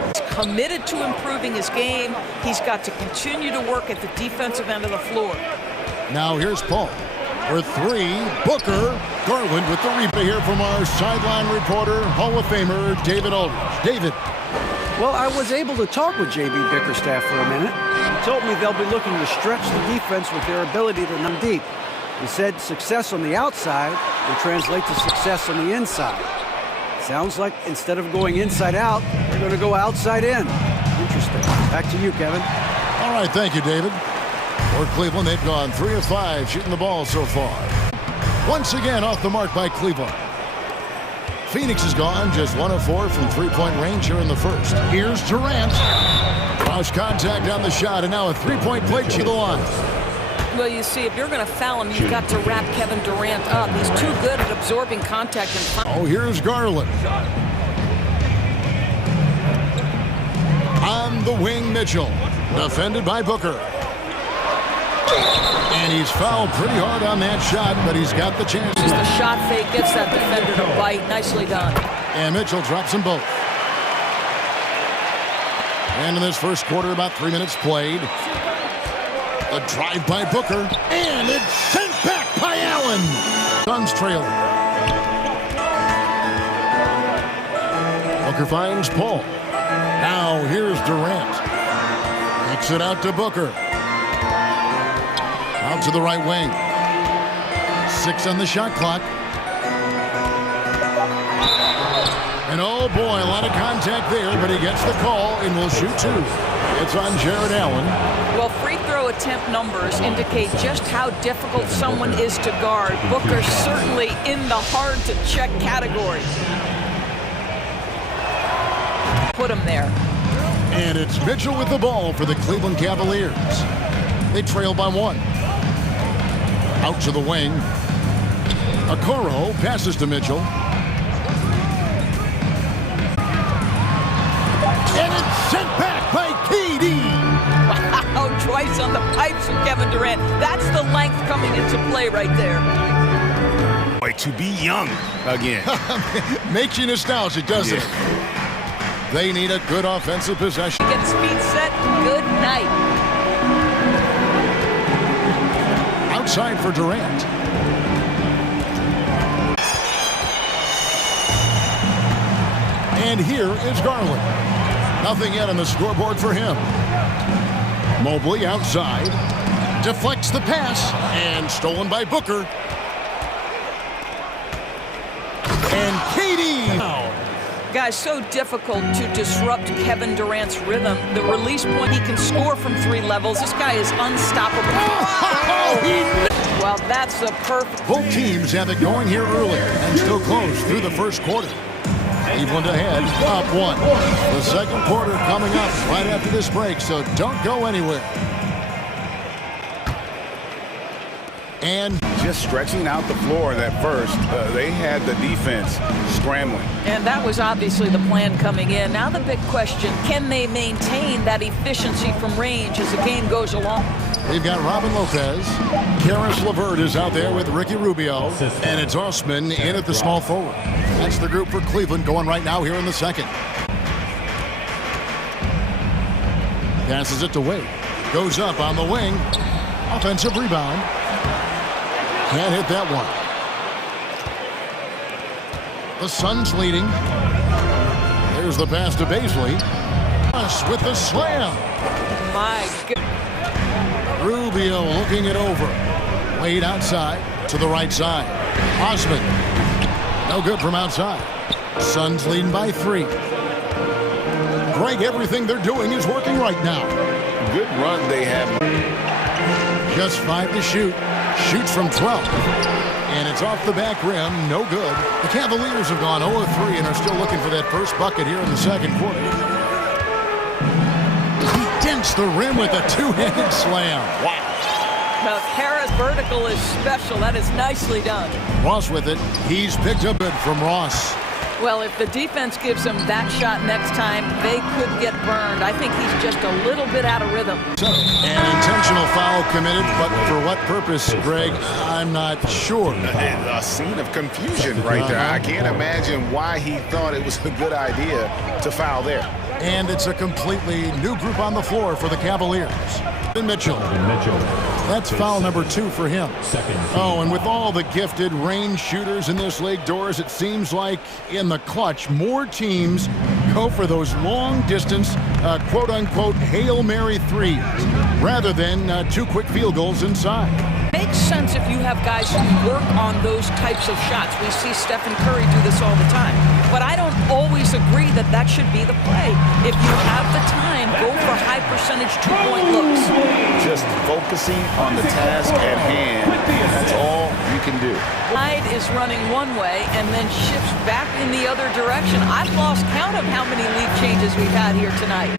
He's committed to improving his game. He's got to continue to work at the defensive end of the floor. Now here's Paul. For 3, Booker. Garland with the replay here from our sideline reporter, Hall of Famer David Aldridge. David. Well, I was able to talk with J.B. Bickerstaff for a minute. He told me they'll be looking to stretch the defense with their ability to run deep. He said success on the outside will translate to success on the inside. Sounds like instead of going inside out, they're going to go outside in. Interesting. Back to you, Kevin. All right, thank you, David. For Cleveland, they've gone 3 of 5 shooting the ball so far. Once again, off the mark by Cleveland. Phoenix is gone just 1 of 4 from three-point range here in the first. Here's Durant. Cross contact on the shot, and now a three-point play to the line. Well, you see, if you're going to foul him, you've got to wrap Kevin Durant up. He's too good at absorbing contact and foul. Oh, here's Garland. On the wing, Mitchell. Defended by Booker. And he's fouled pretty hard on that shot, but he's got the chance. Just a shot fake, gets that defender to bite. Nicely done. And Mitchell drops them both. And in this first quarter, about 3 minutes played. A drive by Booker, and it's sent back by Allen. Suns trailing. Booker finds Paul. Now here's Durant. Kicks it out to Booker. Out to the right wing. 6 on the shot clock. And oh boy, a lot of contact there, but he gets the call and will shoot 2. It's on Jared Allen. Well, free throw attempt numbers indicate just how difficult someone is to guard. Booker certainly in the hard-to-check category. Put him there. And it's Mitchell with the ball for the Cleveland Cavaliers. They trail by 1. Out to the wing. Okoro passes to Mitchell. And it's sent back by KD. Wow, twice on the pipes from Kevin Durant. That's the length coming into play right there. Boy, to be young again. Makes you nostalgic, doesn't it? They need a good offensive possession. Gets feet set. Good night. Outside for Durant. And here is Garland. Nothing yet on the scoreboard for him. Mobley outside. Deflects the pass. And stolen by Booker. And KD. Guys, so difficult to disrupt Kevin Durant's rhythm. The release point, he can score from 3 levels. This guy is unstoppable. Well, that's the perfect. Both teams have it going here early and still close through the first quarter. Cleveland ahead, up 1. The second quarter coming up right after this break, so don't go anywhere. And just stretching out the floor that first, they had the defense scrambling. And that was obviously the plan coming in. Now the big question, can they maintain that efficiency from range as the game goes along? They've got Robin Lopez. Karis LeVert is out there with Ricky Rubio. And it's Osman in at the small forward. That's the group for Cleveland going right now here in the second. Passes it to Wade. Goes up on the wing. Offensive rebound. Can't hit that one. The Suns leading. There's the pass to Baisley. Us with the slam. My goodness. Rubio looking it over. Wade outside to the right side. Osman. No good from outside. Suns leading by 3. Greg, everything they're doing is working right now. Good run they have. Just 5 to shoot. Shoots from 12. And it's off the back rim. No good. The Cavaliers have gone 0-3 and are still looking for that first bucket here in the second quarter. He dents the rim with a two-handed slam. Wow. Now, Harris' vertical is special. That is nicely done. Ross with it. He's picked up it from Ross. Well, if the defense gives him that shot next time, they could get burned. I think he's just a little bit out of rhythm. An intentional foul committed, but for what purpose, Greg, I'm not sure. A scene of confusion right there. I can't imagine why he thought it was a good idea to foul there. And it's a completely new group on the floor for the Cavaliers. Mitchell. That's foul number 2 for him. Oh, and with all the gifted range shooters in this league, Doris, it seems like in the clutch, more teams go for those long-distance, quote-unquote, Hail Mary threes, rather than 2 quick field goals inside. Makes sense if you have guys who work on those types of shots. We see Stephen Curry do this all the time. But I don't always agree that that should be the play. If you have the time, go for high-percentage 2-point looks. Just focusing on the task at hand, that's all you can do. Hyde is running one way and then shifts back in the other direction. I've lost count of how many lead changes we've had here tonight.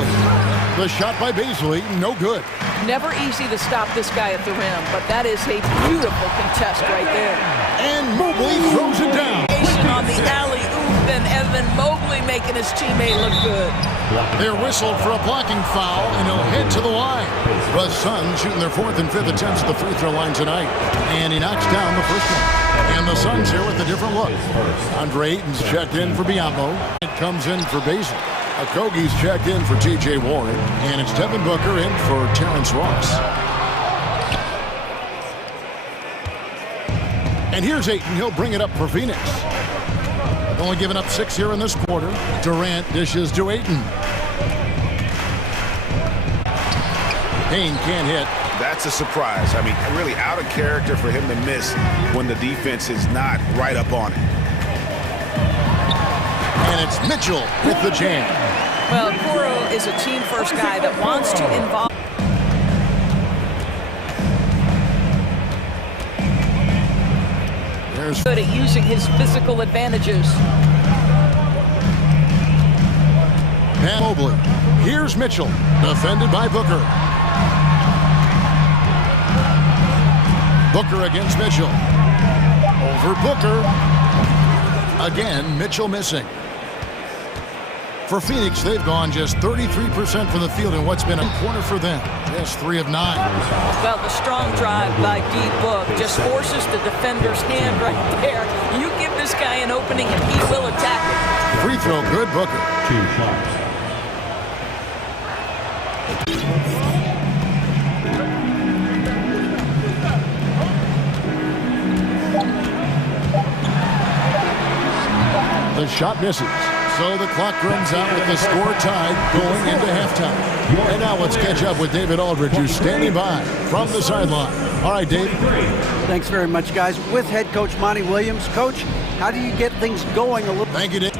The shot by Baisley, no good. Never easy to stop this guy at the rim, but that is a beautiful contest right there. And Mobley throws it down. On the alley-oop, and Evan Mobley making his teammate look good. They're whistled for a blocking foul, and he'll head to the line. The Suns shooting their 4th and 5th attempts at the free throw line tonight. And he knocks down the first one. And the Suns here with a different look. Andre Ayton's checked in for Biombo. It comes in for Baisley. Okogie's checked in for T.J. Warren. And it's Devin Booker in for Terrence Ross. And here's Ayton. He'll bring it up for Phoenix. Only given up 6 here in this quarter. Durant dishes to Ayton. Payne can't hit. That's a surprise. I mean, really out of character for him to miss when the defense is not right up on it. And it's Mitchell with the jam. Well, Kuro is a team-first guy that wants to involve. Good at using his physical advantages. And Mobley. Here's Mitchell, defended by Booker. Booker against Mitchell. Over Booker. Again, Mitchell missing. For Phoenix, they've gone just 33% from the field in what's been a corner for them. Just 3 of 9. Well, the strong drive by D-Book just forces the defender's hand right there. You give this guy an opening and he will attack it. Free throw, good Booker. 2 shots. The shot misses. So the clock runs out with the score tied going into halftime. And now let's catch up with David Aldridge, who's standing by from the sideline. All right, Dave. Thanks very much, guys. With head coach Monty Williams. Coach, how do you get things going a little? Thank you, Dave.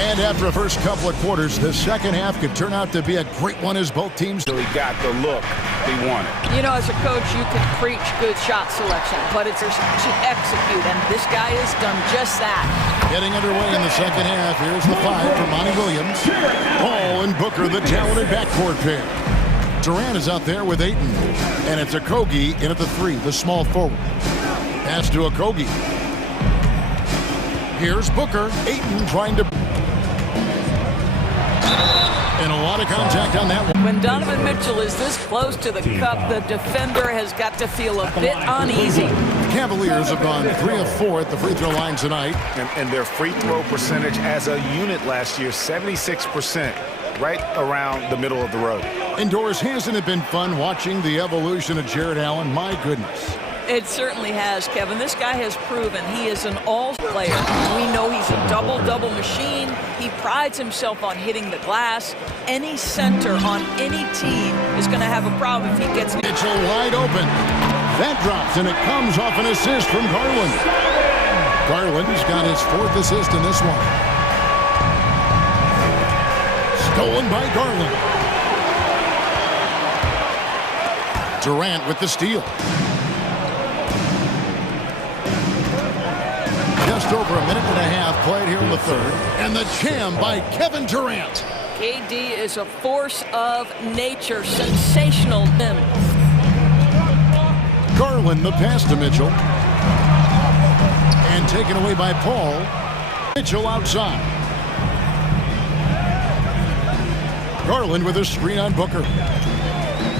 And after the first couple of quarters, the second half could turn out to be a great one as both teams. Really got the look they wanted. You know, as a coach, you can preach good shot selection, but it's to execute, and this guy has done just that. Getting underway in the second half. Here's the 5 for Monty Williams. Paul and Booker, the talented backcourt pair. Durant is out there with Ayton, and it's Okogie in at the 3, the small forward. Pass to Okogie. Here's Booker. Ayton trying to... And a lot of contact on that one. When Donovan Mitchell is this close to the cup, the defender has got to feel a bit uneasy. The Cavaliers have gone 3 of 4 at the free throw line tonight. And their free throw percentage as a unit last year, 76%, right around the middle of the road. Indoors, hasn't it been fun watching the evolution of Jared Allen? My goodness. It certainly has, Kevin. This guy has proven he is an all-player. We know he's a double-double machine. He prides himself on hitting the glass. Any center on any team is going to have a problem if he gets... Mitchell wide open. That drops, and it comes off an assist from Garland. Garland's got his 4th assist in this one. Stolen by Garland. Durant with the steal. Just over a minute and a half played here in the third. And the jam by Kevin Durant. KD is a force of nature. Sensational. Garland the pass to Mitchell. And taken away by Paul. Mitchell outside. Garland with a screen on Booker.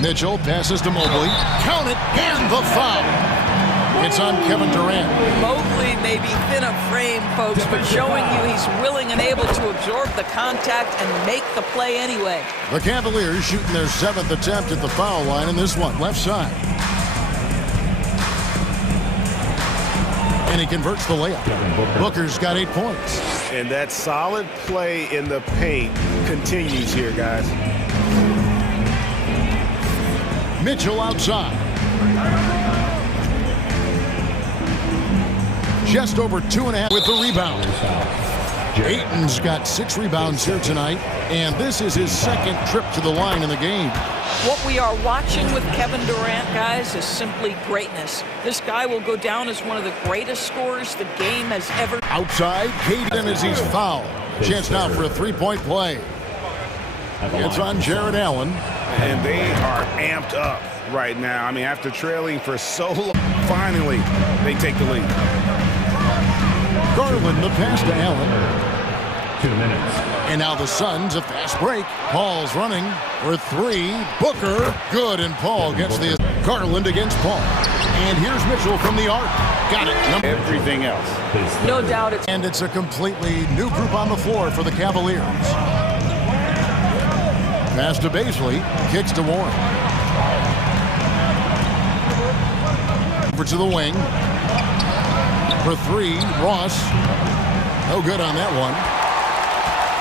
Mitchell passes to Mobley. Count it, and the foul. It's on Kevin Durant. Mobley may be thin of frame, folks, but showing you he's willing and able to absorb the contact and make the play anyway. The Cavaliers shooting their 7th attempt at the foul line in this one, left side. And he converts the layup. Booker's got 8 points. And that solid play in the paint continues here, guys. Mitchell outside. Just over 2.5 with the rebound. Ayton's got 6 rebounds here tonight, and this is his 2nd trip to the line in the game. What we are watching with Kevin Durant, guys, is simply greatness. This guy will go down as one of the greatest scorers the game has ever... Outside, Caden as he's fouled. Chance now for a 3-point play. It's on Jared Allen. And they are amped up right now. I mean, after trailing for so long, finally, they take the lead. Garland the pass to Allen. 2 minutes. And now the Suns, a fast break. Paul's running for 3. Booker, good, and Paul gets the... Garland against Paul. And here's Mitchell from the arc. Got it. Everything else. No doubt it's... And it's a completely new group on the floor for the Cavaliers. Pass to Baisley, kicks to Warren. Over to the wing. For 3, Ross. No good on that one.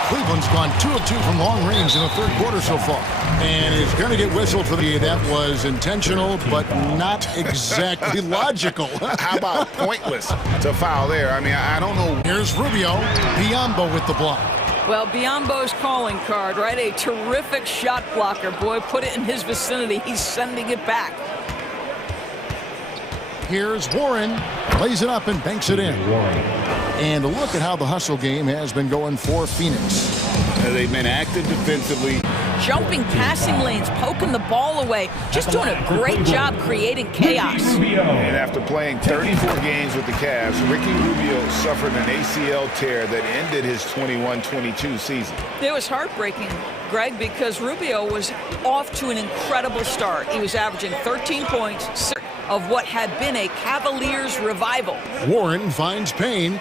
Cleveland's gone 2 of 2 from long range in the third quarter so far. And is going to get whistled for the... That was intentional, but not exactly logical. How about pointless to foul there? I mean, I don't know. Here's Rubio. Biombo with the block. Well, Biombo's calling card, right? A terrific shot blocker. Boy, put it in his vicinity. He's sending it back. Here's Warren. Lays it up and banks it in. And look at how the hustle game has been going for Phoenix. They've been active defensively. Jumping passing lanes, poking the ball away. Just doing a great job creating chaos. And after playing 34 games with the Cavs, Ricky Rubio suffered an ACL tear that ended his 21-22 season. It was heartbreaking, Greg, because Rubio was off to an incredible start. He was averaging 13 points of what had been a Cavaliers revival. Warren finds Payne.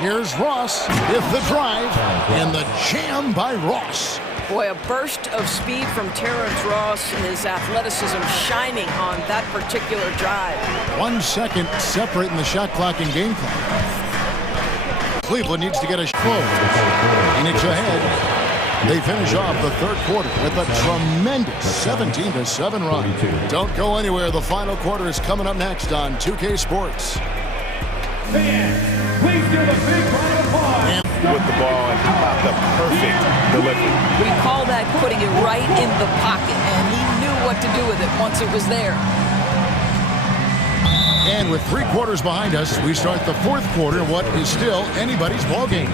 Here's Ross with the drive and the jam by Ross. Boy, a burst of speed from Terrence Ross and his athleticism shining on that particular drive. 1 second separating the shot clock and game clock. Cleveland needs to get a flow. Phoenix ahead. They finish off the third quarter with a tremendous 17-7 run. Don't go anywhere. The final quarter is coming up next on 2K Sports. Fans, please give a big round of applause. with the ball, and how about the perfect delivery? We call that putting it right in the pocket, and he knew what to do with it once it was there. And with 3 quarters behind us, we start the 4th quarter in what is still anybody's ball game.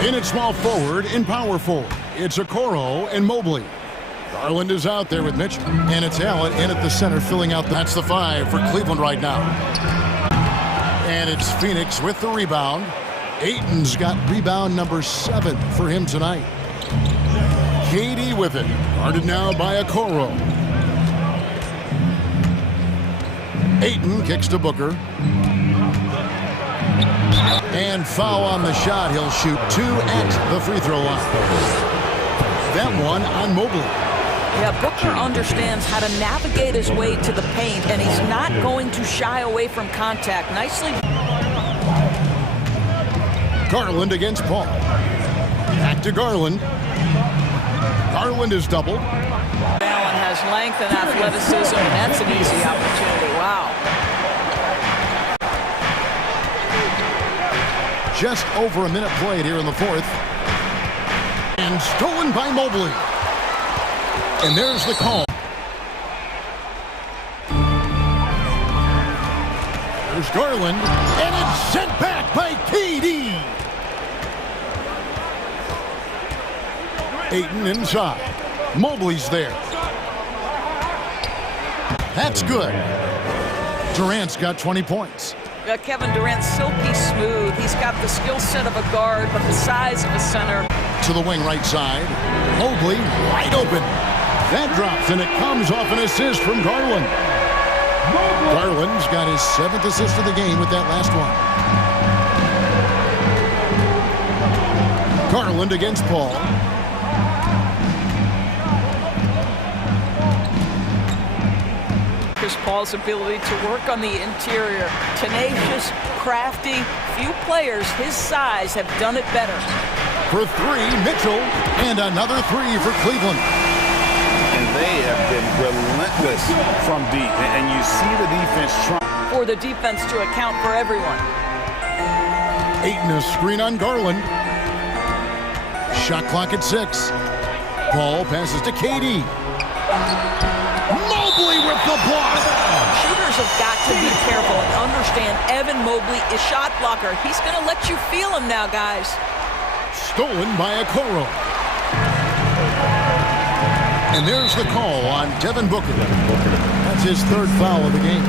In at small forward, in power forward, it's Okoro and Mobley. Garland is out there with Mitchell, and it's Allen in at the center filling out. That's the 5 for Cleveland right now. And it's Phoenix with the rebound. Ayton's got rebound number 7 for him tonight. KD with it, guarded now by Okoro. Ayton kicks to Booker. And foul on the shot. He'll shoot 2 at the free throw line. That one on Mobley. Yeah, Booker understands how to navigate his way to the paint, and he's not going to shy away from contact. Nicely. Garland against Paul. Back to Garland. Garland is doubled. Allen has length and athleticism, and that's an easy opportunity. Wow. Just over a minute played here in the 4th. And stolen by Mobley. And there's the call. There's Garland. And it's sent back by KD. Ayton inside. Mobley's there. That's good. Durant's got 20 points. Kevin Durant, silky smooth. He's got the skill set of a guard, but the size of a center. To the wing right side. Mobley wide open. That drops, and it comes off an assist from Garland. Garland's got his 7th assist of the game with that last one. Garland against Paul. Chris Paul's ability to work on the interior. Tenacious, crafty. Few players his size have done it better. For 3, Mitchell, and another 3 for Cleveland. And they have been relentless from deep, and you see the defense trying. For the defense to account for everyone. Ayton a screen on Garland. Shot clock at 6. Paul passes to KD. Mobley with the block. Shooters have got to be careful and understand Evan Mobley is shot blocker. He's going to let you feel him now, guys. Stolen by Okoro. And there's the call on Devin Booker. That's his 3rd foul of the game.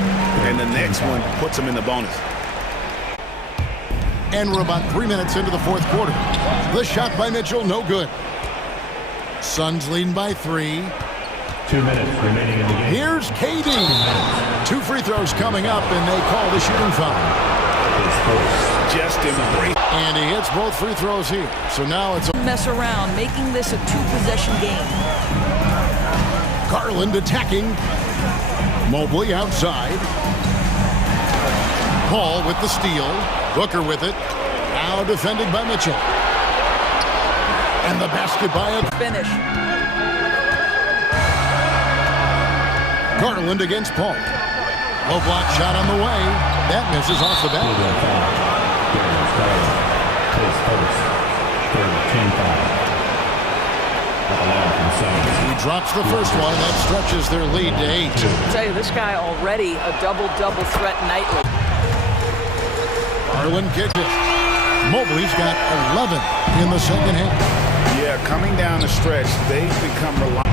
And the next one puts him in the bonus. And we're about 3 minutes into the 4th quarter. The shot by Mitchell, no good. Suns leading by 3. 2 minutes remaining in the game. Here's KD. 2 free throws coming up, and they call the shooting foul. Just embrace. And he hits both free throws here. So now it's a mess around, making this a 2-possession game. Garland attacking. Mobley outside. Paul with the steal. Booker with it. Now defended by Mitchell. And the basket by a finish. Garland against Paul. Low block shot on the way. That misses off the bat. He drops the first one. That stretches their lead to 8. I'll tell you, this guy already a double-double threat nightly. Garland kicks it. Mobley's got 11 in the 2nd half. Yeah, coming down the stretch, they've become reliant.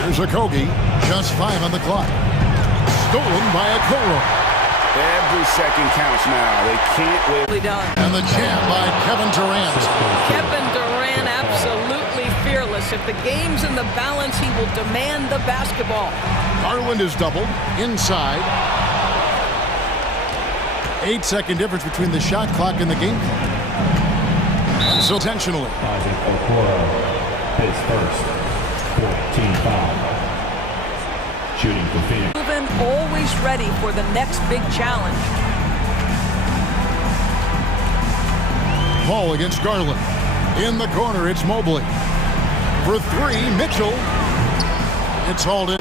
Here's Okogie. Just 5 on the clock. Stolen by Okoro. Every second counts now. They can't live. Done. And the jam by Kevin Durant. Kevin Durant absolutely fearless. If the game's in the balance, he will demand the basketball. Garland is doubled. Inside. 8-second difference between the shot clock and the game clock. So intentionally. Okoro, his first 14 foul. Shooting for Phoenix. Proven, always ready for the next big challenge. Paul against Garland. In the corner, it's Mobley. For 3, Mitchell. It's hauled in.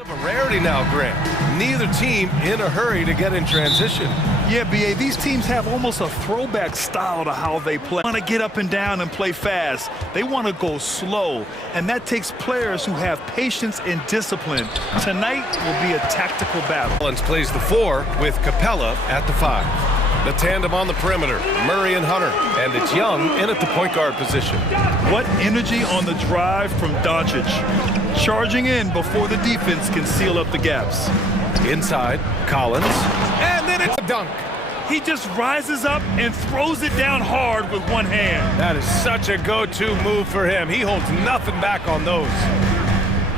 Of a rarity now, Grant. Neither team in a hurry to get in transition. Yeah, BA, these teams have almost a throwback style to how they play. They want to get up and down and play fast. They want to go slow, and that takes players who have patience and discipline. Tonight will be a tactical battle. Collins plays the 4 with Capella at the 5. The tandem on the perimeter, Murray and Hunter, and it's Young in at the point guard position. What energy on the drive from Doncic. Charging in before the defense can seal up the gaps. Inside, Collins, and then it's a dunk. He just rises up and throws it down hard with one hand. That is such a go-to move for him. He holds nothing back on those.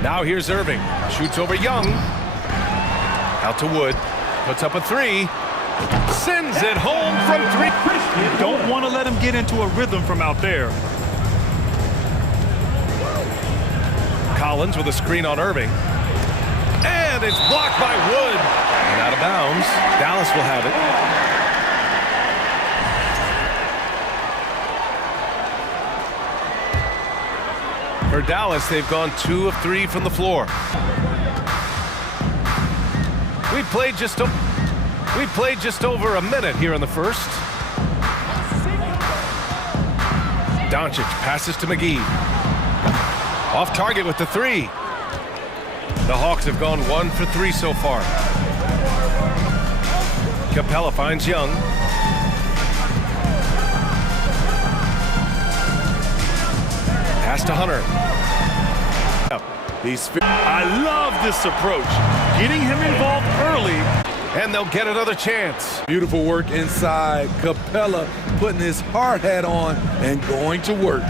Now here's Irving. Shoots over Young. Out to Wood. Puts up a 3. Sends it home from 3. You don't want to let him get into a rhythm from out there. Collins with a screen on Irving. And it's blocked by Wood. And out of bounds. Dallas will have it. For Dallas, they've gone 2 of 3 from the floor. We played just over a minute here in the first. Doncic passes to McGee. Off target with the 3. The Hawks have gone 1 for 3 so far. Capella finds Young. Pass to Hunter. I love this approach. Getting him involved early. And they'll get another chance. Beautiful work inside. Capella putting his hard hat on and going to work.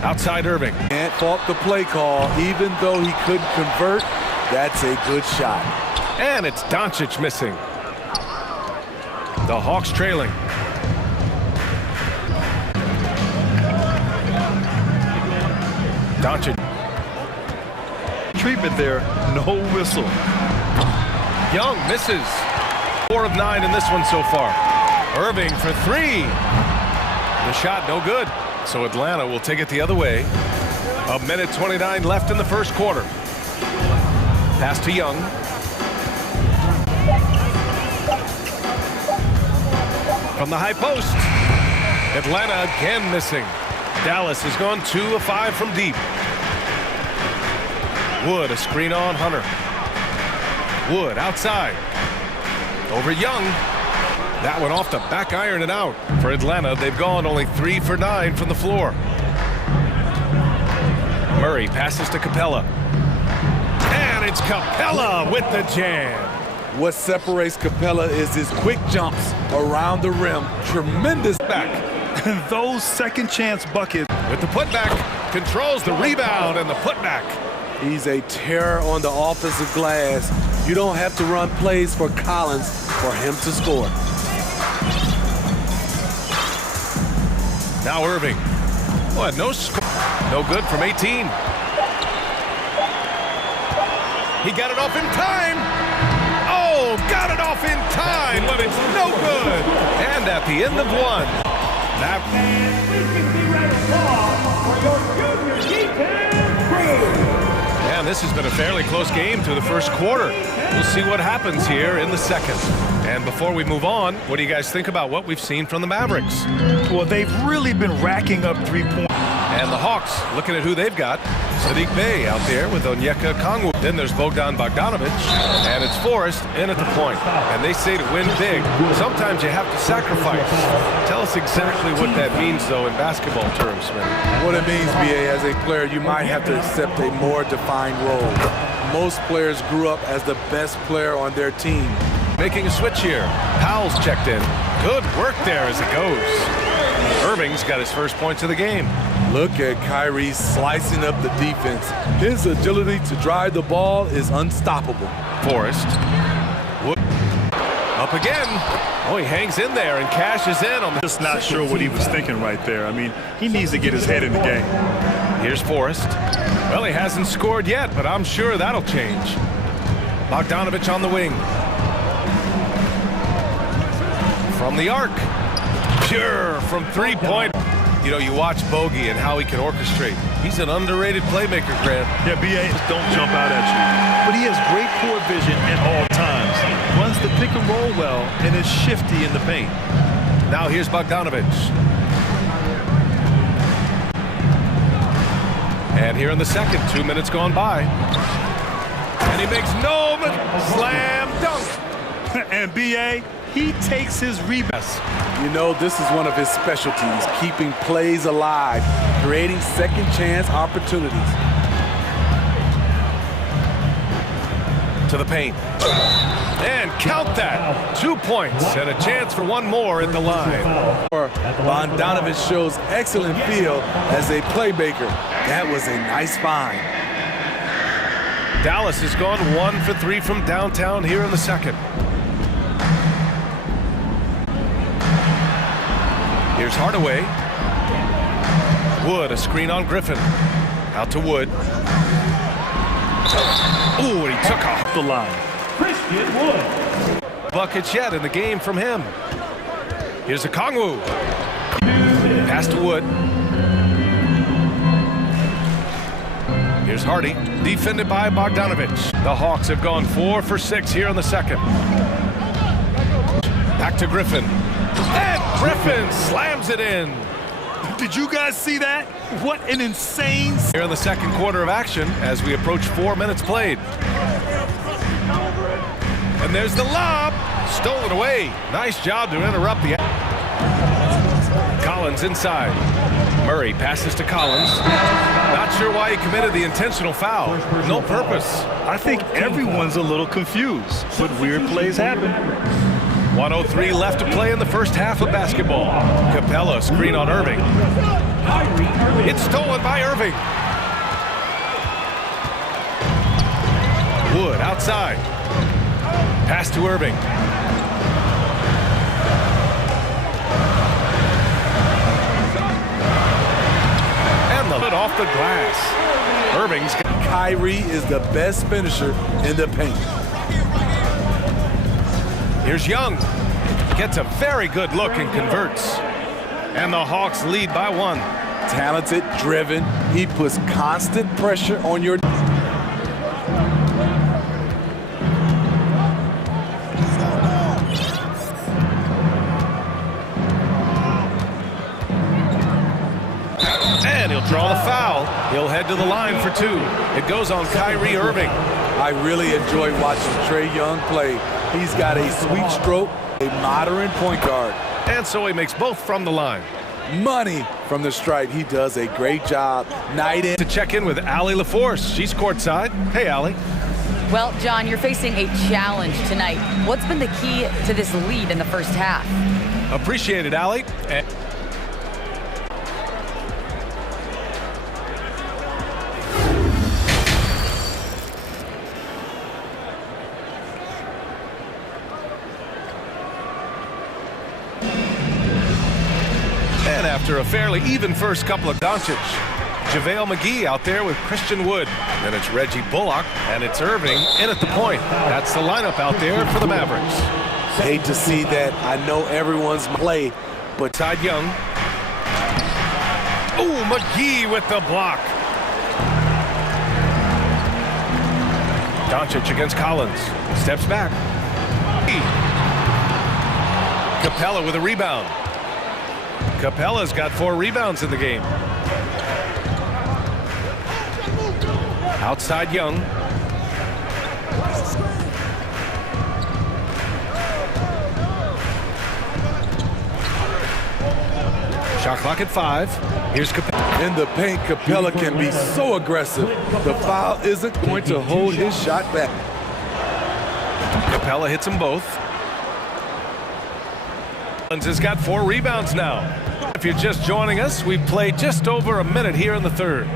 Outside Irving. Can't fault the play call. Even though he couldn't convert, that's a good shot. And it's Doncic missing. The Hawks trailing. Doncic. Treatment there, no whistle. Young misses. 4 of 9 in this one so far. Irving for 3. The shot no good. So Atlanta will take it the other way. 1:29 left in the first quarter. Pass to Young. From the high post. Atlanta again missing. Dallas has gone 2 of 5 from deep. Wood, a screen on Hunter. Wood outside. Over Young. That one off the back iron and out. For Atlanta, they've gone only 3 for 9 from the floor. Murray passes to Capella. And it's Capella with the jam. What separates Capella is his quick jumps around the rim. Tremendous back. Those second chance buckets. With the putback, controls the rebound and the putback. He's a terror on the offensive glass. You don't have to run plays for Collins for him to score. Now Irving. What? No good from 18. He got it off in time. Oh, got it off in time, but it's no good. And at the end of 1. And this has been a fairly close game through the first quarter. We'll see what happens here in the second. And before we move on, what do you guys think about what we've seen from the Mavericks? Well, they've really been racking up 3-point. And the Hawks, looking at who they've got. Sadiq Bey out there with Onyeka Kongwu. Then there's Bogdan Bogdanovic. And it's Forrest in at the point. And they say to win big, sometimes you have to sacrifice. Tell us exactly what that means, though, in basketball terms, man. What it means, BA, as a player, you might have to accept a more defined role. Most players grew up as the best player on their team. Making a switch here. Powell's checked in. Good work there as it goes. Irving's got his first points of the game. Look at Kyrie slicing up the defense. His agility to drive the ball is unstoppable. Forrest. Wood. Up again. Oh, he hangs in there and cashes in on the... Just not sure what he was thinking right there. I mean, he needs to get his head in the game. Here's Forrest. Well, he hasn't scored yet, but I'm sure that'll change. Bogdanovic on the wing. From the arc. Pure from 3-point. You know, you watch Bogey and how he can orchestrate. He's an underrated playmaker, Grant. Yeah, B.A. don't jump out at you. But he has great court vision at all times. Runs the pick and roll well and is shifty in the paint. Now here's Bogdanovic. And here in the second, 2 minutes gone by. And he makes no slam dunk. And B.A., he takes his rebounds. You know, this is one of his specialties, keeping plays alive, creating second chance opportunities. To the paint. And count that. 2 points and a chance for one more at the line. Bogdanovic shows excellent feel as a playmaker. That was a nice find. Dallas has gone 1 for 3 from downtown here in the second. Here's Hardaway. Wood, a screen on Griffin. Out to Wood. Ooh, and he took off the line. Christian Wood. Buckets yet in the game from him. Here's a Kongwu. Pass to Wood. Here's Hardy, defended by Bogdanovic. The Hawks have gone 4 for 6 here in the second. Back to Griffin. And Griffin slams it in. Did you guys see that? What an insane... Here in the second quarter of action as we approach 4 minutes played. And there's the lob. Stolen away. Nice job to interrupt the... Collins inside. Murray passes to Collins. Not sure why he committed the intentional foul. No purpose. I think everyone's a little confused, but weird plays happen. 1:03 left to play in the first half of basketball. Capella screen on Irving. It's stolen by Irving. Wood outside. Pass to Irving. And the lid off the glass. Irving's got... Kyrie is the best finisher in the paint. Here's Young. Gets a very good look and converts. And the Hawks lead by 1. Talented, driven. He puts constant pressure on your... And he'll draw the foul. He'll head to the line for 2. It goes on Kyrie Irving. I really enjoy watching Trae Young play. He's got a sweet stroke, a modern point guard. And so he makes both from the line. Money from the stripe. He does a great job night in. To check in with Allie LaForce. She's courtside. Hey, Allie. Well, John, you're facing a challenge tonight. What's been the key to this lead in the first half? Appreciate it, Allie. And after a fairly even first couple of Doncic, JaVale McGee out there with Christian Wood. Then it's Reggie Bullock, and it's Irving in at the point. That's the lineup out there for the Mavericks. Hate to see that. I know everyone's play, but... Side Young. Ooh, McGee with the block. Doncic against Collins. Steps back. Capella with a rebound. Capella's got 4 rebounds in the game. Outside Young. Shot clock at 5. Here's Capella. In the paint, Capella can be so aggressive. The foul isn't going to hold his shot back. Capella hits them both. Collins has got 4 rebounds now. If you're just joining us, we've played just over a minute here in the third.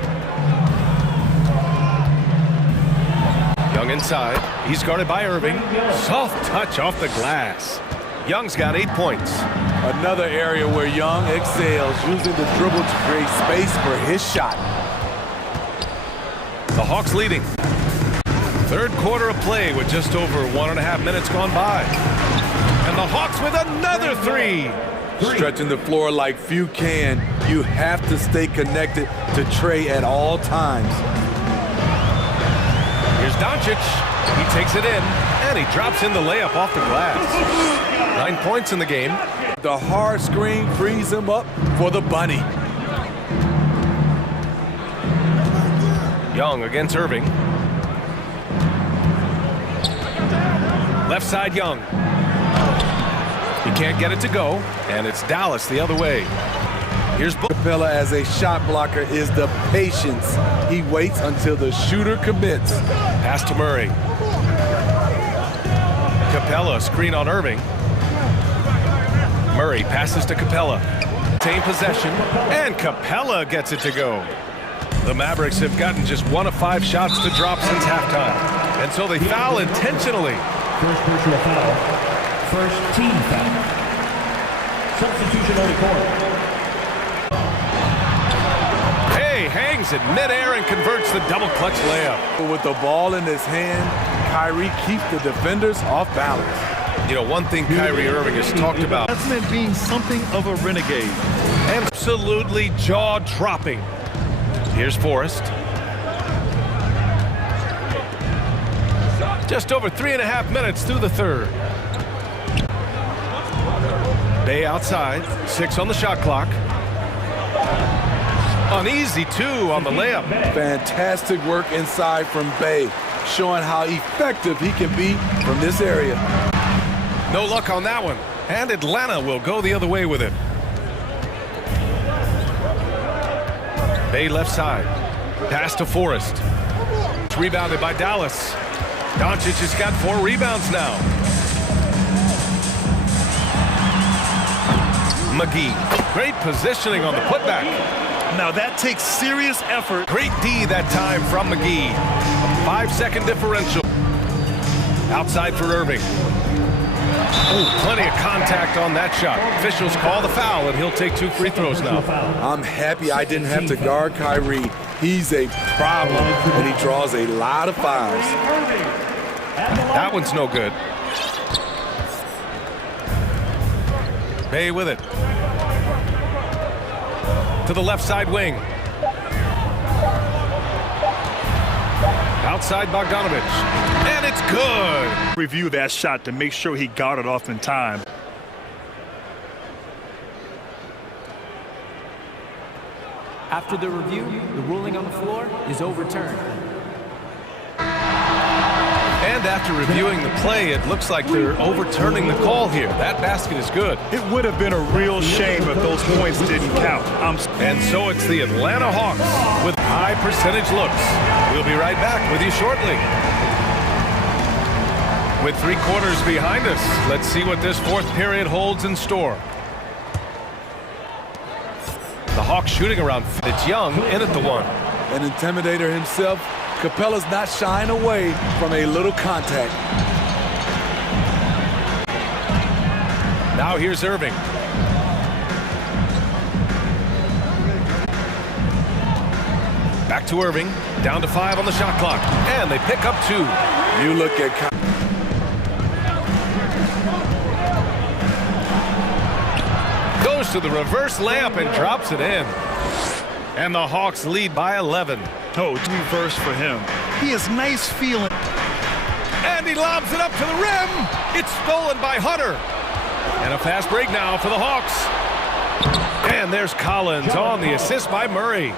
Young inside. He's guarded by Irving. Soft touch off the glass. Young's got 8 points. Another area where Young excels, using the dribble to create space for his shot. The Hawks leading. Third quarter of play with just over 1.5 minutes gone by. And the Hawks with another 3. stretching the floor like few can. You have to stay connected to Trey at all times. Here's Doncic. He takes it in, and he drops in the layup off the glass. 9 points in the game. The hard screen frees him up for the bunny. Young against Irving. Left side, Young. He can't get it to go, and it's Dallas the other way. Here's Capella as a shot blocker is the patience. He waits until the shooter commits. Pass to Murray. Capella, screen on Irving. Murray passes to Capella. Same possession, and Capella gets it to go. The Mavericks have gotten just 1 of 5 shots to drop since halftime, and so they foul intentionally. First personal foul. First team foul. Substitution on the court. Hey, hangs it midair and converts the double clutch layup. With the ball in his hand, Kyrie keeps the defenders off balance. You know, one thing Kyrie Irving has talked about. That's meant being something of a renegade. Absolutely jaw-dropping. Here's Forrest. Just over 3.5 minutes through the third. Bay outside, 6 on the shot clock. An easy 2 on the layup. Fantastic work inside from Bay, showing how effective he can be from this area. No luck on that one, and Atlanta will go the other way with it. Bay left side. Pass to Forrest. It's rebounded by Dallas. Doncic has got 4 rebounds now. McGee. Great positioning on the putback. Now that takes serious effort. Great D that time from McGee. 5-second differential. Outside for Irving. Oh, plenty of contact on that shot. Officials call the foul, and he'll take 2 free throws now. I'm happy I didn't have to guard Kyrie. He's a problem, and he draws a lot of fouls. That one's no good. Bay with it. To the left side wing. Outside Bogdanovich. And it's good. Review that shot to make sure he got it off in time. After the review, the ruling on the floor is overturned. And after reviewing the play, it looks like they're overturning the call here. That basket is good. It would have been a real shame if those points didn't count. And so it's the Atlanta Hawks with high percentage looks. We'll be right back with you shortly. With 3 quarters behind us, let's see what this 4th period holds in store. The Hawks shooting around. It's Young in at the 1. An intimidator himself, Capella's not shying away from a little contact. Now here's Irving. Back to Irving. Down to 5 on the shot clock. And they pick up 2. You look at goes to the reverse layup and drops it in. And the Hawks lead by 11. Oh, it's reverse for him. He has nice feeling. And he lobs it up to the rim. It's stolen by Hunter. And a fast break now for the Hawks. And there's Collins on the assist by Murray.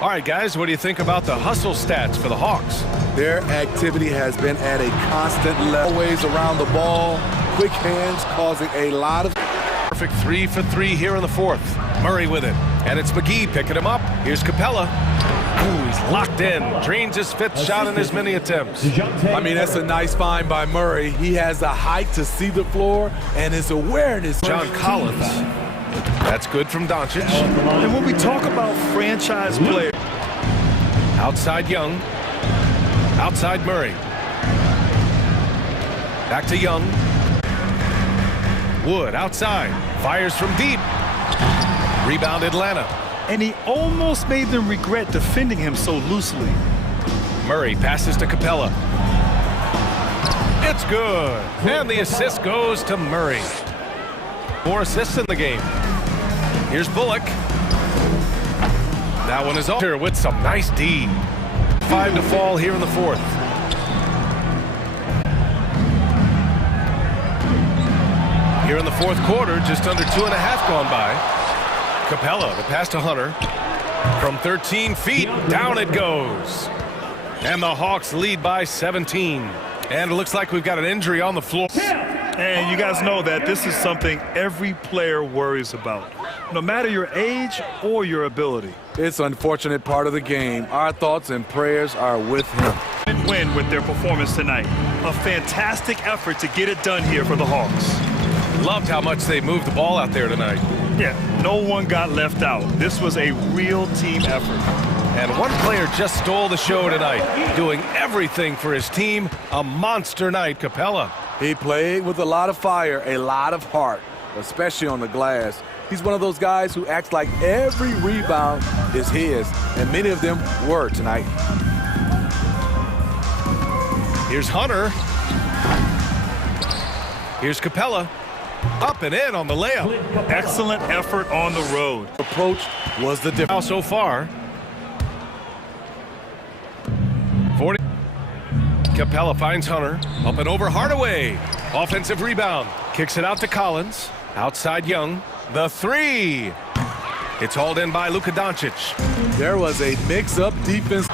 All right, guys, what do you think about the hustle stats for the Hawks? Their activity has been at a constant level. Always around the ball. Quick hands causing a lot of... Perfect 3 for 3 here in the 4th. Murray with it. And it's McGee picking him up. Here's Capella. Ooh, he's locked in. Drains his 5th shot in as many attempts. I mean, that's a nice find by Murray. He has the height to see the floor and his awareness. John Collins. That's good from Doncic. And when we talk about franchise players. Outside Young. Outside Murray. Back to Young. Wood outside. Fires from deep. Rebound Atlanta. And he almost made them regret defending him so loosely. Murray passes to Capella. It's good. And the assist goes to Murray. 4 assists in the game. Here's Bullock. That one is over with some nice D. 5 to fall here in the 4th. Here in the 4th quarter, just under 2.5 gone by. Capella, the pass to Hunter. From 13 feet, down it goes. And the Hawks lead by 17. And it looks like we've got an injury on the floor. And you guys know that this is something every player worries about, no matter your age or your ability. It's an unfortunate part of the game. Our thoughts and prayers are with him. Win with their performance tonight. A fantastic effort to get it done here for the Hawks. Loved how much they moved the ball out there tonight. Yeah, no one got left out. This was a real team effort. And one player just stole the show tonight, doing everything for his team. A monster night, Capella. He played with a lot of fire, a lot of heart, especially on the glass. He's one of those guys who acts like every rebound is his, and many of them were tonight. Here's Hunter. Here's Capella. Up and in on the layup. Excellent effort on the road. Approach was the difference. Now so far. 40. Capella finds Hunter. Up and over Hardaway. Offensive rebound. Kicks it out to Collins. Outside Young. The 3. It's hauled in by Luka Doncic. There was a mix-up defense.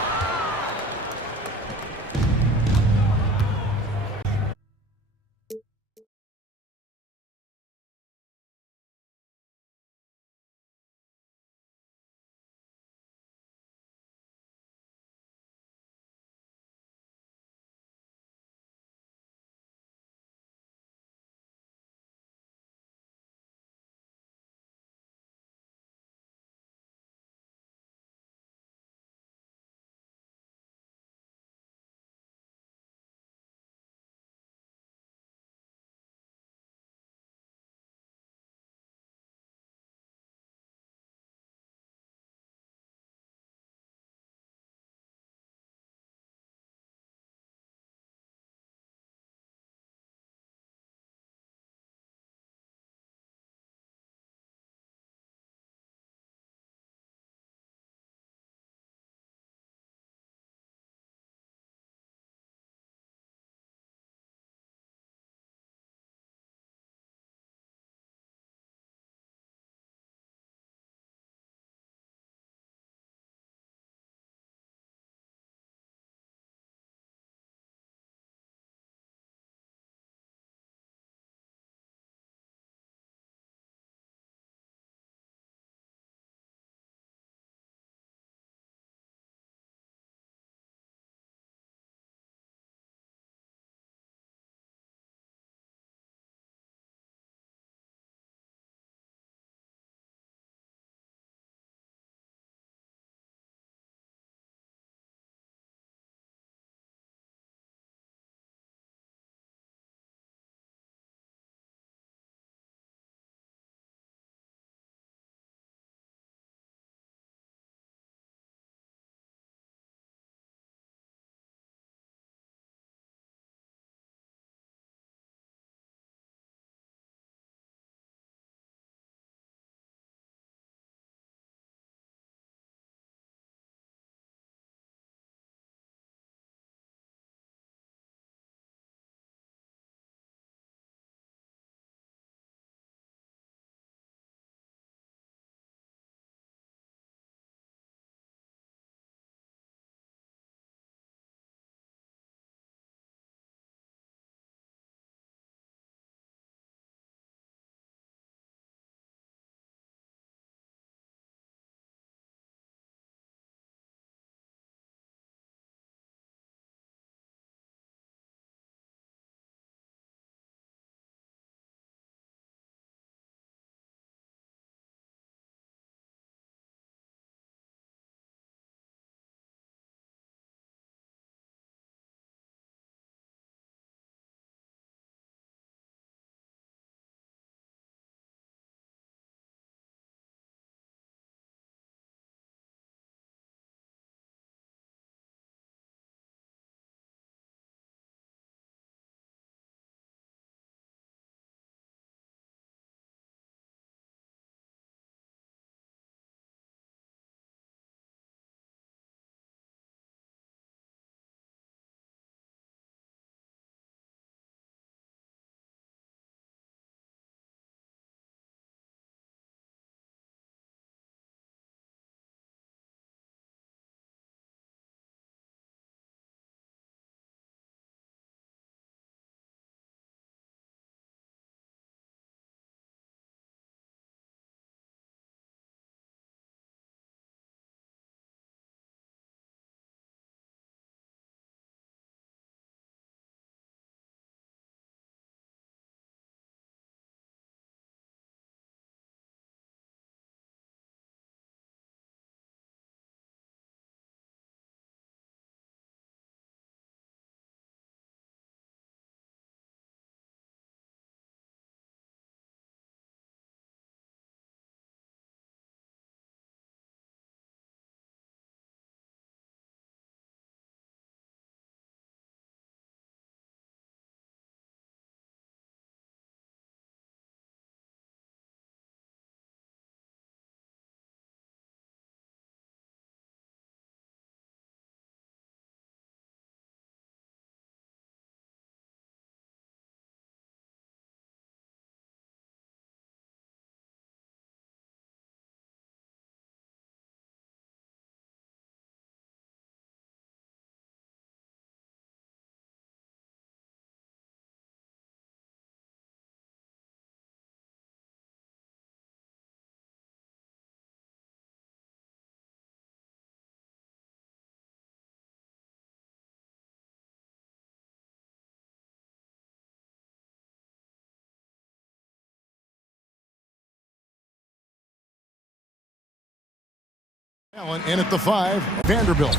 Allen in at the 5, Vanderbilt.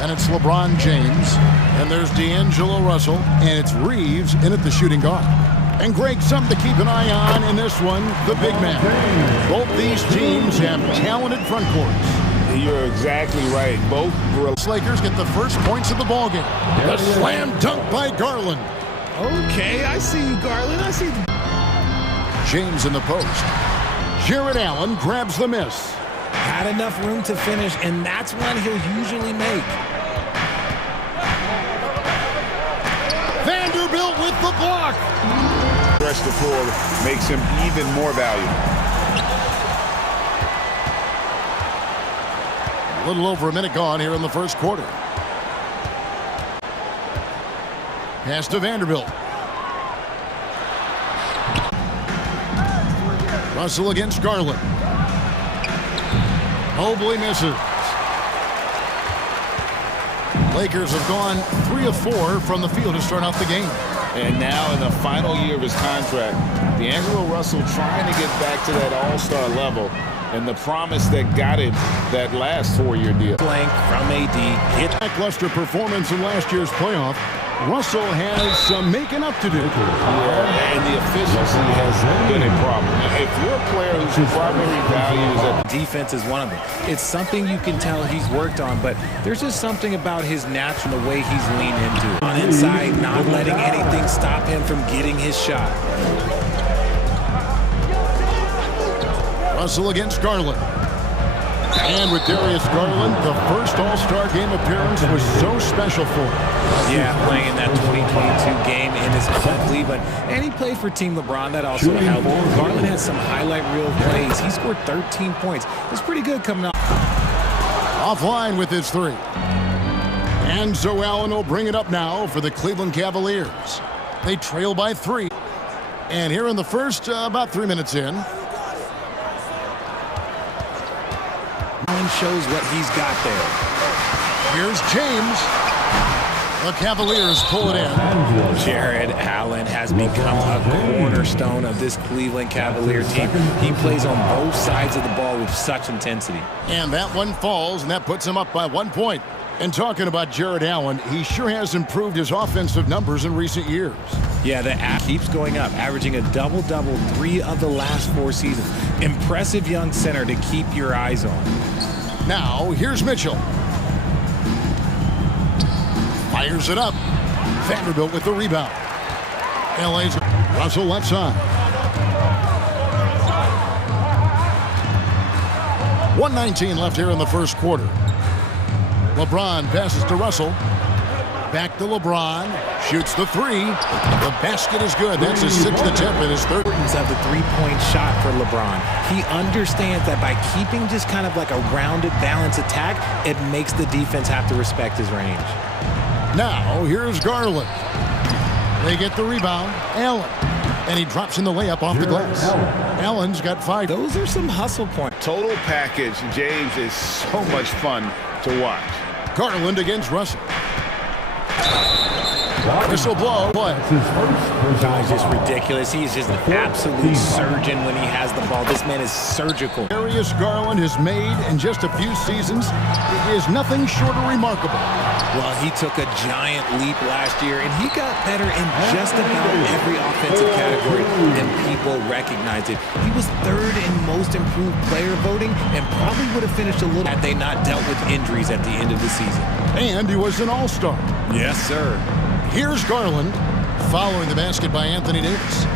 And it's LeBron James. And there's D'Angelo Russell. And it's Reeves in at the shooting guard. And Greg, something to keep an eye on in this one, the big man. Both these teams have talented front courts. You're exactly right. Both Lakers get the first points of the ballgame. The slam dunk by Garland. Okay, I see you, Garland. I see. James in the post. Jared Allen grabs the miss. Had enough room to finish, and that's one he'll usually make. Vanderbilt with the block. Stretch the floor makes him even more valuable. A little over a minute gone here in the first quarter. Pass to Vanderbilt. Russell against Garland. Mobley misses. Lakers have gone 3 of 4 from the field to start out the game. And now in the final year of his contract, D'Angelo Russell trying to get back to that all-star level and the promise that got him that last 4-year deal. Blank from AD. Hit lackluster performance in last year's playoff. Russell has some making up to do. Yeah, and the efficiency has been a problem. If you're a player whose primary value is that defense is one of them. It's something you can tell he's worked on, but there's just something about his natural, the way he's leaned into it. On inside, not letting anything stop him from getting his shot. Russell against Garland. And with Darius Garland, the first All-Star game appearance was so special for him. Yeah, playing in that 2022 game in his club Cleveland. And he played for Team LeBron. That also helped. Garland had some highlight reel plays. He scored 13 points. It was pretty good coming out. Offline with his 3. And so Allen will bring it up now for the Cleveland Cavaliers. They trail by 3. And here in the first, about 3 minutes in. Allen shows what he's got there. Here's James. The Cavaliers pull it in. Jared Allen has become a cornerstone of this Cleveland Cavalier team. He plays on both sides of the ball with such intensity. And that one falls, and that puts him up by 1 point. And talking about Jared Allen, he sure has improved his offensive numbers in recent years. Yeah, the app keeps going up, averaging a double-double 3 of the last 4 seasons. Impressive young center to keep your eyes on. Now, here's Mitchell. Fires it up. Vanderbilt with the rebound. LA's Russell left side. 1:19 left here in the first quarter. LeBron passes to Russell. Back to LeBron. Shoots the 3. The basket is good. That's his 6th attempt and his 3rd. Of the 3-point shot for LeBron. He understands that by keeping just kind of like a rounded, balanced attack, it makes the defense have to respect his range. Now, here's Garland. They get the rebound. Allen. And he drops in the layup off the glass. Allen's got 5. Those are some hustle points. Total package, James, is so much fun to watch. Garland against Russell. Whistle blow. Play. Guy's just ridiculous. He's just an absolute surgeon when he has the ball. This man is surgical. Darius Garland has made in just a few seasons is nothing short of remarkable. Well, he took a giant leap last year, and he got better in just about every offensive category, and people recognized it. He was 3rd in most improved player voting, and probably would have finished a little had they not dealt with injuries at the end of the season. And he was an all-star. Yes, sir. Here's Garland following the basket by Anthony Davis.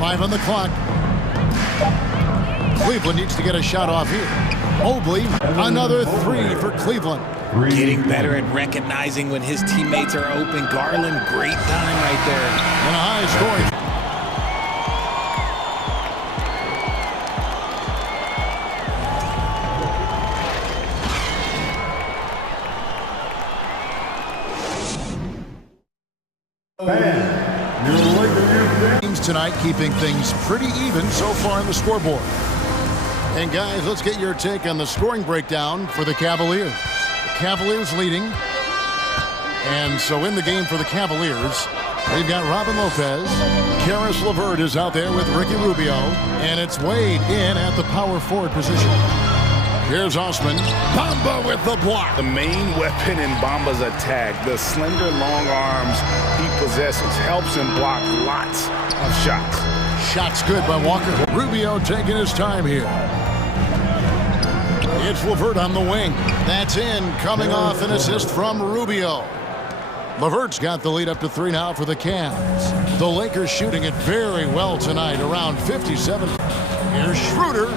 5 on the clock. Cleveland needs to get a shot off here. Mobley, another 3 for Cleveland. Getting better at recognizing when his teammates are open. Garland, great time right there. And a high scoring. Tonight, keeping things pretty even so far on the scoreboard. And guys, let's get your take on the scoring breakdown for the Cavaliers. The Cavaliers leading. And so in the game for the Cavaliers, We've got Robin Lopez. Karis LeVert is out there with Ricky Rubio. And it's Wade in at the power forward position. Here's Osman. Bamba with the block. The main weapon in Bamba's attack, the slender, long arms he possesses, helps him block lots of shots. Shots good by Walker. Rubio taking his time here. It's LeVert on the wing. That's in, coming off an assist from Rubio. LeVert's got the lead up to 3 now for the Cavs. The Lakers shooting it very well tonight, around 57. Here's Schroeder.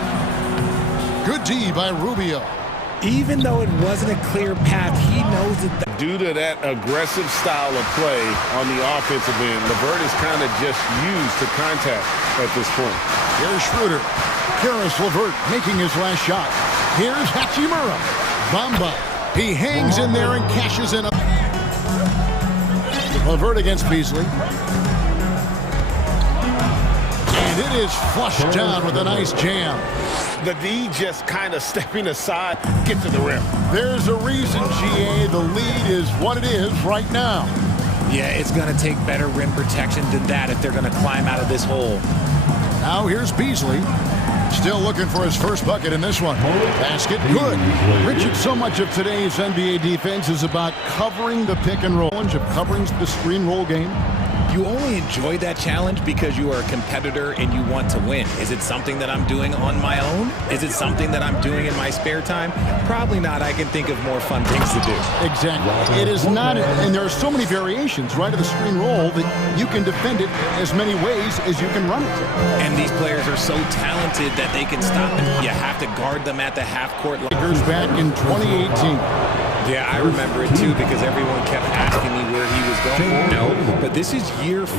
Good D by Rubio. Even though it wasn't a clear path, he knows that. Due to that aggressive style of play on the offensive end, LeVert is kind of just used to contact at this point. Here's Schroeder. Karis LeVert making his last shot. Here's Hachimura. Bamba. He hangs in there and cashes in. LeVert against Beasley. And it is flushed down with a nice jam. The D just kind of stepping aside, get to the rim. There's a reason, GA, the lead is what it is right now. Yeah, it's going to take better rim protection than that if they're going to climb out of this hole. Now here's Beasley. Still looking for his first bucket in this one. Basket good. Richard, so much of today's NBA defense is about covering the pick and roll, of covering the screen roll game. You only enjoy that challenge because you are a competitor and you want to win. Is it something that I'm doing on my own? Is it something that I'm doing in my spare time? Probably not. I can think of more fun things to do. Exactly. It is not, and there are so many variations, right, of the screen roll that you can defend it as many ways as you can run it. And these players are so talented that they can stop it. You have to guard them at the half-court line. Lakers back in 2018. Yeah, I remember it too because everyone kept asking me where he was going. No, but this is year 5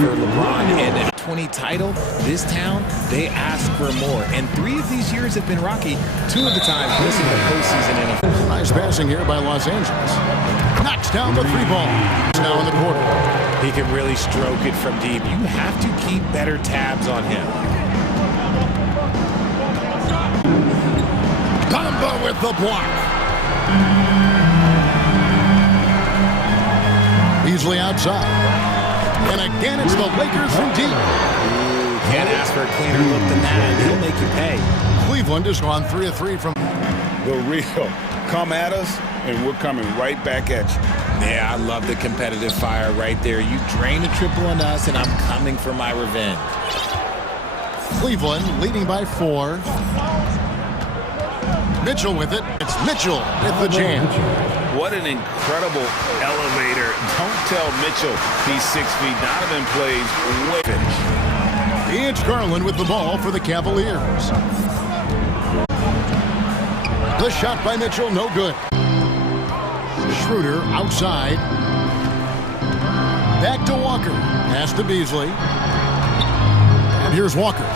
for LeBron, and a 20 title, this town, they ask for more. And 3 of these years have been rocky. 2 of the times missing the postseason in a... Nice passing here by Los Angeles. Knocks down the 3-ball. Now in the quarter. He can really stroke it from deep. You have to keep better tabs on him. Bamba with the block. Beasley outside. And again, it's the Lakers from deep. Ooh, can't ask for a cleaner look than that, and he'll make you pay. Cleveland has gone 3 of 3 from... The real. Come at us, and we're coming right back at you. Yeah, I love the competitive fire right there. You drain a triple on us, and I'm coming for my revenge. Cleveland leading by 4. Mitchell with it. It's Mitchell with the jam. What an incredible elevator. Don't tell Mitchell he's 6 feet. Donovan plays way finish. It's Garland with the ball for the Cavaliers. The shot by Mitchell, no good. Schroeder outside. Back to Walker. Pass to Beasley. And here's Walker.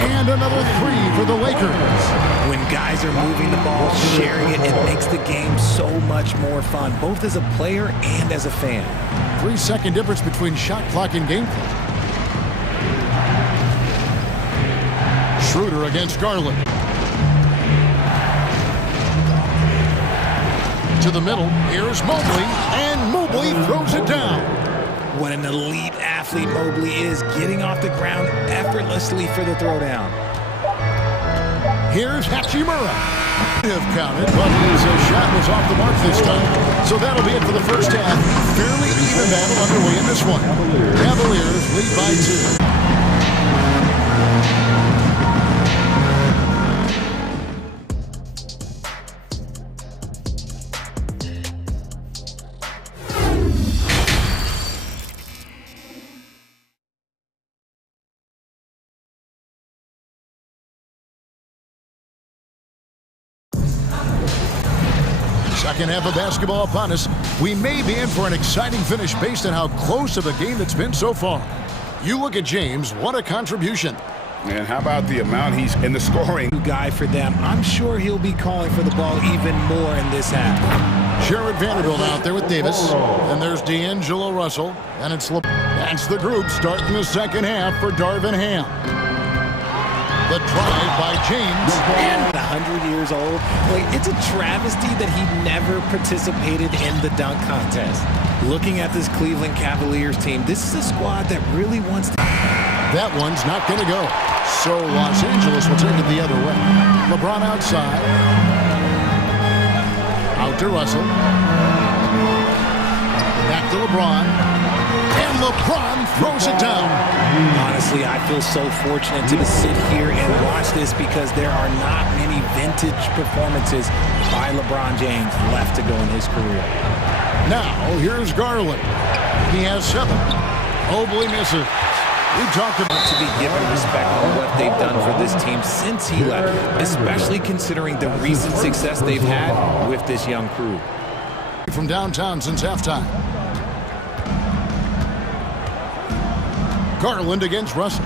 And another 3 for the Lakers. When guys are moving the ball, sharing it, it makes the game so much more fun, both as a player and as a fan. 3-second difference between shot clock and game clock. Schroeder against Garland. To the middle, here's Mobley, and Mobley throws it down. What an elite athlete Mobley is, getting off the ground effortlessly for the throwdown. Here's Hachimura. Have counted, but his shot was off the mark this time. So that'll be it for the first half. Fairly even battle underway in this one. Cavaliers lead by 2. Second half of basketball upon us. We may be in for an exciting finish based on how close of a game it's been so far. You look at James, what a contribution. And how about the amount he's in the scoring? Guy for them. I'm sure he'll be calling for the ball even more in this half. Sherrod Vanderbilt out there with Davis. And there's D'Angelo Russell. And that's the group starting the second half for Darvin Ham. The drive by James. And 100 years old. Like, it's a travesty that he never participated in the dunk contest. Looking at this Cleveland Cavaliers team, this is a squad that really wants to... That one's not going to go. So Los Angeles will take it the other way. LeBron outside. Out to Russell. Back to LeBron. And LeBron throws it down. Honestly, I feel so fortunate to sit here and watch this because there are not many vintage performances by LeBron James left to go in his career. Now, here's Garland. He has 7. Mobley misses. We talked about to be given respect for what they've done for this team since he left, especially considering the recent success they've had with this young crew. From downtown since halftime. Garland against Russell.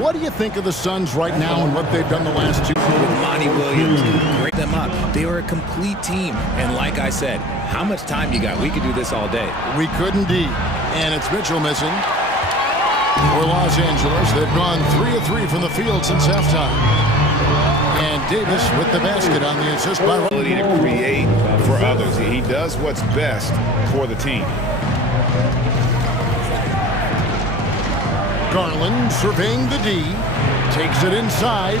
What do you think of the Suns right now and what they've done the last 2? With Monty Williams, break them up. They are a complete team. And like I said, how much time you got? We could do this all day. We could indeed. And it's Mitchell missing. For Los Angeles, they've gone 3 of 3 from the field since halftime. And Davis with the basket on the assist by ability to create for others. He does what's best for the team. Garland surveying the D, takes it inside.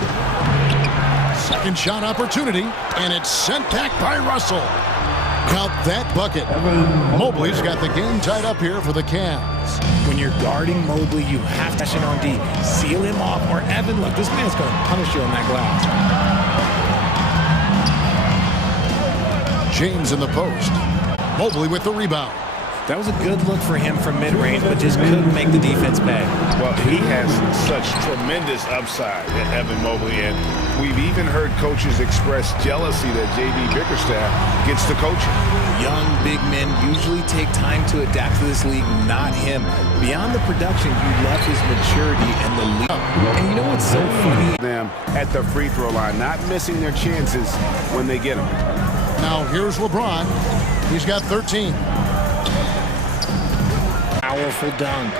Second shot opportunity, and it's sent back by Russell. Count that bucket. Mobley's got the game tied up here for the Cavs. When you're guarding Mobley, you have to on D. Seal him off, or Evan, look, this man's going to punish you on that glass. James in the post. Mobley with the rebound. That was a good look for him from mid-range, but just couldn't make the defense pay. Well, he has such tremendous upside at Evan Mobley, and we've even heard coaches express jealousy that J.B. Bickerstaff gets to coaching. Young big men usually take time to adapt to this league, not him. Beyond the production, you love his maturity and the league. And you know what's so funny? Them at the free throw line, not missing their chances when they get them. Now here's LeBron. He's got 13. Powerful dunk.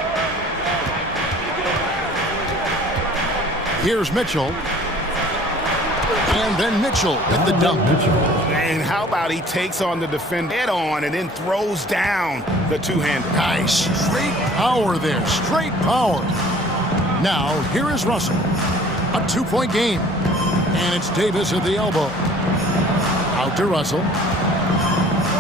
Here's Mitchell. And then Mitchell with the dunk. And how about he takes on the defender head on and then throws down the two-hander. Nice. Straight power there. Straight power. Now, here is Russell. A 2-point game. And it's Davis at the elbow. Out to Russell.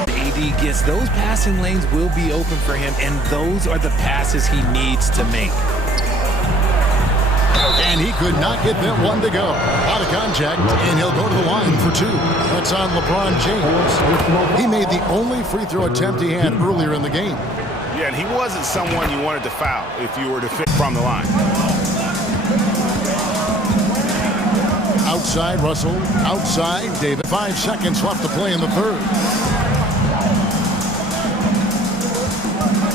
AD gets those passing lanes will be open for him, and those are the passes he needs to make. And he could not get that one to go. Out of contact, and he'll go to the line for 2. That's on LeBron James. He made the only free throw attempt he had earlier in the game. Yeah, and he wasn't someone you wanted to foul if you were to fit from the line. Outside Russell, outside David. 5 seconds left to play in the third.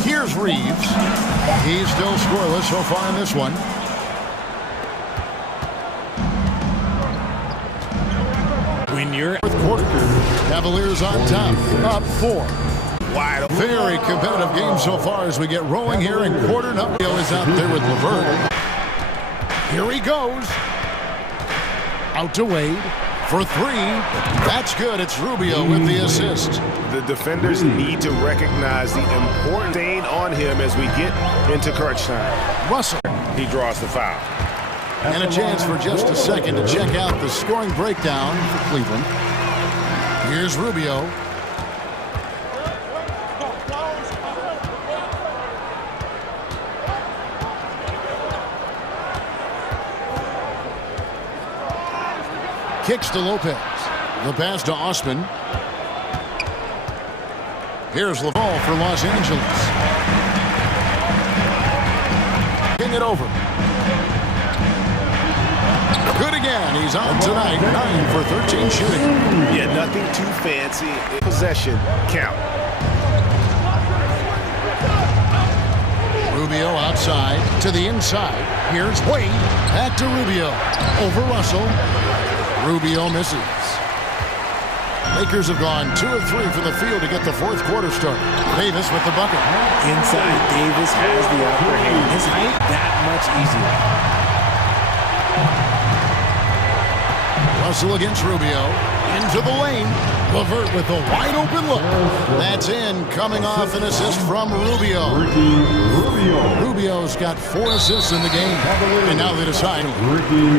Here's Reeves. He's still scoreless so far in this one. When you're with quarter, Cavaliers on top, up 4. Wide open. Very competitive game so far as we get rolling here in quarter. Nubio is out there with LeVert. Here he goes. Out to Wade for 3. That's good. It's Rubio with the assist. The defenders need to recognize the important thing on him as we get into crunch time. Russell. He draws the foul. And a chance for just a second to check out the scoring breakdown for Cleveland. Here's Rubio. Kicks to Lopez. The pass to Osman. Here's LaValle for Los Angeles. King it over. Good again. He's on tonight. 9 for 13 shooting. Yeah, nothing too fancy. Possession count. Rubio outside to the inside. Here's Wade. Back to Rubio. Over Russell. Rubio misses. Lakers have gone 2 of 3 from the field to get the fourth quarter started. Davis with the bucket. Inside, Davis has the upper hand. His height, that much easier. Russell against Rubio. Into the lane. LeVert with the wide open look. That's in, coming off an assist from Rubio. Rubio's got 4 assists in the game. And now they decide.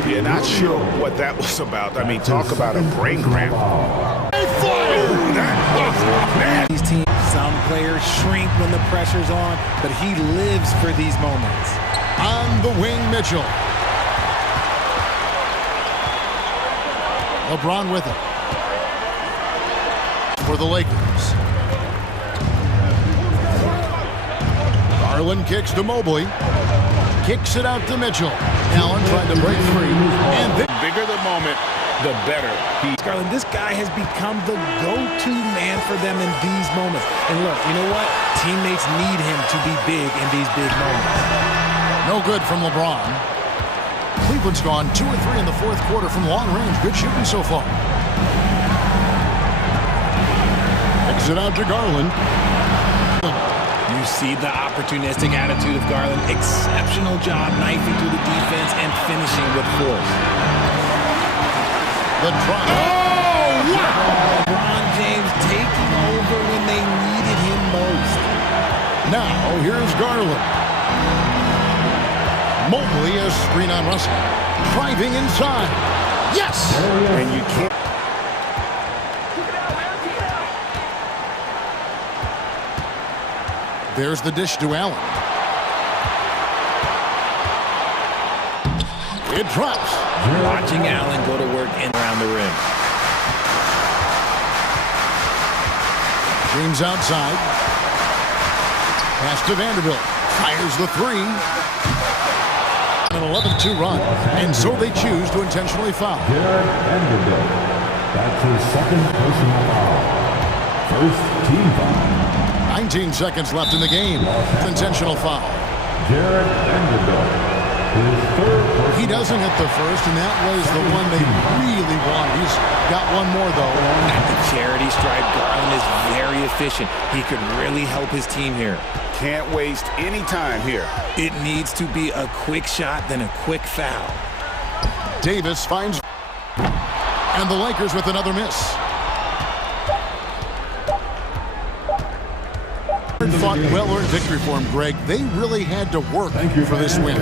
Yeah, not sure what that was about. I mean, talk about a brain cramp. These teams, some players shrink when the pressure's on, but he lives for these moments. On the wing, Mitchell. LeBron with it. For the Lakers. Garland kicks to Mobley. Kicks it out to Mitchell. Allen trying to break free. And the bigger the moment, the better. Garland, this guy has become the go-to man for them in these moments. And look, you know what? Teammates need him to be big in these big moments. No good from LeBron. Cleveland's gone 2 or 3 in the fourth quarter from long range. Good shooting so far. Kicks it out to Garland. You see the opportunistic attitude of Garland. Exceptional job knifing through the defense and finishing with force. The drop. Oh, wow! LeBron James taking over when they needed him most. Now, here's Garland. Mobley a screen on Russell. Driving inside. Yes! And you can't. There's the dish to Allen. It drops. Watching Allen go to work and around the rim. James outside. Pass to Vanderbilt. Fires the 3. An 11-2 run. And so they choose to intentionally foul. Vanderbilt. That's his second personal foul. First team foul. 19 seconds left in the game. Intentional foul. Jared Vanderbilt. He doesn't hit the first, and that was the one they really want. He's got one more, though. At the charity stripe, Garland is very efficient. He could really help his team here. Can't waste any time here. It needs to be a quick shot, then a quick foul. Davis finds... And the Lakers with another miss. Fought well-earned victory for him, Greg. They really had to work for this win.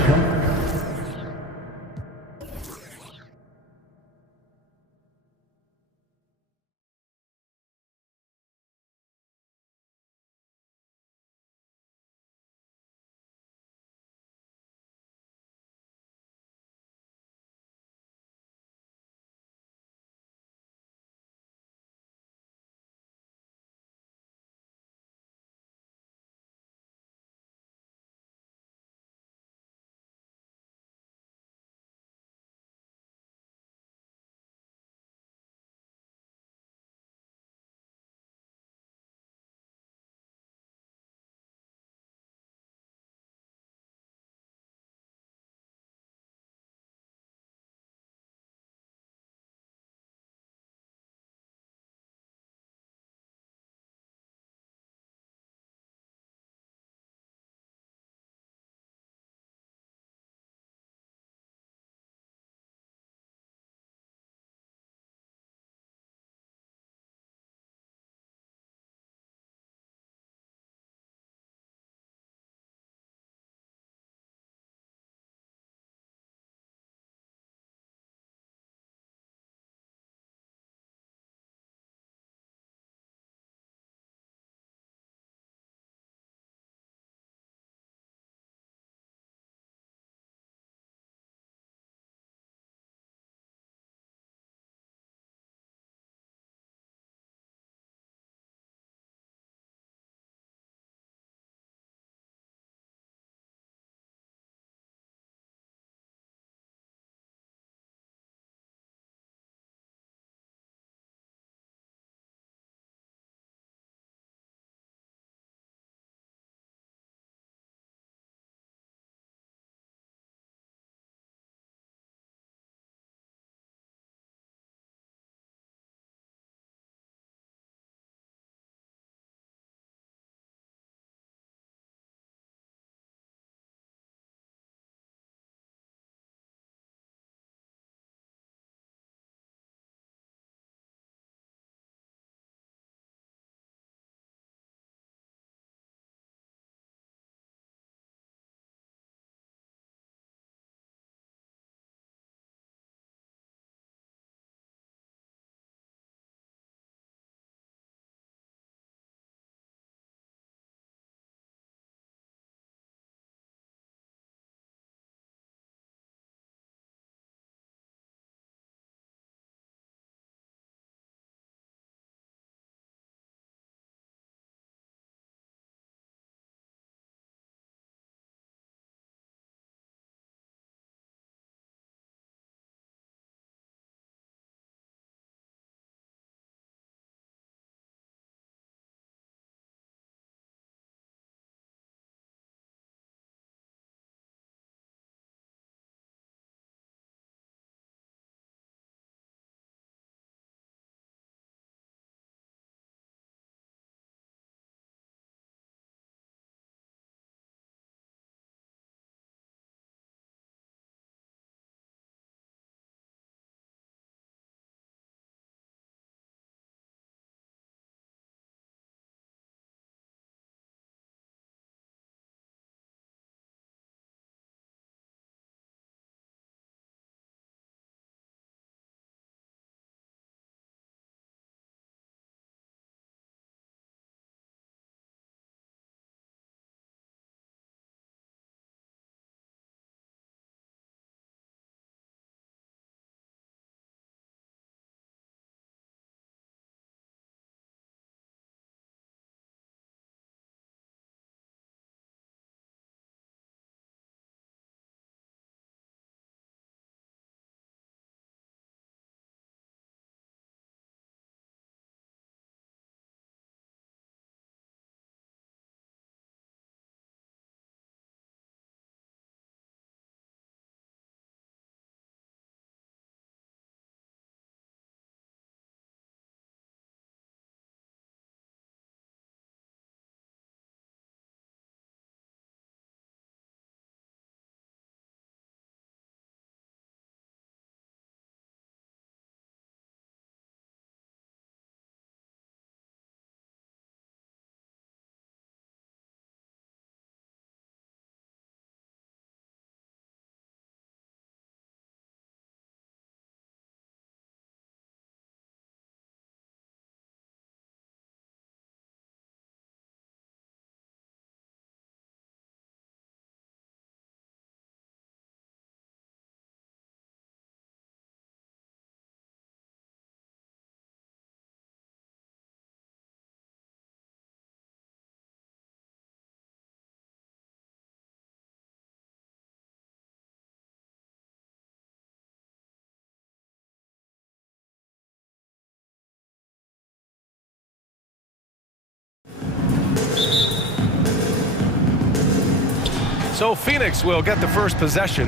So Phoenix will get the first possession.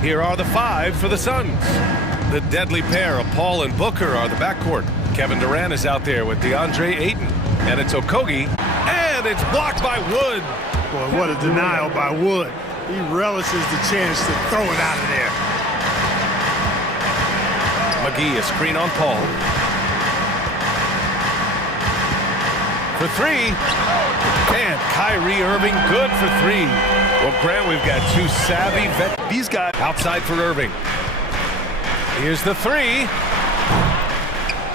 Here are the 5 for the Suns. The deadly pair of Paul and Booker are the backcourt. Kevin Durant is out there with DeAndre Ayton. And it's Okogie. And it's blocked by Wood. Boy, what a denial by Wood. He relishes the chance to throw it out of there. McGee, a screen on Paul. For 3. And Kyrie Irving, good for 3. Well, Grant, we've got 2 savvy vets. These guys outside for Irving. Here's the 3.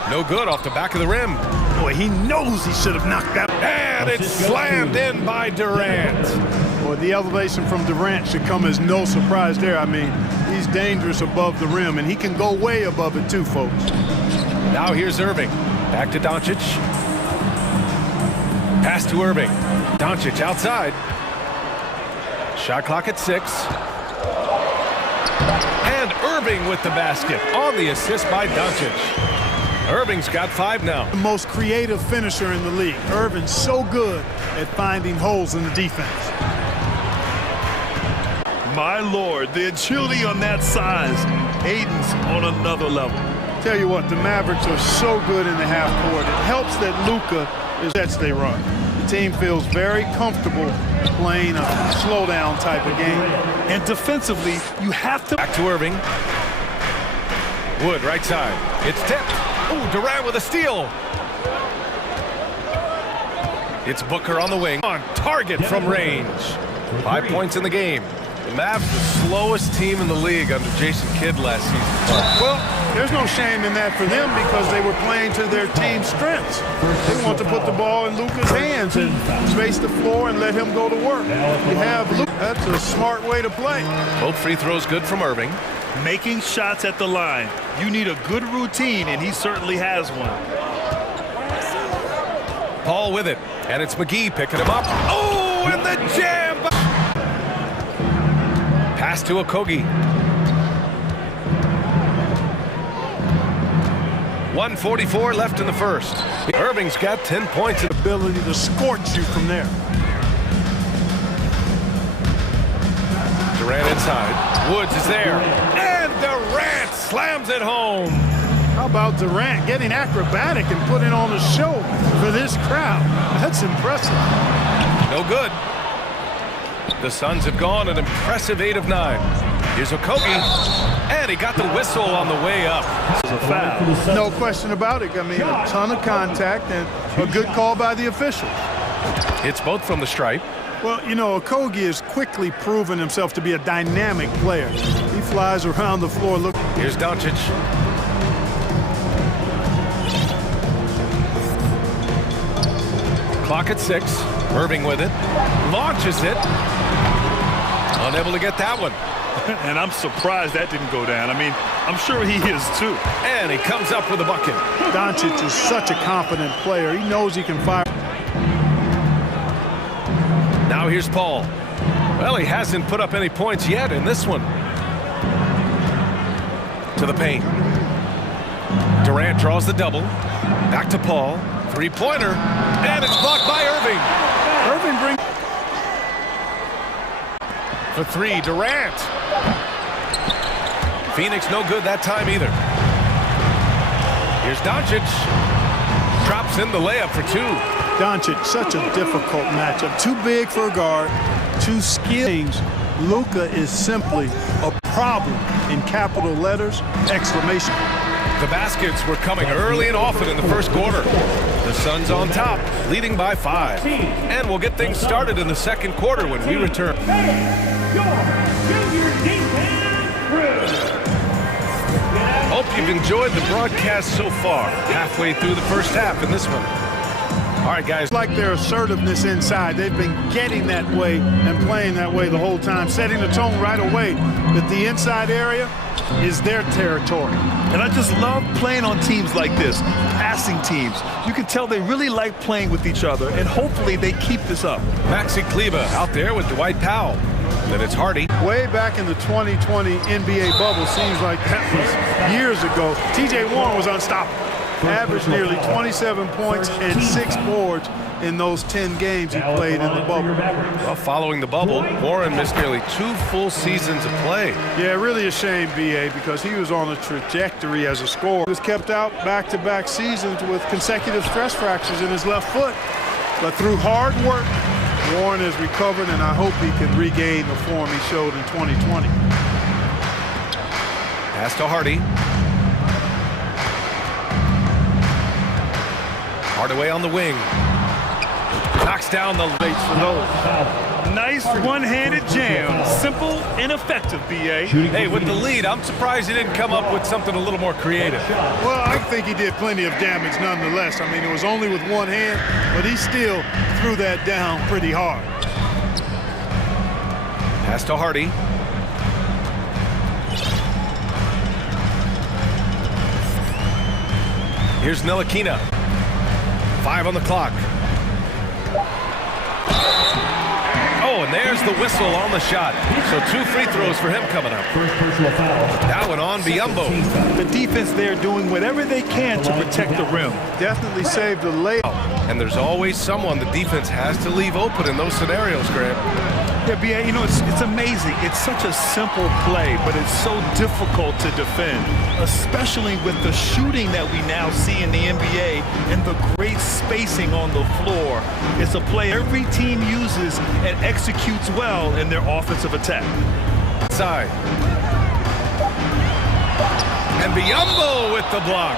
No good off the back of the rim. Boy, he knows he should have knocked that. And it's slammed in by Durant. Boy, the elevation from Durant should come as no surprise there. I mean, he's dangerous above the rim, and he can go way above it too, folks. Now here's Irving. Back to Doncic. Pass to Irving. Doncic outside. Shot clock at 6. And Irving with the basket on the assist by Doncic. Irving's got 5 now. The most creative finisher in the league. Irving's so good at finding holes in the defense. My Lord, the agility on that size. Aiden's on another level. Tell you what, the Mavericks are so good in the half court. It helps that Luka is sets they run. The team feels very comfortable playing a slowdown type of game. And defensively, you have to... Back to Irving. Wood, right side. It's tipped. Ooh, Durant with a steal. It's Booker on the wing. On target from range. 5 points in the game. The Mavs, the slowest team in the league under Jason Kidd last season. Well, there's no shame in that for them because they were playing to their team's strengths. They want to put the ball in Luka's hands and space the floor and let him go to work. You have Luka. That's a smart way to play. Both free throws good from Irving. Making shots at the line. You need a good routine, and he certainly has one. Paul with it, and it's McGee picking him up. Oh, and the jam! Pass to Okogie. 1:44 left in the first. Irving's got 10 points. Ability to scorch you from there. Durant inside. Woods is there. And Durant slams it home. How about Durant getting acrobatic and putting on a show for this crowd? That's impressive. No good. The Suns have gone an impressive 8 of 9. Here's Okogie. And he got the whistle on the way up. It's a foul. No question about it. I mean, a ton of contact and a good call by the officials. It's both from the stripe. Well, you know, Okogie has quickly proven himself to be a dynamic player. He flies around the floor. Look. Here's Doncic. Clock at 6. Irving with it. Launches it. Unable to get that one. And I'm surprised that didn't go down. I mean, I'm sure he is too. And he comes up with a bucket. Doncic is such a confident player. He knows he can fire. Now here's Paul. Well, he hasn't put up any points yet in this one. To the paint. Durant draws the double. Back to Paul. Three-pointer. And it's blocked by Irving. Irving brings... For 3, Durant. Phoenix no good that time either. Here's Doncic. Drops in the layup for 2. Doncic, such a difficult matchup. Too big for a guard, too skilled. Luka is simply a problem in capital letters, exclamation. The baskets were coming early and often in the first quarter. The Suns on top, leading by 5. And we'll get things started in the second quarter when we return. Hope you've enjoyed the broadcast so far. Halfway through the first half in this one. All right, guys. Like their assertiveness inside. They've been getting that way and playing that way the whole time, setting the tone right away. But the inside area is their territory. And I just love playing on teams like this, passing teams. You can tell they really like playing with each other, and hopefully they keep this up. Maxi Kleba out there with Dwight Powell. Then it's Hardy. Way back in the 2020 NBA bubble, seems like that was years ago. TJ Warren was unstoppable. Averaged nearly 27 points and 6 boards in those 10 games he played in the bubble. Well, following the bubble, Warren missed nearly 2 full seasons of play. Yeah, really a shame, B.A., because he was on a trajectory as a scorer. He was kept out back-to-back seasons with consecutive stress fractures in his left foot. But through hard work, Warren has recovered, and I hope he can regain the form he showed in 2020. Pass to Hardy. Hardaway on the wing. Knocks down the legs for those. Nice one-handed jam. Simple and effective, B.A. Hey, with the lead, I'm surprised he didn't come up with something a little more creative. Well, I think he did plenty of damage nonetheless. I mean, it was only with one hand, but he still threw that down pretty hard. Pass to Hardy. Here's Ntilikina. 5 on the clock. Oh, and there's the whistle on the shot. So 2 free throws for him coming up. That one on Biyombo. The defense there doing whatever they can to protect the rim. Definitely saved the layup. And there's always someone the defense has to leave open in those scenarios, Graham. Yeah, B.A., you know, it's amazing. It's such a simple play, but it's so difficult to defend, especially with the shooting that we now see in the NBA and the great spacing on the floor. It's a play every team uses and executes well in their offensive attack. Side. And Biyombo with the block.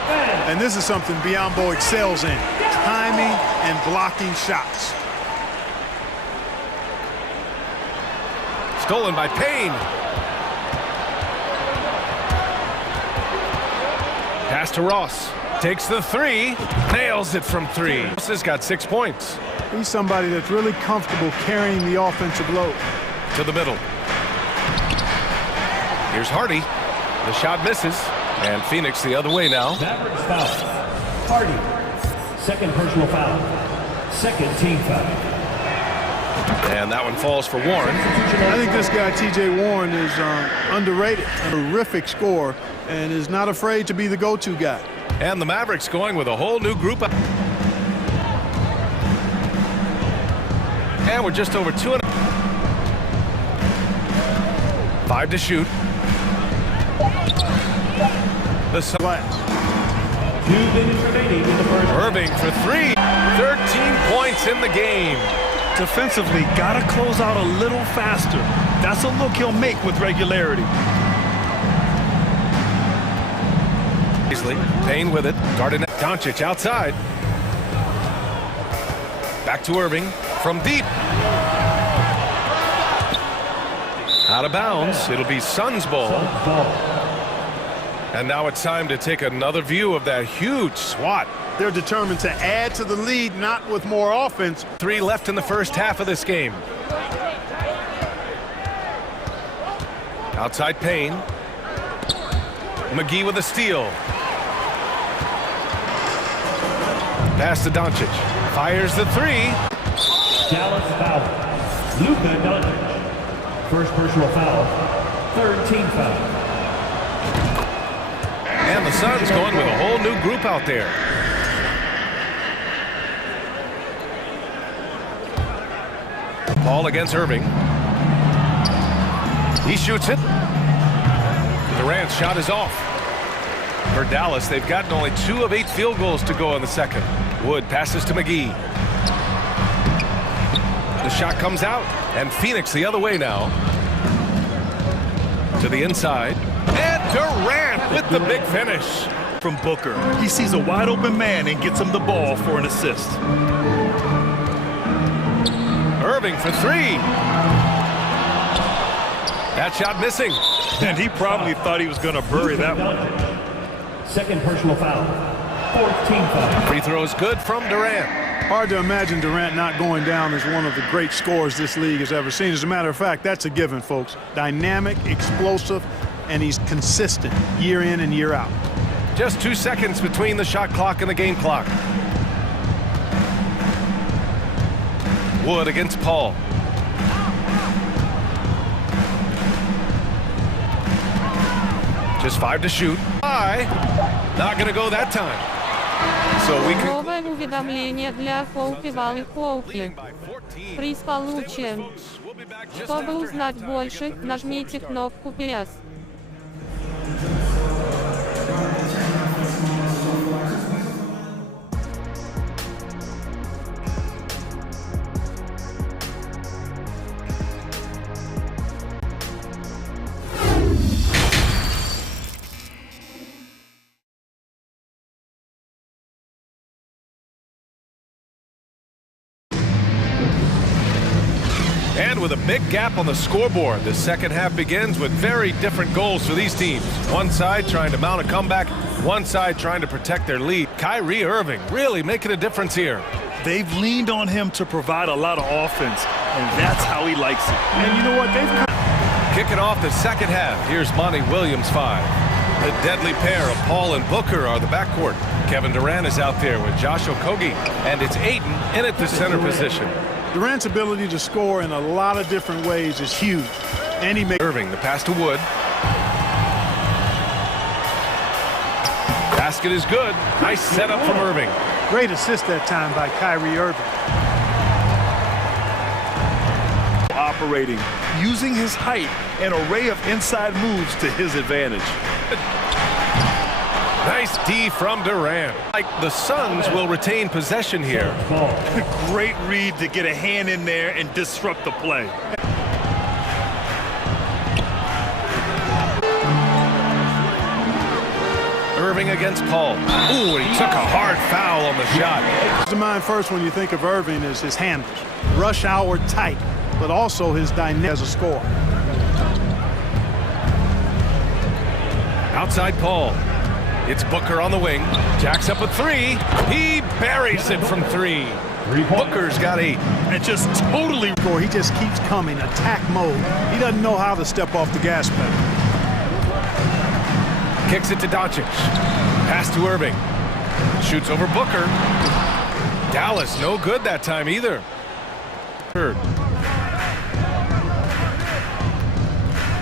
And this is something Biyombo excels in, timing and blocking shots. Stolen by Payne. Pass to Ross. Takes the 3. Nails it from 3. Ross has got 6 points. He's somebody that's really comfortable carrying the offensive load. To the middle. Here's Hardy. The shot misses. And Phoenix the other way now. Mavericks foul. Hardy. Second personal foul. Second team foul. And that one falls for Warren. I think this guy, T.J. Warren, is underrated. A terrific scorer and is not afraid to be the go-to guy. And the Mavericks going with a whole new group. And we're just over 2 and 5 to shoot. The glass. 2 minutes remaining in the first. Irving for 3. 13 points in the game. Defensively, gotta close out a little faster. That's a look he'll make with regularity. Payne with it. Guarded Doncic outside. Back to Irving from deep. Out of bounds. It'll be Suns ball. And now it's time to take another view of that huge swat. They're determined to add to the lead, not with more offense. 3 left in the first half of this game. Outside Payne. McGee with a steal. Pass to Doncic. Fires the 3. Dallas foul. Luka Doncic. First personal foul. Third team foul. And the Suns going with a whole new group out there. Ball against Irving. He shoots it. Durant's shot is off. For Dallas, they've gotten only 2 of 8 field goals to go in the second. Wood passes to McGee. The shot comes out, and Phoenix the other way now. To the inside. And Durant with the big finish. From Booker. He sees a wide open man and gets him the ball for an assist. Irving for 3. That shot missing. And he probably thought he was going to bury that one. Second personal foul. Fourth team foul. Free throw is good from Durant. Hard to imagine Durant not going down as one of the great scorers this league has ever seen. As a matter of fact, that's a given, folks. Dynamic, explosive, and he's consistent year in and year out. Just 2 seconds between the shot clock and the game clock. Wood against Paul. Just 5 to shoot. Not going to go that time. So we can... Новое уведомление для Хоупивал и Хоупи. Приз получен. Чтобы узнать больше, нажмите кнопку PS. And with a big gap on the scoreboard, the second half begins with very different goals for these teams. One side trying to mount a comeback, one side trying to protect their lead. Kyrie Irving really making a difference here. They've leaned on him to provide a lot of offense, and that's how he likes it. And you know what? Kicking off the second half, here's Monty Williams 5. The deadly pair of Paul and Booker are the backcourt. Kevin Durant is out there with Josh Okogie, and it's Ayton in at the center position. Durant's ability to score in a lot of different ways is huge. And he makes Irving, the pass to Wood. Basket is good. Nice setup from Irving. Great assist that time by Kyrie Irving. Operating, using his height, an array of inside moves to his advantage. Nice D from Durant. Like the Suns will retain possession here. Great read to get a hand in there and disrupt the play. Irving against Paul. Ooh, he took a hard foul on the shot. Comes to mind first when you think of Irving is his handles. Rush hour tight, but also his dynamic as a scorer. Outside Paul. It's Booker on the wing. Jacks up a three. He buries it from three. Booker's got 8. And just totally score. He just keeps coming, attack mode. He doesn't know how to step off the gas pedal. Kicks it to Doncic. Pass to Irving. Shoots over Booker. Dallas no good that time either. Third.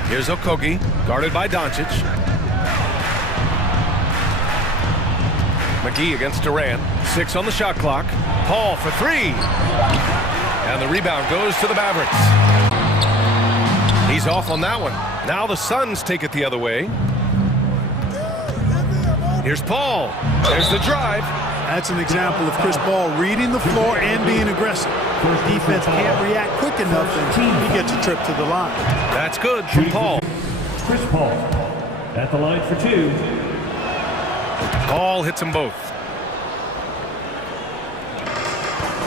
Here's Okogie, guarded by Doncic. McGee against Durant. 6 on the shot clock. Paul for 3. And the rebound goes to the Mavericks. He's off on that one. Now the Suns take it the other way. Here's Paul. There's the drive. That's an example of Chris Paul reading the floor and being aggressive. Defense can't react quick enough, and he gets a trip to the line. That's good from Paul. Chris Paul at the line for 2. Paul hits them both.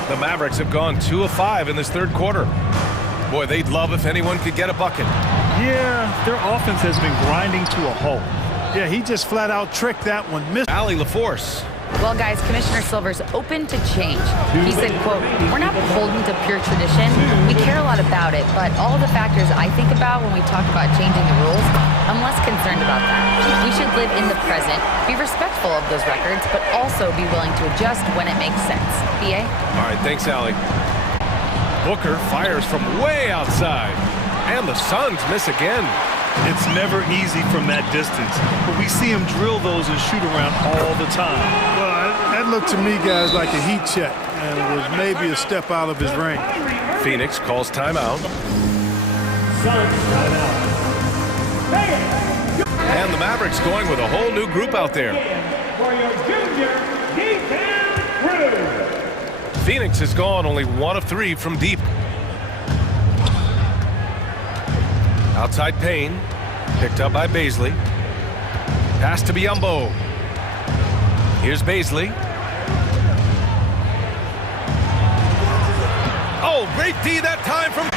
The Mavericks have gone 2 of 5 in this third quarter. Boy, they'd love if anyone could get a bucket. Yeah, their offense has been grinding to a halt. Yeah, he just flat out tricked that one. Missed. Allie LaForce. Well, guys, Commissioner Silver's open to change. He said, quote, "We're not beholden to pure tradition. We care a lot about it, but all the factors I think about when we talk about changing the rules, I'm less concerned about that. We should live in the present, be respectful of those records, but also be willing to adjust when it makes sense." BA? All right, thanks, Allie. Booker fires from way outside, and the Suns miss again. It's never easy from that distance, but we see him drill those and shoot around all the time. Well, that looked to me, guys, like a heat check, and it was maybe a step out of his range. Phoenix calls timeout. And the Mavericks going with a whole new group out there. Phoenix has gone only 1 of 3 from deep. Outside Payne, picked up by Baisley. Pass to Biyombo. Here's Baisley. Oh, great D that time from...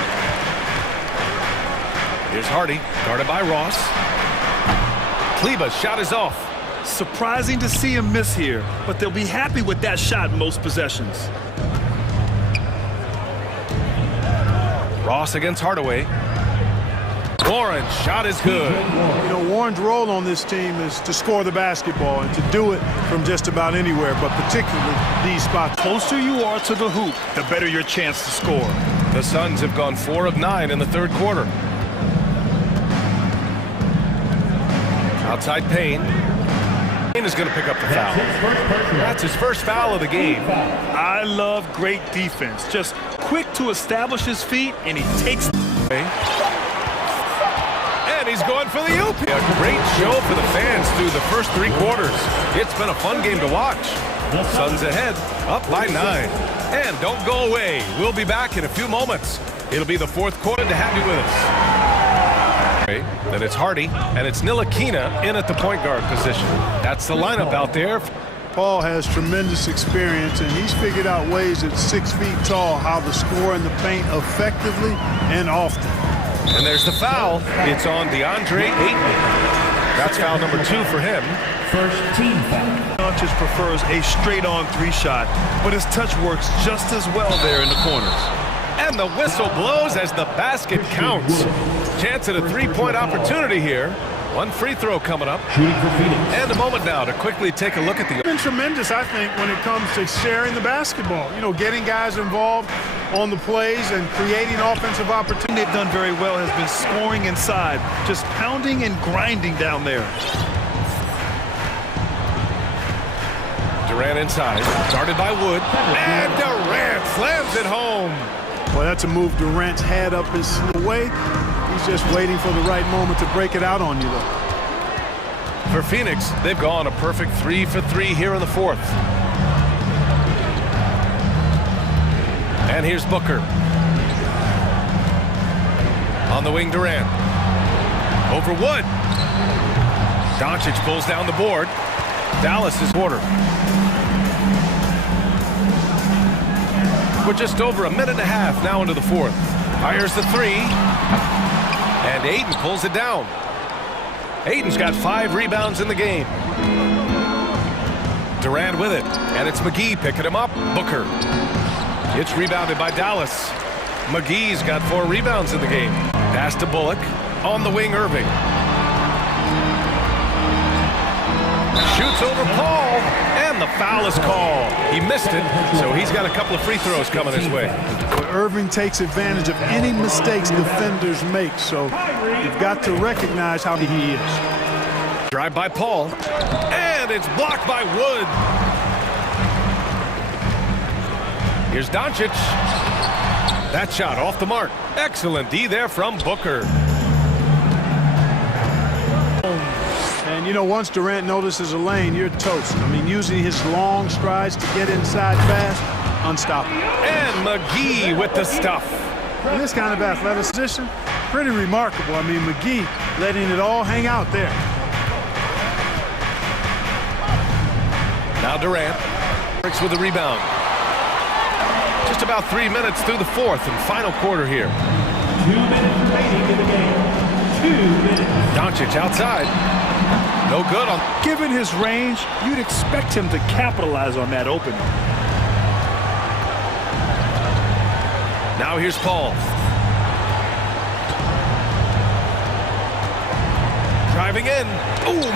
Here's Hardy, guarded by Ross. Kleba's shot is off. Surprising to see him miss here, but they'll be happy with that shot most possessions. Ross against Hardaway. Warren's shot is good. You know, Warren's role on this team is to score the basketball and to do it from just about anywhere, but particularly these spots. The closer you are to the hoop, the better your chance to score. The Suns have gone 4 of 9 in the third quarter. Outside Payne. Is going to pick up the foul. That's his first foul of the game. I love great defense. Just quick to establish his feet, and he takes. And he's going for the oop. A great show for the fans through the first 3 quarters. It's been a fun game to watch. Suns ahead, up by 9. And don't go away. We'll be back in a few moments. It'll be the 4th quarter to have you with us. Then it's Hardy, and it's Ntilikina in at the point guard position. That's the lineup out there. Paul has tremendous experience, and he's figured out ways at 6 feet tall how to score in the paint effectively and often. And there's the foul. It's on DeAndre Ayton. That's foul number 2 for him. First team foul. Doncic prefers a straight-on 3 shot, but his touch works just as well there in the corners. And the whistle blows as the basket counts. Chance at a 3-point opportunity here. 1 free throw coming up. And a moment now to quickly take a look at the... It's been tremendous, I think, when it comes to sharing the basketball. You know, getting guys involved on the plays and creating offensive opportunities. They've done very well has been scoring inside, just pounding and grinding down there. Durant inside, started by Wood, and Durant slams it home. Well, that's a move Durant's had up his way. He's just waiting for the right moment to break it out on you, though. For Phoenix, they've gone a perfect 3 for 3 here in the 4th. And here's Booker. On the wing, Durant. Over Wood. Doncic pulls down the board. Dallas is quarter. We're just over a minute and a half now into the 4th. Fires the 3. And Ayton pulls it down. Ayton's got 5 rebounds in the game. Durant with it. And it's McGee picking him up. Booker. It's rebounded by Dallas. McGee's got 4 rebounds in the game. Pass to Bullock. On the wing, Irving. Shoots over Paul, and the foul is called. He missed it, so he's got a couple of free throws coming his way. Irving takes advantage of any mistakes defenders make, so you've got to recognize how he is. Drive by Paul, and it's blocked by Wood. Here's Doncic. That shot off the mark. Excellent D there from Booker. And, you know, once Durant notices a lane, you're toast. I mean, using his long strides to get inside fast, unstoppable. And McGee with the stuff. And this kind of athleticism, pretty remarkable. I mean, McGee letting it all hang out there. Now Durant breaks with a rebound. Just about 3 minutes through the 4th and final quarter here. 2 minutes remaining in the game. 2 minutes. Doncic outside. No good on. Given his range, you'd expect him to capitalize on that opening. Now here's Paul. Driving in. Ooh,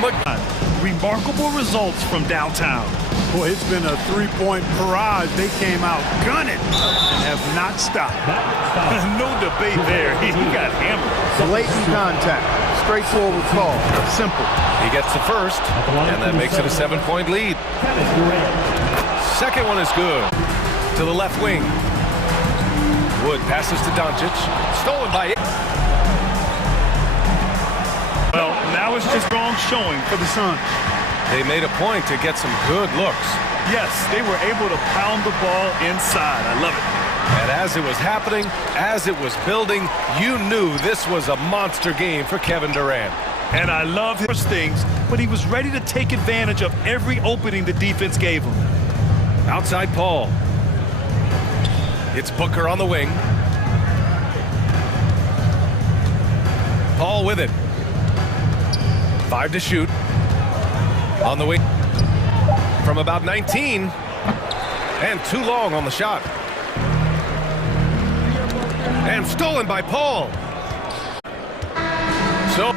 Remarkable results from downtown. Boy, it's been a 3-point barrage. They came out gunning and have not stopped. No debate there. He got hammered. Blatant contact. Straightforward call. Simple. He gets the first, and that makes it a 7-point lead. Second one is good. To the left wing. Wood passes to Doncic. Stolen by... Well, now it's just strong showing for the Suns. They made a point to get some good looks. Yes, they were able to pound the ball inside. I love it. And as it was happening, as it was building, you knew this was a monster game for Kevin Durant. And I love his things, but he was ready to take advantage of every opening the defense gave him. Outside Paul. It's Booker on the wing. Paul with it. 5 to shoot. On the wing. From about 19. And too long on the shot. And stolen by Paul. So...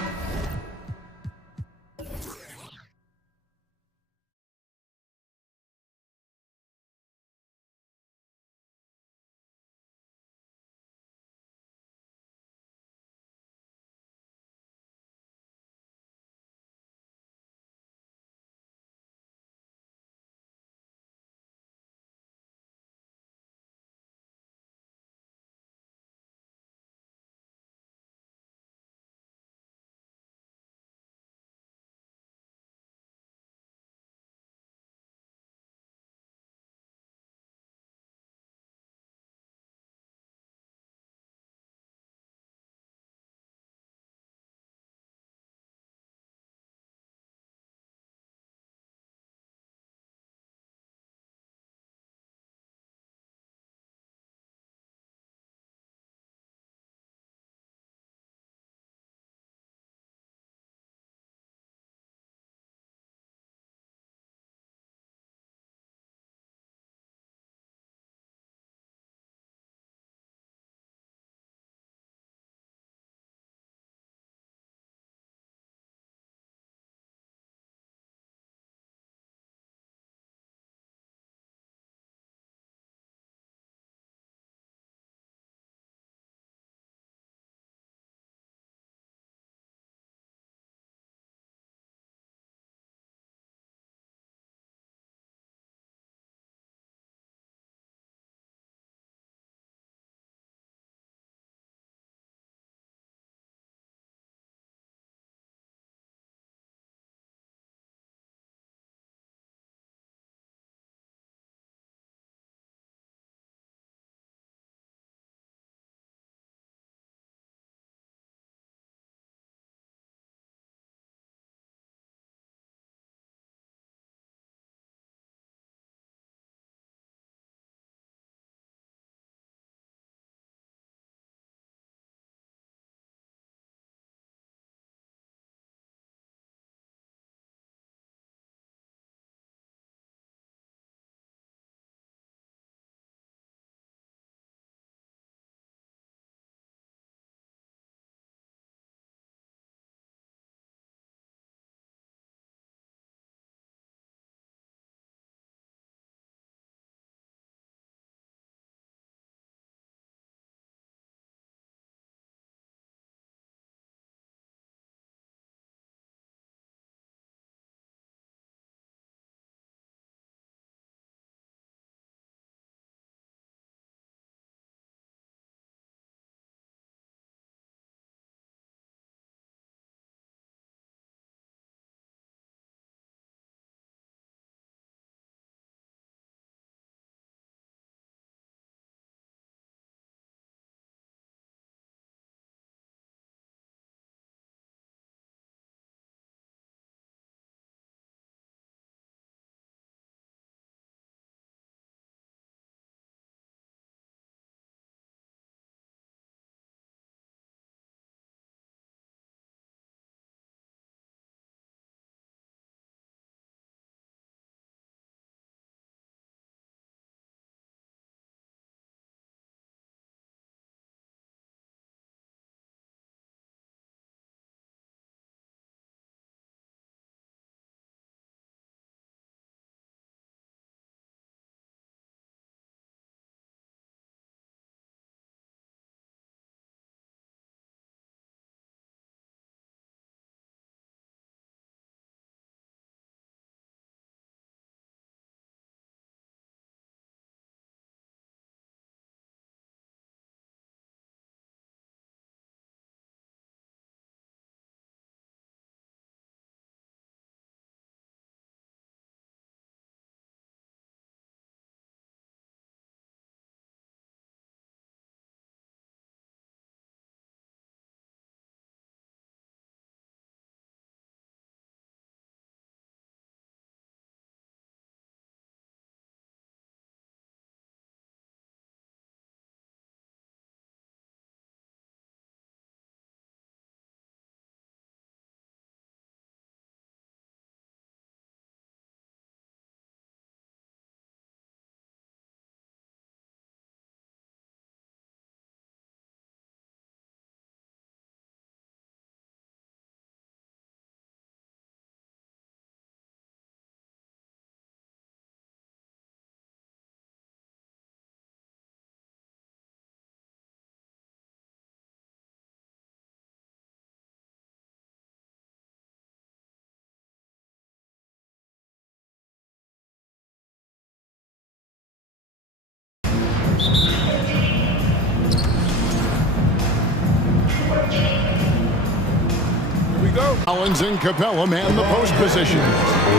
Collins and Capella man the post position.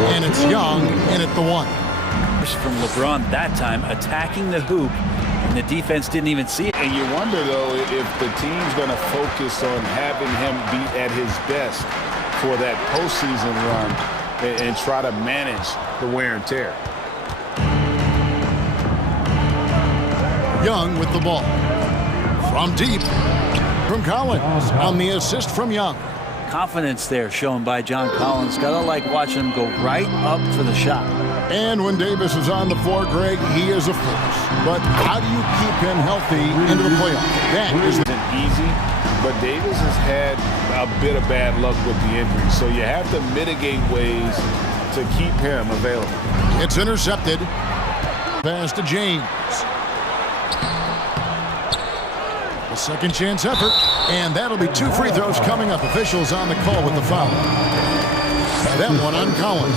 And it's Young in at the 1. From LeBron that time, attacking the hoop, and the defense didn't even see it. And you wonder, though, if the team's going to focus on having him be at his best for that postseason run and try to manage the wear and tear. Young with the ball. From deep, from Collins on the assist from Young. Confidence there shown by John Collins. Gotta like watching him go right up for the shot. And when Davis is on the floor, Greg, he is a force. But how do you keep him healthy into the playoffs? That isn't easy, but Davis has had a bit of bad luck with the injury, so you have to mitigate ways to keep him available. It's intercepted. Pass to James. A second chance effort, and that'll be 2 free throws coming up. Officials on the call with the foul. That one on Collins.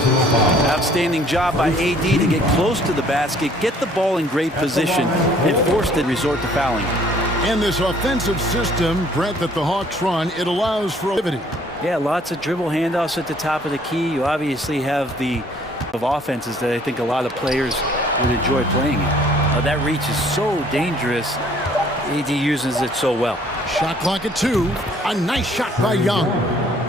Outstanding job by AD to get close to the basket, get the ball in great position, and force the resort to fouling. In this offensive system, Brent, that the Hawks run, it allows for activity. Yeah, lots of dribble handoffs at the top of the key. You obviously have the offenses that I think a lot of players would enjoy playing in. That reach is so dangerous. AD uses it so well. Shot clock at 2. A nice shot by Young.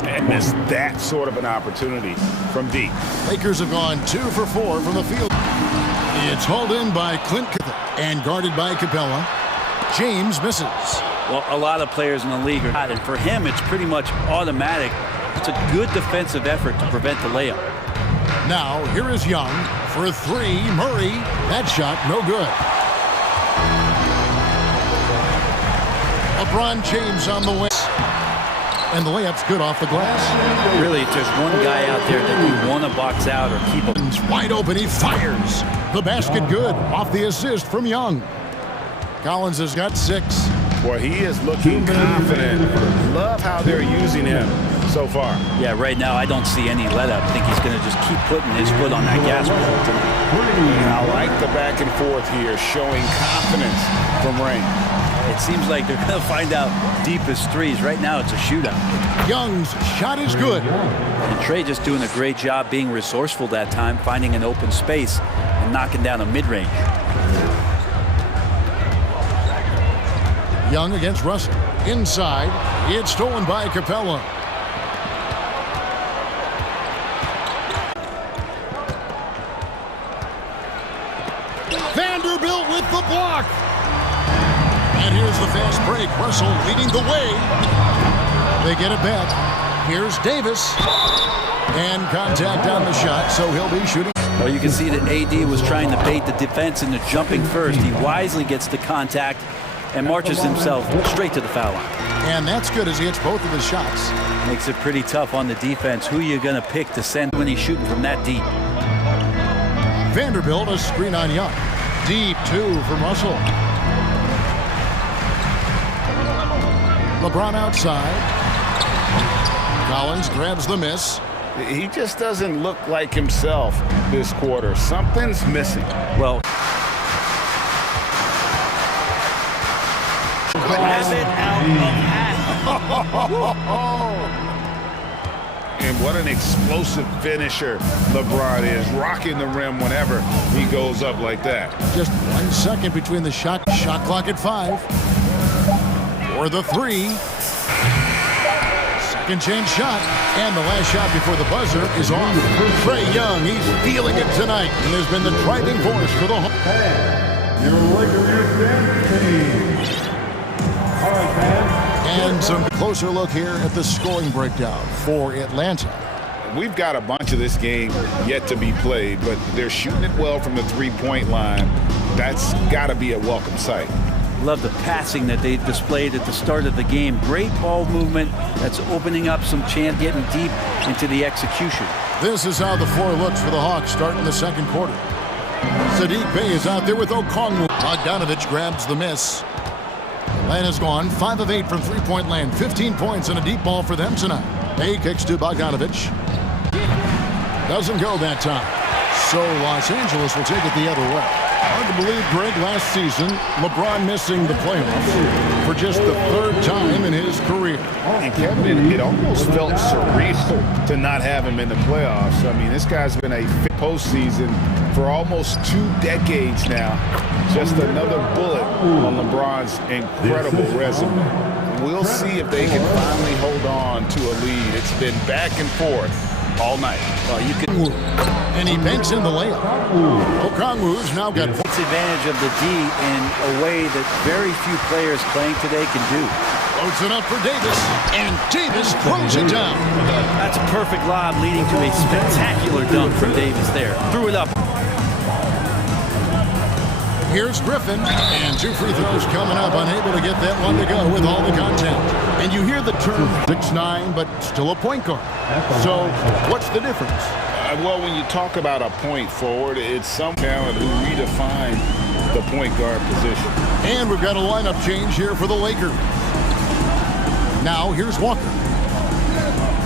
And missed that sort of an opportunity from deep. Lakers have gone 2 for 4 from the field. It's hauled in by Clint and guarded by Capella. James misses. Well, a lot of players in the league are hot, and for him, it's pretty much automatic. It's a good defensive effort to prevent the layup. Now, here is Young for 3. Murray. That shot, no good. LeBron James on the way. And the layup's good off the glass. Really, if there's one guy out there that you want to box out or keep him wide open, he fires. The basket good off the assist from Young. Collins has got 6. Boy, he is looking confident. Love how they're using him so far. Yeah, right now I don't see any let up. I think he's going to just keep putting his foot on that gas pedal tonight. And I like the back and forth here, showing confidence from Rain. It seems like they're going to find out deepest threes. Right now it's a shootout. Young's shot is good. And Trey just doing a great job being resourceful that time, finding an open space and knocking down a mid-range. Young against Russell. Inside. It's stolen by Capella. Vanderbilt with the block. And here's the fast break. Russell leading the way. They get it back. Here's Davis. And contact on the shot, so he'll be shooting. Well, you can see that AD was trying to bait the defense into jumping first. He wisely gets the contact and marches himself straight to the foul line. And that's good as he hits both of his shots. Makes it pretty tough on the defense. Who you going to pick to send when he's shooting from that deep? Vanderbilt, a screen on Young. Deep 2 from Russell. LeBron outside. Collins grabs the miss. He just doesn't look like himself this quarter. Something's missing. Well, grab it out of half. And what an explosive finisher LeBron is, rocking the rim whenever he goes up like that. Just 1 second between the shot clock at 5. For the 3. Second chance shot. And the last shot before the buzzer is off. Trae Young, he's feeling it tonight. And has been the driving force for the Hawks. And some closer look here at the scoring breakdown for Atlanta. We've got a bunch of this game yet to be played, but they're shooting it well from the three-point line. That's got to be a welcome sight. Love the passing that they displayed at the start of the game. Great ball movement that's opening up some chance, getting deep into the execution. This is how the floor looks for the Hawks starting the second quarter. Sadiq Bey is out there with Okongwu. Bogdanovich grabs the miss. Atlanta's gone 5 of 8 from three-point land. 15 points and a deep ball for them tonight. Bey kicks to Bogdanovich. Doesn't go that time. So Los Angeles will take it the other way. Hard to believe, Greg, last season, LeBron missing the playoffs for just the third time in his career. And Kevin, it almost felt surreal to not have him in the playoffs. I mean, this guy's been a postseason for almost 2 decades now. Just another bullet on LeBron's incredible resume. We'll see if they can finally hold on to a lead. It's been back and forth all night. And he banks in the layup. Okongwu's now got takes advantage of the D in a way that very few players playing today can do. Loads it up for Davis, and Davis throws it down. That's a perfect lob leading to a spectacular dunk from Davis there. Threw it up. Here's Griffin, and 2 free throws coming up, unable to get that one to go with all the contact. And you hear the term 6'9", but still a point guard. So what's the difference? Well, when you talk about a point forward, it's some talent who redefine the point guard position. And we've got a lineup change here for the Lakers. Now here's Walker.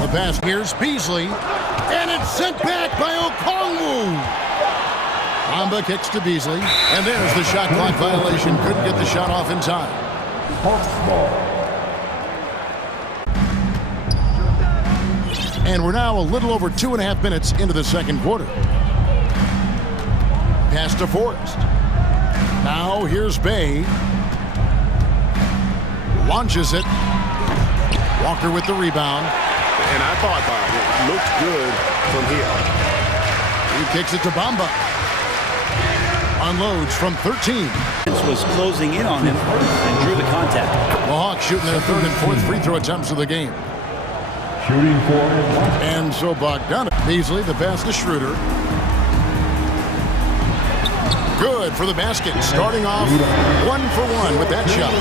The pass, here's Beasley, and it's sent back by Okongwu. Amba kicks to Beasley, and there's the shot clock violation. Couldn't get the shot off in time. And we're now a little over 2.5 minutes into the second quarter. Pass to Forrest. Now here's Bay. Launches it. Walker with the rebound. And I thought it looked good from here. He kicks it to Bamba. Unloads from 13. This was closing in on him and drew the contact. The Hawks shooting their 3rd and 4th free throw attempts of the game. Shooting for and so Bogdanovich. Beasley, the pass to Schroeder. Good for the basket. Starting off 1 for 1 with that shot.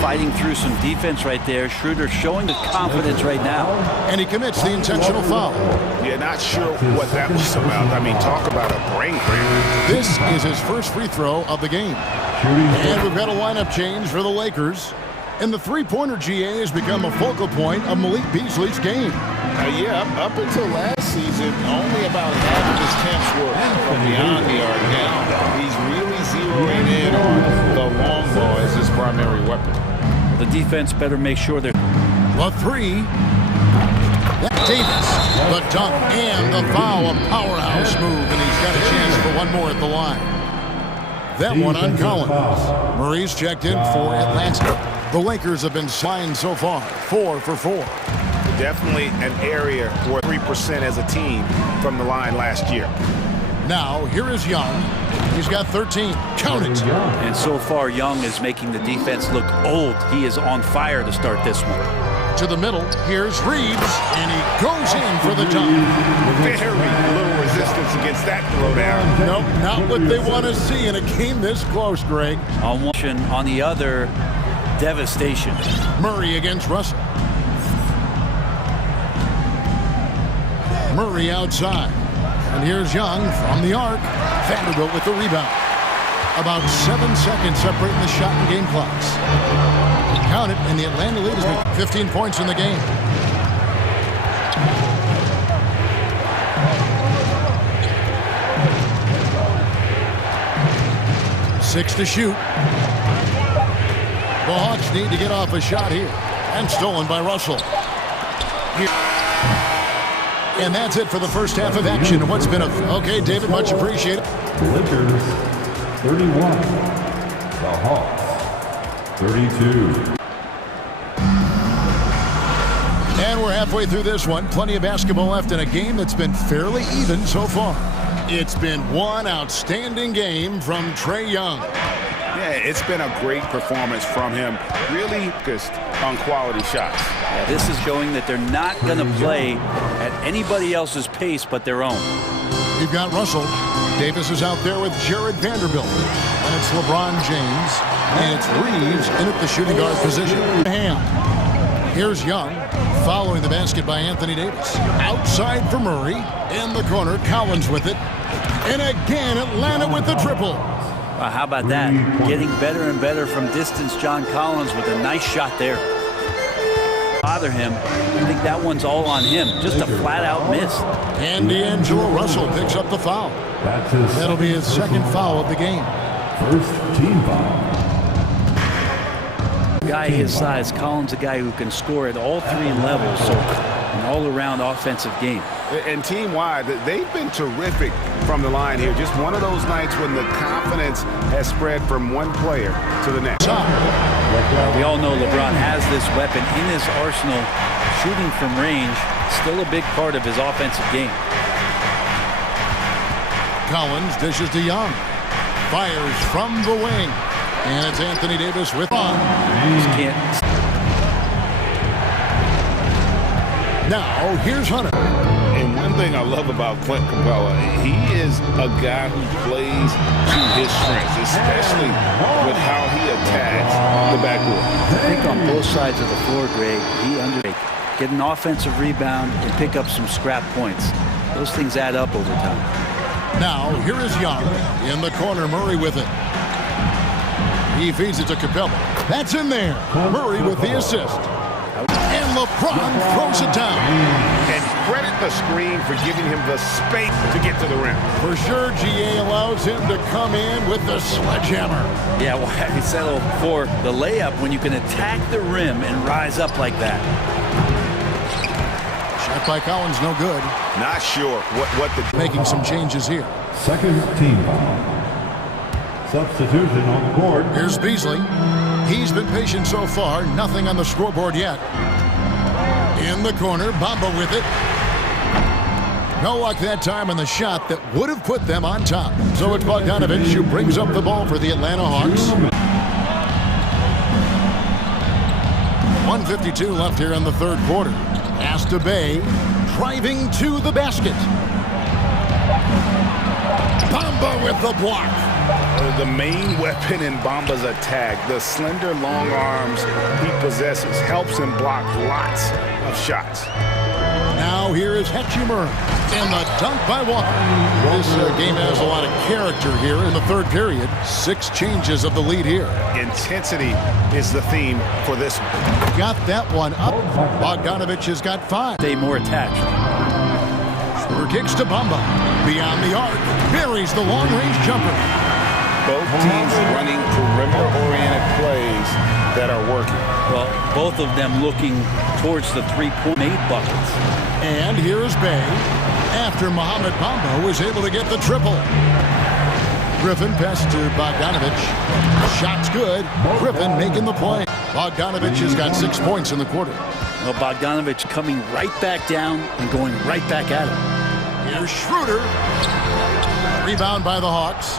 Fighting through some defense right there. Schroeder showing the confidence right now. And he commits the intentional foul. Yeah, not sure what that was about. I mean, talk about a brain break. This is his first free throw of the game. And we've got a lineup change for the Lakers. And the three-pointer GA has become a focal point of Malik Beasley's game. Yeah, up until last season, only about half of his attempts were from beyond the arc. Now, he's really zeroing in on the long ball as his primary weapon. The defense better make sure they're... The 3. Davis, the dunk, and the foul. A powerhouse move, and he's got a chance for one more at the line. That one on Collins. Murray's checked in for Atlanta. The Lakers have been signed so far, 4 for 4. Definitely an area where 3% as a team from the line last year. Now, here is Young. He's got 13. Count it. And so far, Young is making the defense look old. He is on fire to start this one. To the middle, here's Reeves, and he goes in for the dunk. Very little resistance against that throwdown. Nope, not what they want to see in a game this close, Greg. On one, on the other, devastation. Murray against Russell. Murray outside. And here's Young from the arc. Vanderbilt with the rebound. About 7 seconds separating the shot and game clocks. Count it, and the Atlanta lead has been 15 points in the game. Six to shoot. The Hawks need to get off a shot here. And stolen by Russell. And that's it for the first half of action. What's been a... Okay, David, much appreciated. Lakers 31. The Hawks 32. And we're halfway through this one. Plenty of basketball left in a game that's been fairly even so far. It's been one outstanding game from Trae Young. Yeah, it's been a great performance from him. Really focused on quality shots. Yeah, this is showing that they're not going to play at anybody else's pace but their own. You've got Russell. Davis is out there with Jared Vanderbilt. And it's LeBron James. And it's Reeves in at the shooting guard position. Here's Young. Following the basket by Anthony Davis. Outside for Murray. In the corner, Collins with it. And again, Atlanta with the triple. How about that? Getting better and better from distance, John Collins with a nice shot there. Bother him. I think that one's all on him. Just a flat-out miss. And D'Angelo Russell picks up the foul. That'll be his second foul of the game. First team foul. Guy his size, Collins, a guy who can score at all three levels, so an all-around offensive game. And team-wide, they've been terrific from the line here. Just one of those nights when the confidence has spread from one player to the next. We all know LeBron has this weapon in his arsenal. Shooting from range, still a big part of his offensive game. Collins dishes to Young. Fires from the wing. And it's Anthony Davis with on. Now, here's Hunter. And one thing I love about Clint Capella, he is a guy who plays to his strengths, especially with how he attacks the backboard. I think on both sides of the floor, Greg, he get an offensive rebound and pick up some scrap points. Those things add up over time. Now, here is Young in the corner. Murray with it. He feeds it to Capella. That's in there. Murray with the assist. And LeBron throws it down. And credit the screen for giving him the space to get to the rim. For sure, GA allows him to come in with the sledgehammer. Yeah, well, I settled for the layup when you can attack the rim and rise up like that. Shot by Collins, no good. Not sure what the... Making some changes here. Second team foul. Substitution on the court. Here's Beasley. He's been patient so far. Nothing on the scoreboard yet. In the corner, Bamba with it. No luck that time on the shot that would have put them on top. So it's Bogdanovich who brings up the ball for the Atlanta Hawks. 1:52 left here in the third quarter. Pass to Bay, driving to the basket. Bamba with the block. The main weapon in Bamba's attack, the slender, long arms he possesses, helps him block lots of shots. Now here is Hachimura and the dunk by Walker. This game has a lot of character here in the third period. 6 changes of the lead here. Intensity is the theme for this one. Got that one up. Bogdanovich has got 5. Stay more attached. Schroeder kicks to Bamba. Beyond the arc. Buries the long-range jumper. Both teams running perimeter-oriented plays that are working. Well, both of them looking towards the three-point made buckets. And here's Bay after Mohamed Bamba was able to get the triple. Griffin pass to Bogdanovich. Shot's good. Griffin making the play. Bogdanovich has got 6 points in the quarter. Well, Bogdanovich coming right back down and going right back at him. Here's Schroeder. Rebound by the Hawks.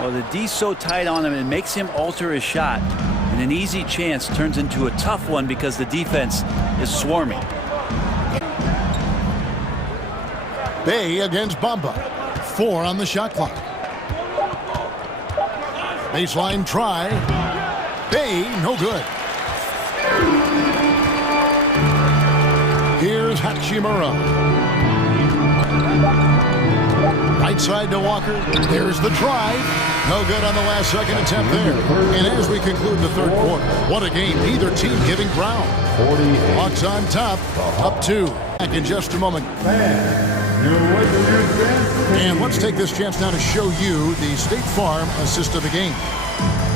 Well, the D's so tight on him, it makes him alter his shot. And an easy chance turns into a tough one because the defense is swarming. Bay against Bamba. 4 on the shot clock. Baseline try. Bay, no good. Here's Hachimura. Right side to Walker. There's the drive. No good on the last second attempt there. And as we conclude the third quarter, what a game. Neither team giving ground. Hawks on top. Up 2. Back in just a moment. And let's take this chance now to show you the State Farm assist of the game.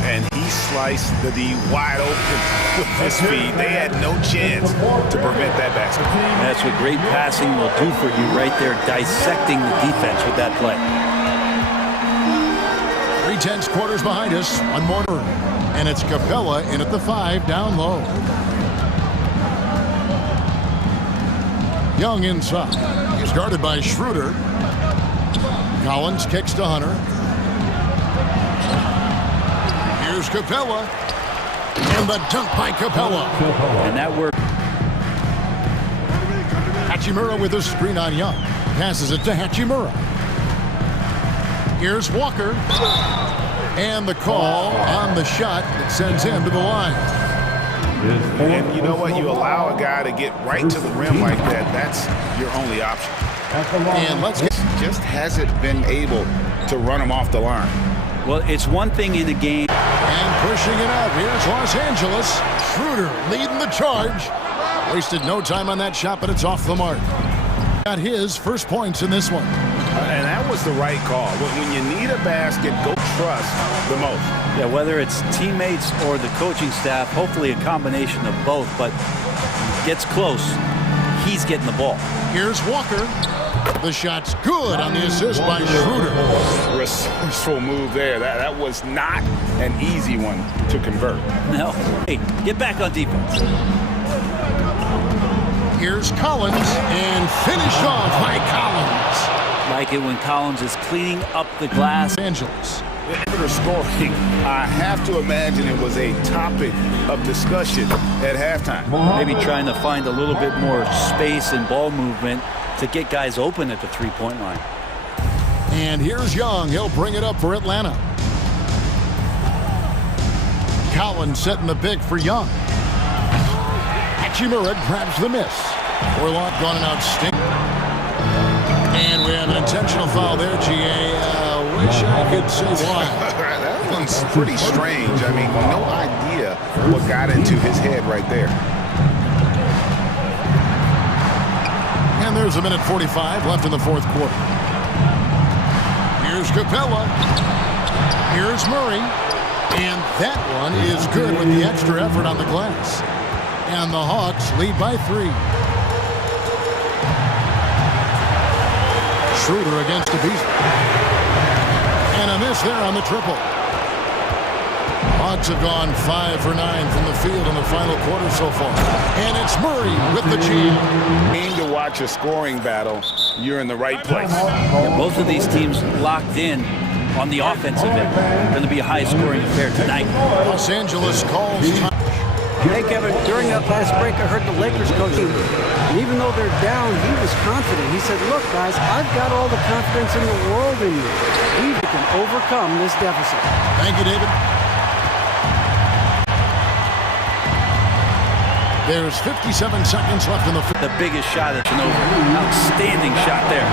And he sliced the D wide open with his feet. They had no chance to prevent that basket. That's what great passing will do for you right there, dissecting the defense with that play. 3/10 quarters behind us. One more. And it's Capella in at the 5 down low. Young inside. He's guarded by Schroeder. Collins kicks to Hunter. Here's Capella. And the dunk by Capella. And that worked. Hachimura with a screen on Young. Passes it to Hachimura. Here's Walker. And the call on the shot that sends him to the line. And you know what? You allow a guy to get right to the rim like that. That's your only option. And let's get... Just hasn't been able to run him off the line. Well, it's one thing in a game. And pushing it up. Here's Los Angeles. Schroeder leading the charge. Wasted no time on that shot, but it's off the mark. Got his first points in this one. And that was the right call. When you need a basket, go trust the most. Yeah, whether it's teammates or the coaching staff, hopefully a combination of both, but gets close, he's getting the ball. Here's Walker. The shot's good on the assist by Schroeder. Resourceful move there. That was not an easy one to convert. No. Hey, get back on defense. Here's Collins, and finished off by Collins. Like it when Collins is cleaning up the glass. Angeles. After scoring, I have to imagine it was a topic of discussion at halftime. Maybe trying to find a little bit more space and ball movement to get guys open at the three-point line. And here's Young. He'll bring it up for Atlanta. Collins setting the big for Young. Hachimura grabs the miss. Orlock gone an outstanding. And we have an intentional foul there, GA. Wish I could say why. That one's pretty strange. I mean, no idea what got into his head right there. And there's a minute 45 left in the fourth quarter. Here's Capella. Here's Murray. And that one is good with the extra effort on the glass. And the Hawks lead by 3. Schroeder against the Beasley. And a miss there on the triple. Hawks have gone 5 for 9 from the field in the final quarter so far. And it's Murray with the jam. Aim to watch a scoring battle, you're in the right place. And both of these teams locked in on the offensive end. Going to be a high-scoring affair tonight. Los Angeles calls time. Hey, Kevin, during that last break, I heard the Lakers coach, and even though they're down, he was confident. He said, look, guys, I've got all the confidence in the world in you. We can overcome this deficit. Thank you, David. There's 57 seconds left in the field. The biggest shot at Genova. Outstanding shot there.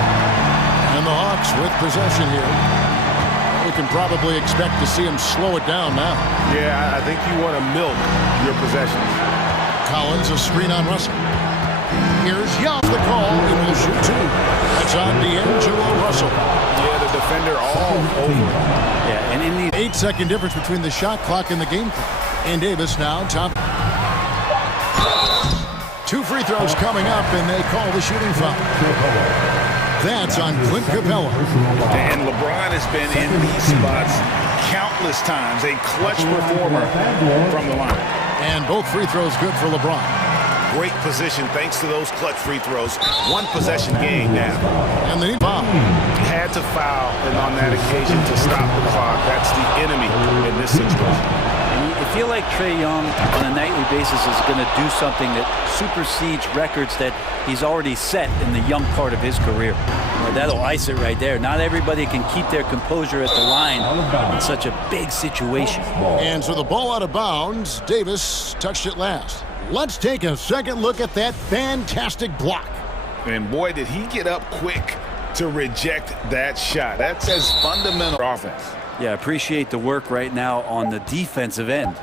And the Hawks with possession here. We can probably expect to see him slow it down now. Yeah, I think you want to milk your possessions. Collins, a screen on Russell. Here's Young, the call, and will shoot 2. That's on D'Angelo Russell. Yeah, the defender all over. Yeah, and in the 8-second difference between the shot clock and the game clock. And Davis now top. 2 free throws coming up, and they call the shooting foul. That's on Clint Capella. And LeBron has been in these spots countless times. A clutch performer from the line. And both free throws good for LeBron. Great position thanks to those clutch free throws. 1 possession game now. And they foul. Had to foul, and on that occasion to stop the clock. That's the enemy in this situation. I feel like Trae Young on a nightly basis is going to do something that supersedes records that he's already set in the young part of his career. That'll ice it right there. Not everybody can keep their composure at the line in such a big situation. And so the ball out of bounds. Davis touched it last. Let's take a second look at that fantastic block. And boy, did he get up quick to reject that shot. That's as fundamental offense. Yeah, appreciate the work right now on the defensive end.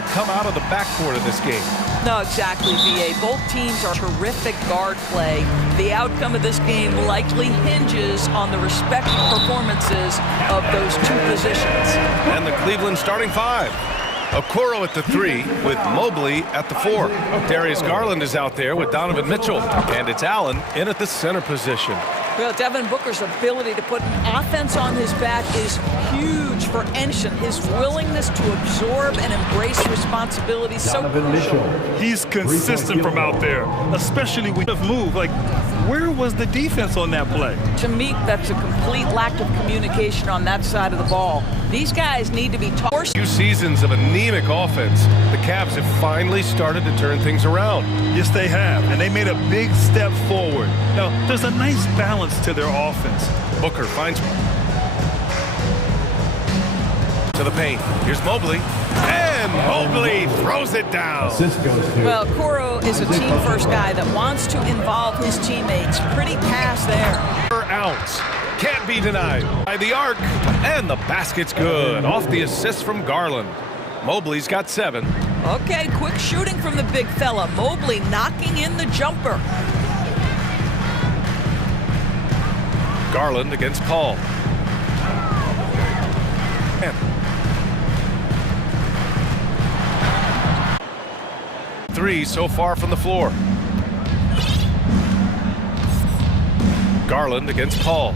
to come out of the backcourt of this game. No, exactly, VA. Both teams are terrific guard play. The outcome of this game likely hinges on the respective performances of those two positions. And the Cleveland starting five. Okoro at the 3 with Mobley at the 4. Darius Garland is out there with Donovan Mitchell. And it's Allen in at the center position. Well, Devin Booker's ability to put an offense on his back is huge for Enshin. His willingness to absorb and embrace responsibility is so crucial. He's consistent from out there, especially when you move. Like, where was the defense on that play? To me, that's a complete lack of communication on that side of the ball. These guys need to be taught. 2 seasons of anemic offense. The Cavs have finally started to turn things around. Yes, they have, and they made a big step forward. Now, there's a nice balance to their offense. Booker finds to the paint. Here's Mobley. And Mobley throws it down. Well, Okoro is a team-first guy that wants to involve his teammates. Pretty pass there. Ounce. Can't be denied by the arc. And the basket's good. Off the assist from Garland. Mobley's got 7. Okay, quick shooting from the big fella. Mobley knocking in the jumper. Garland against Paul. And 3 so far from the floor. Garland against Paul.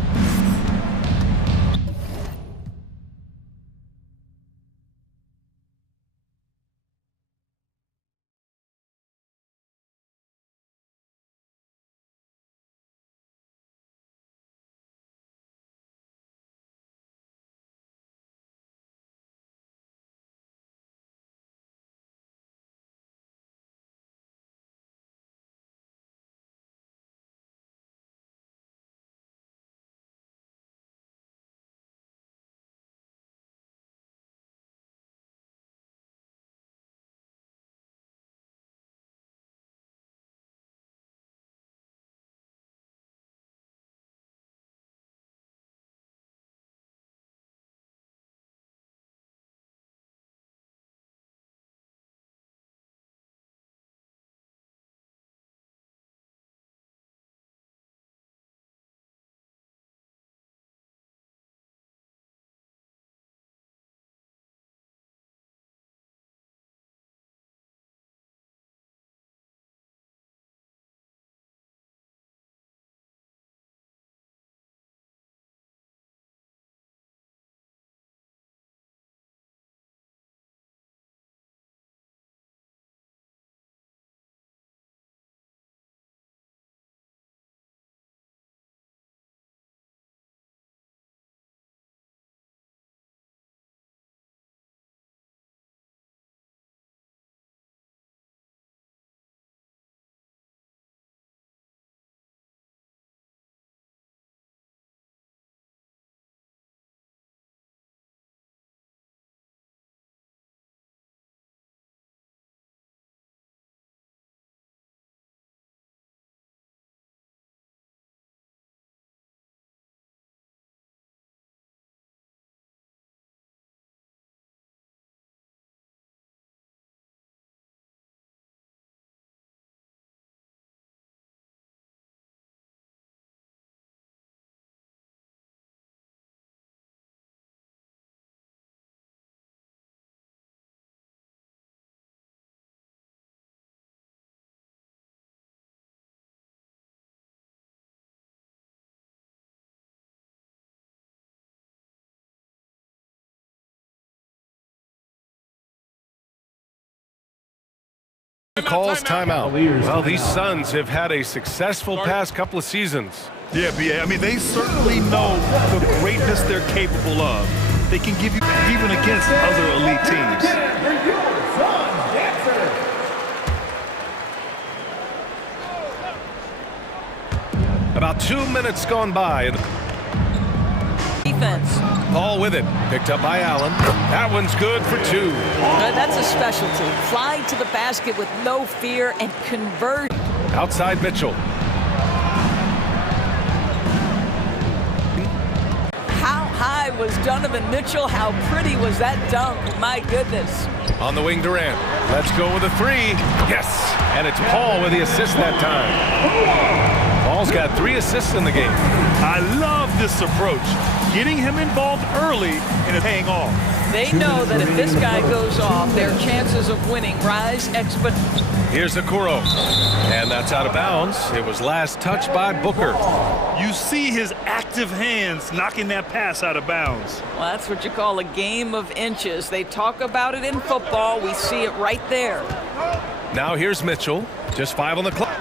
Calls timeout. Well, these Suns have had a successful past couple of seasons. Yeah, BA. I mean, they certainly know the greatness they're capable of. They can give you even against other elite teams. About 2 minutes gone by. Defense. Paul with it. Picked up by Allen. That one's good for 2. That's a specialty. Flying to the basket with no fear and convert. Outside Mitchell. How high guy was Donovan Mitchell. How pretty was that dunk? My goodness. On the wing, Durant. Let's go with a three. Yes. And it's Paul with the assist that time. Paul's got 3 assists in the game. I love this approach. Getting him involved early and it's paying off. They know that if this guy goes off, their chances of winning rise exponentially. Here's Okoro. And that's out of bounds. It was last touched by Booker. You see his active hands knocking that pass out of bounds. Well, that's what you call a game of inches. They talk about it in football. We see it right there. Now here's Mitchell. Just 5 on the clock.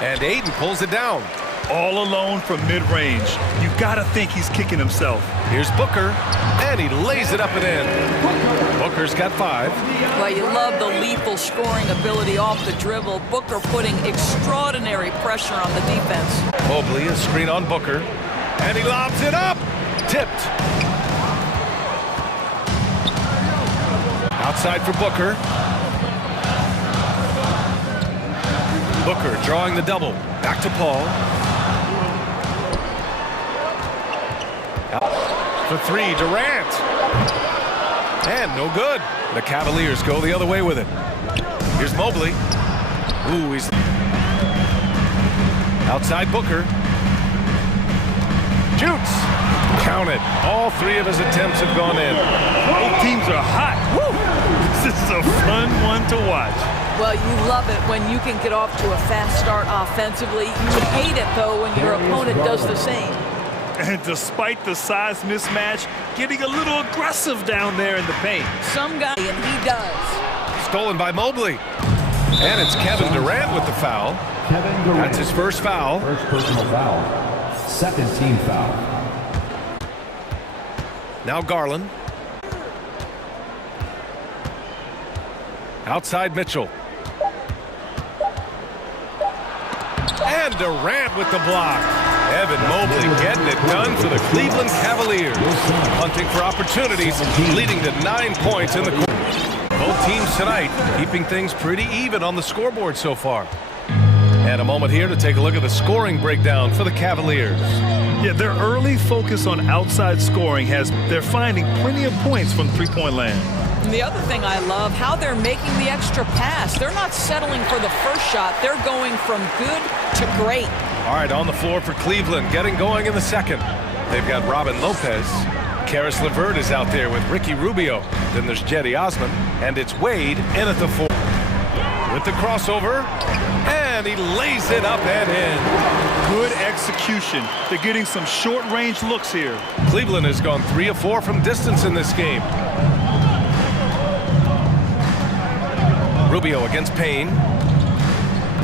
And Aiden pulls it down. All alone from mid-range. You gotta think he's kicking himself. Here's Booker, and he lays it up and in. Booker's got 5. Well, you love the lethal scoring ability off the dribble. Booker putting extraordinary pressure on the defense. Mobley, a screen on Booker, and he lobs it up. Tipped. Outside for Booker. Booker drawing the double. Back to Paul. For 3, Durant. And no good. The Cavaliers go the other way with it. Here's Mobley. Ooh, he's outside Booker. Shoots. Count it. All 3 of his attempts have gone in. Both teams are hot. Woo! This is a fun one to watch. Well, you love it when you can get off to a fast start offensively. You hate it, though, when your opponent does the same. And despite the size mismatch, getting a little aggressive down there in the paint. Some guy, and he does. Stolen by Mobley. And it's Kevin Durant with the foul. Kevin Durant. That's his first foul. First personal foul. 2nd team foul. Now Garland. Outside Mitchell. And Durant with the block. Evan Mobley getting it done for the Cleveland Cavaliers. Hunting for opportunities, leading to 9 points in the quarter. Both teams tonight keeping things pretty even on the scoreboard so far. And a moment here to take a look at the scoring breakdown for the Cavaliers. Yeah, their early focus on outside scoring has they're finding plenty of points from three-point land. And the other thing I love, how they're making the extra pass. They're not settling for the first shot. They're going from good to great. All right, on the floor for Cleveland, getting going in the second. They've got Robin Lopez. Karis LeVert is out there with Ricky Rubio. Then there's Jetty Osman, and it's Wade in at the 4. With the crossover, and he lays it up and in. Good execution. They're getting some short-range looks here. Cleveland has gone 3 of 4 from distance in this game. Rubio against Payne.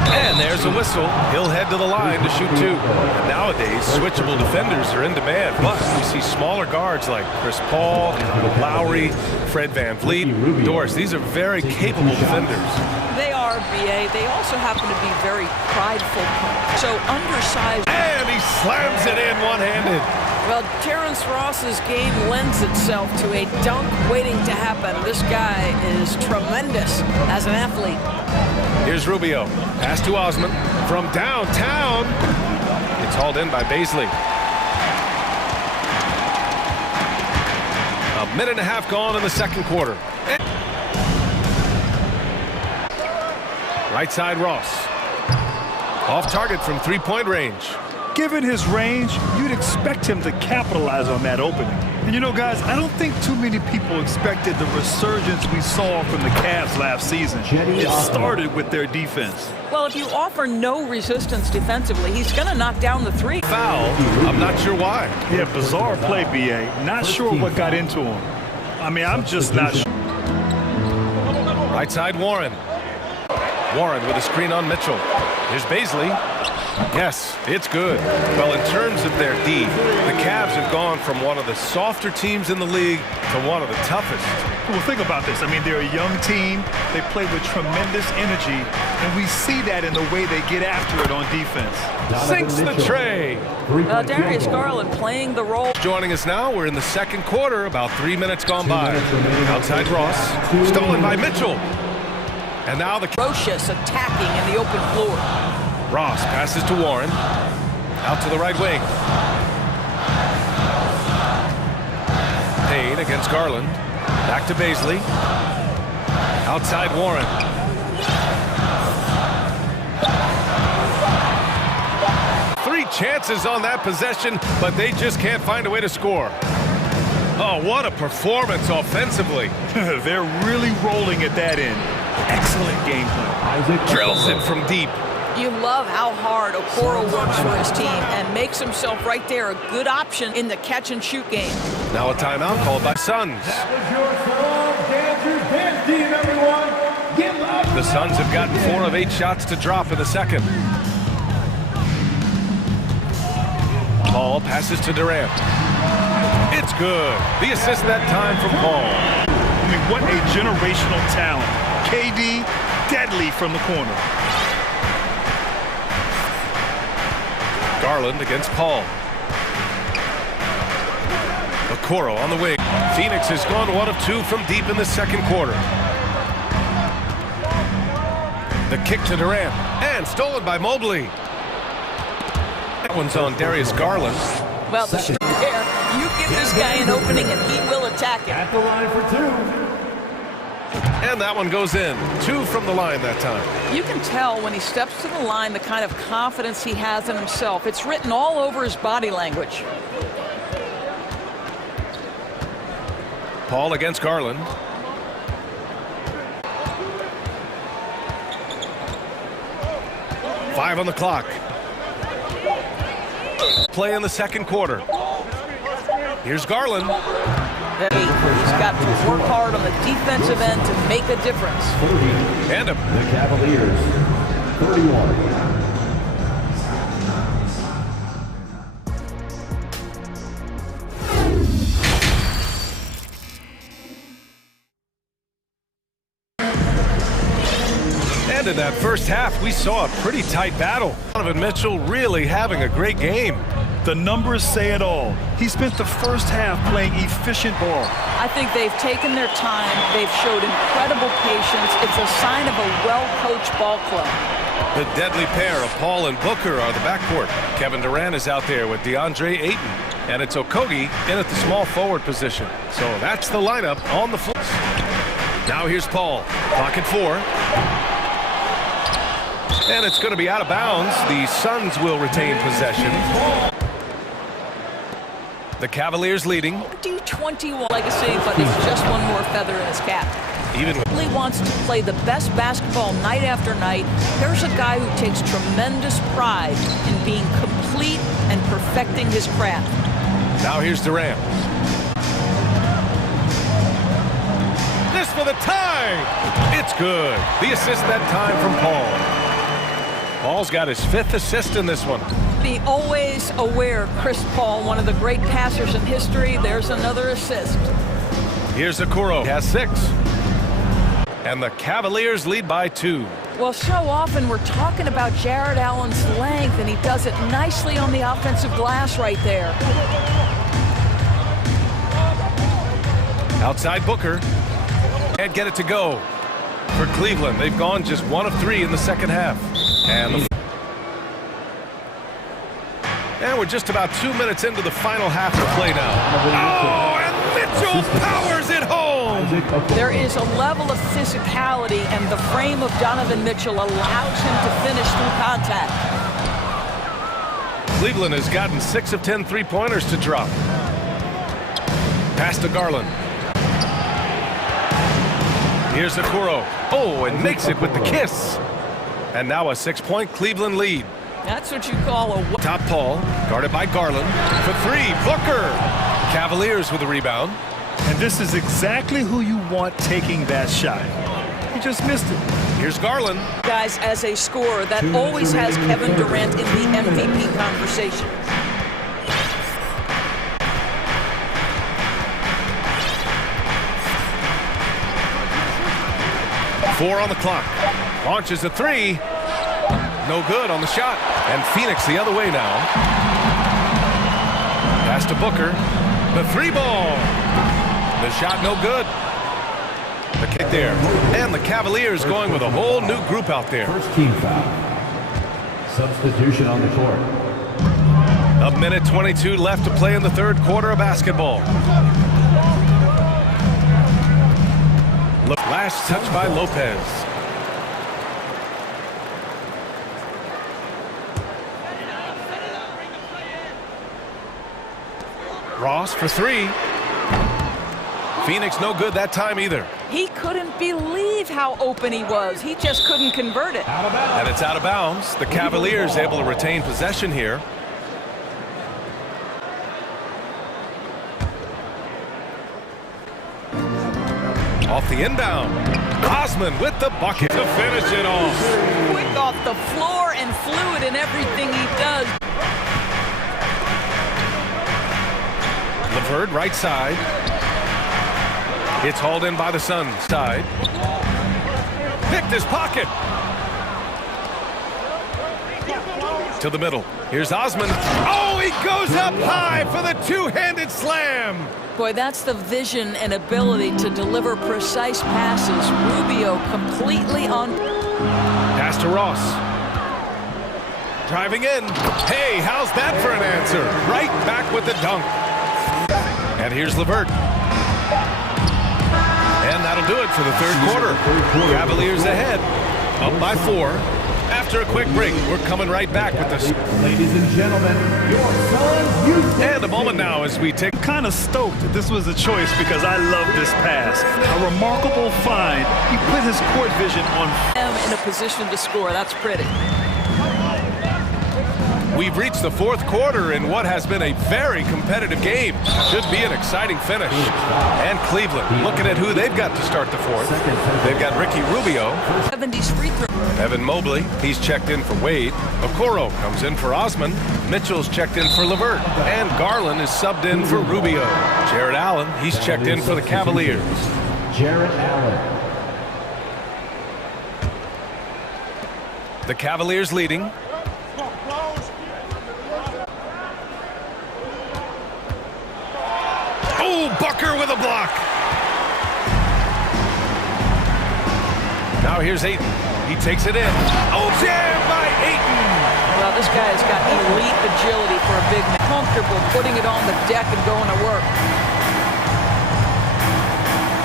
And there's a whistle. He'll head to the line to shoot 2. And nowadays, switchable defenders are in demand. But we see smaller guards like Chris Paul, Lowry, Fred VanVleet, Doris. These are very capable defenders. They are, BA. They also happen to be very prideful. So undersized. And he slams it in one-handed. Well, Terrence Ross's game lends itself to a dunk waiting to happen. This guy is tremendous as an athlete. Here's Rubio. Pass to Osman from downtown. It's hauled in by Baisley. A minute and a half gone in the second quarter. Right side Ross. Off target from 3-point range. Given his range, you'd expect him to capitalize on that opening. And you know, guys, I don't think too many people expected the resurgence we saw from the Cavs last season. It started with their defense. Well, if you offer no resistance defensively, he's going to knock down the 3. Foul. I'm not sure why. Yeah, bizarre play, BA. Not sure what got into him. I mean, I'm just not sure. Right side Warren. Warren with a screen on Mitchell. Here's Baisley. Yes, it's good. Well, in terms of their D, the Cavs have gone from one of the softer teams in the league to one of the toughest. Well, think about this. I mean, they're a young team. They play with tremendous energy, and we see that in the way they get after it on defense. Sinks the tray. Darius Garland playing the role. Joining us now, we're in the second quarter, about 3 minutes gone by. Outside Ross, stolen by Mitchell. And now the ferocious attacking in the open floor. Ross passes to Warren. Out to the right wing. Payne against Garland. Back to Baisley. Outside Warren. Three chances on that possession, but they just can't find a way to score. Oh, what a performance offensively. They're really rolling at that end. Excellent game plan. Drills it from deep. You love how hard Okoro works for his team and makes himself right there a good option in the catch-and-shoot game. Now a timeout called by Suns. The Suns have gotten 4 of 8 shots to drop in the second. Paul passes to Durant. It's good. The assist that time from Paul. I mean, what a generational talent. KD, deadly from the corner. Garland against Paul. Okoro on the wing. Phoenix has gone 1 of 2 from deep in the second quarter. The kick to Durant. And stolen by Mobley. That one's on Darius Garland. Well, there. You give this guy an opening and he will attack it. At the line for 2. And that one goes in. 2 from the line that time. You can tell when he steps to the line the kind of confidence he has in himself. It's written all over his body language. Paul against Garland. Five on the clock. Play in the second quarter. Here's Garland. He's got to work hard on the defensive end to make a difference. And The Cavaliers, 31. And in that first half, we saw a pretty tight battle. Donovan Mitchell really having a great game. The numbers say it all. He spent the first half playing efficient ball. I think they've taken their time. They've showed incredible patience. It's a sign of a well-coached ball club. The deadly pair of Paul and Booker are the backcourt. Kevin Durant is out there with DeAndre Ayton. And it's Okogie in at the small forward position. So that's the lineup on the floor. Now here's Paul. Clock at 4. And it's going to be out of bounds. The Suns will retain possession. The Cavaliers leading. D21 legacy, but it's just one more feather in his cap. Even He wants to play the best basketball night after night. There's a guy who takes tremendous pride in being complete and perfecting his craft. Now here's Durant. This for the tie. It's good. The assist that time from Paul. Paul's got his 5th assist in this one. Be always aware, Chris Paul, one of the great passers in history. There's another assist. Here's Okoro. Has 6. And the Cavaliers lead by 2. Well, so often we're talking about Jared Allen's length, and he does it nicely on the offensive glass right there. Outside Booker. Can't get it to go. For Cleveland, they've gone just 1 of 3 in the second half. And we're just about 2 minutes into the final half of play now. Oh, and Mitchell powers it home! There is a level of physicality, and the frame of Donovan Mitchell allows him to finish through contact. Cleveland has gotten 6 of 10 three-pointers to drop. Pass to Garland. Here's Okoro. Oh, and makes it with the kiss. And now a 6-point Cleveland lead. That's what you call a... Top Paul, guarded by Garland. For 3, Booker. Cavaliers with a rebound. And this is exactly who you want taking that shot. He just missed it. Here's Garland. Guys, as a scorer, that always has Kevin Durant in the MVP conversation. Four on the clock. Launches a 3. No good on the shot. And Phoenix the other way now. Pass to Booker. The 3 ball. The shot no good. The kick there. And the Cavaliers going with a whole new group out there. First team foul. Substitution on the court. 1:22 left to play in the third quarter of basketball. Last touch by Lopez. Ross for three. Phoenix no good that time either. He couldn't believe how open he was. He just couldn't convert it. And it's out of bounds. The Cavaliers able to retain possession here. Off the inbound. Osman with the bucket to finish it off. Quick off the floor and fluid in everything he does. LeVert right side. It's hauled in by the Suns side. Picked his pocket. To the middle. Here's Osman. Oh, he goes up high for the two-handed slam. Boy, that's the vision and ability to deliver precise passes. Rubio completely on. Pass to Ross. Driving in. Hey, how's that for an answer? Right back with the dunk. And here's LeVert. And that'll do it for the third quarter. Cavaliers ahead, up by 4. After a quick break, we're coming right back with this. Ladies and gentlemen, your Suns youth. And a moment now as we take. Kind of stoked that this was a choice because I love this pass. A remarkable find. He put his court vision on. In a position to score. That's pretty. We've reached the fourth quarter in what has been a very competitive game. Should be an exciting finish. And Cleveland looking at who they've got to start the fourth. They've got Ricky Rubio. 70s free throw. Evan Mobley, he's checked in for Wade. Okoro comes in for Osman. Mitchell's checked in for LeVert. And Garland is subbed in for Rubio. Jared Allen, he's checked in for the Cavaliers. Jared Allen. The Cavaliers leading. Oh, Bucker with a block. Now here's Ayton. He takes it in. Oh, jam by Ayton. Well, this guy has got elite agility for a big man. Comfortable putting it on the deck and going to work.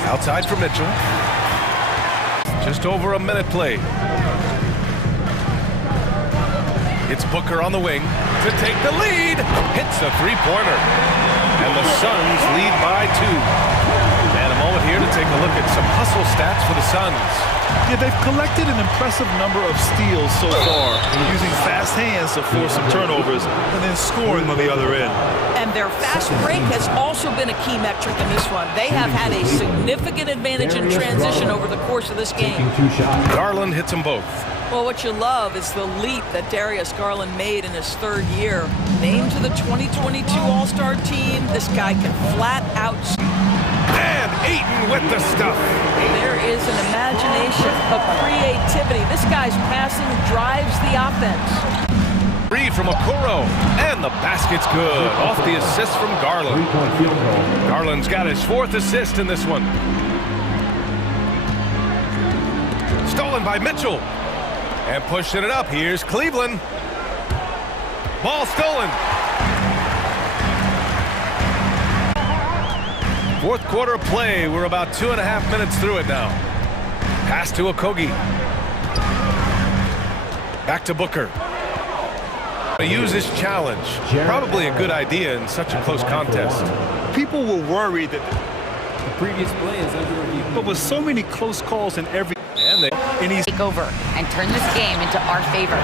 Outside for Mitchell. Just over a minute played. It's Booker on the wing to take the lead. Hits a three-pointer. And the Suns lead by 2. And a moment here to take a look at some hustle stats for the Suns. Yeah, they've collected an impressive number of steals so far, using fast hands to force some turnovers and then scoring on the other end. And their fast break has also been a key metric in this one. They have had a significant advantage in transition over the course of this game. Garland hits them both. Well, what you love is the leap that Darius Garland made in his third year. Named to the 2022 All-Star team, this guy can flat out. And Ayton with the stuff. There is an imagination, a creativity. This guy's passing drives the offense. 3 from Okoro, and the basket's good. Off the assist from Garland. Garland's got his 4th assist in this one. Stolen by Mitchell. And pushing it up, here's Cleveland. Ball stolen. Fourth quarter play, we're about 2.5 minutes through it now. Pass to Okogie. Back to Booker. Use this challenge. Probably a good idea in such a close contest. People were worried that the previous play is under review. But with so many close calls in every... And he's take over and turn this game into our favor.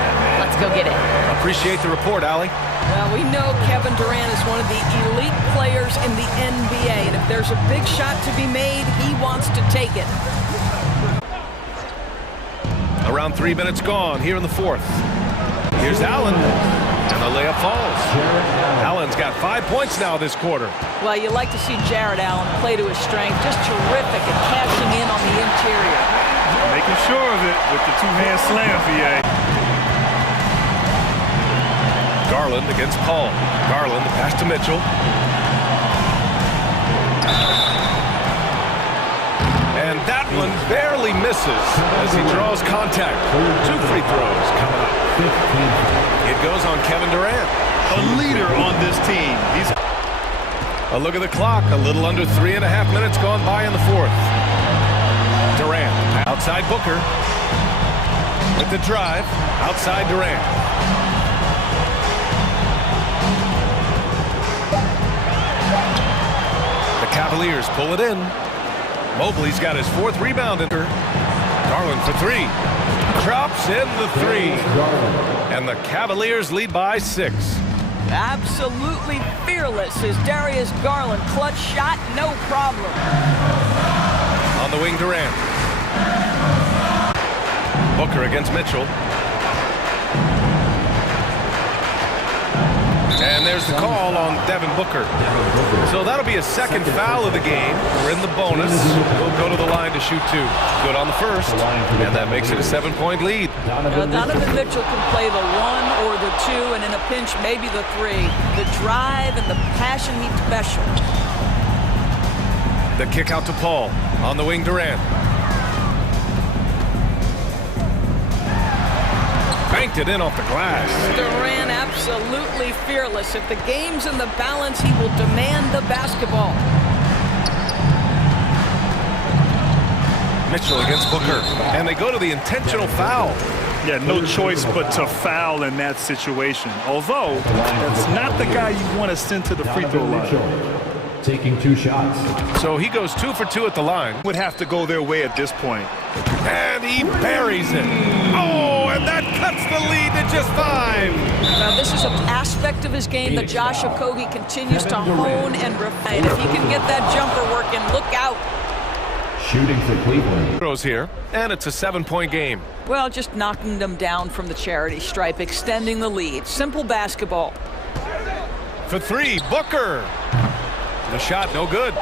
Let's go get it. Appreciate the report, Allie. Well, we know Kevin Durant is one of the elite players in the NBA, and if there's a big shot to be made, he wants to take it. Around 3 minutes gone here in the fourth. Here's Allen, and the layup falls. Allen's got 5 points now this quarter. Well, you like to see Jared Allen play to his strength. Just terrific at cashing in on the interior. Making sure of it with the two-hand slam, VA. Garland against Paul. Garland, the pass to Mitchell. And that one barely misses as he draws contact. 2 free throws coming up. It goes on Kevin Durant. A leader on this team. A look at the clock. A little under 3.5 minutes gone by in the fourth. Durant. Outside Booker. With the drive. Outside Durant. The Cavaliers pull it in. Mobley's got his 4th rebound in her. Garland for 3. Drops in the 3. And the Cavaliers lead by 6. Absolutely fearless is Darius Garland. Clutch shot, no problem. On the wing, Durant. Booker against Mitchell. And there's the call on Devin Booker. So that'll be a 2nd foul of the game. We're in the bonus. We'll go to the line to shoot 2. Good on the first. And that makes it a 7-point lead. Donovan Mitchell can play the 1 or the 2, and in a pinch, maybe the 3. The drive and the passion he's special. The kick out to Paul. On the wing, Durant. Banked it in off the glass. Durant absolutely fearless. If the game's in the balance, he will demand the basketball. Mitchell against Booker. And they go to the intentional foul. Yeah, no choice but to foul in that situation. Although, that's not the guy you want to send to the free throw line. Taking 2 shots. So he goes 2 for 2 at the line. Would have to go their way at this point. And he buries it. Oh, and that cuts the lead to just 5. Now, this is an aspect of his game that Josh Okogie continues to hone and refine. If he can get that jumper working, look out. Shooting for Cleveland. Throws here, and it's a 7-point game. Well, just knocking them down from the charity stripe, extending the lead. Simple basketball. For 3, Booker. The shot, no good.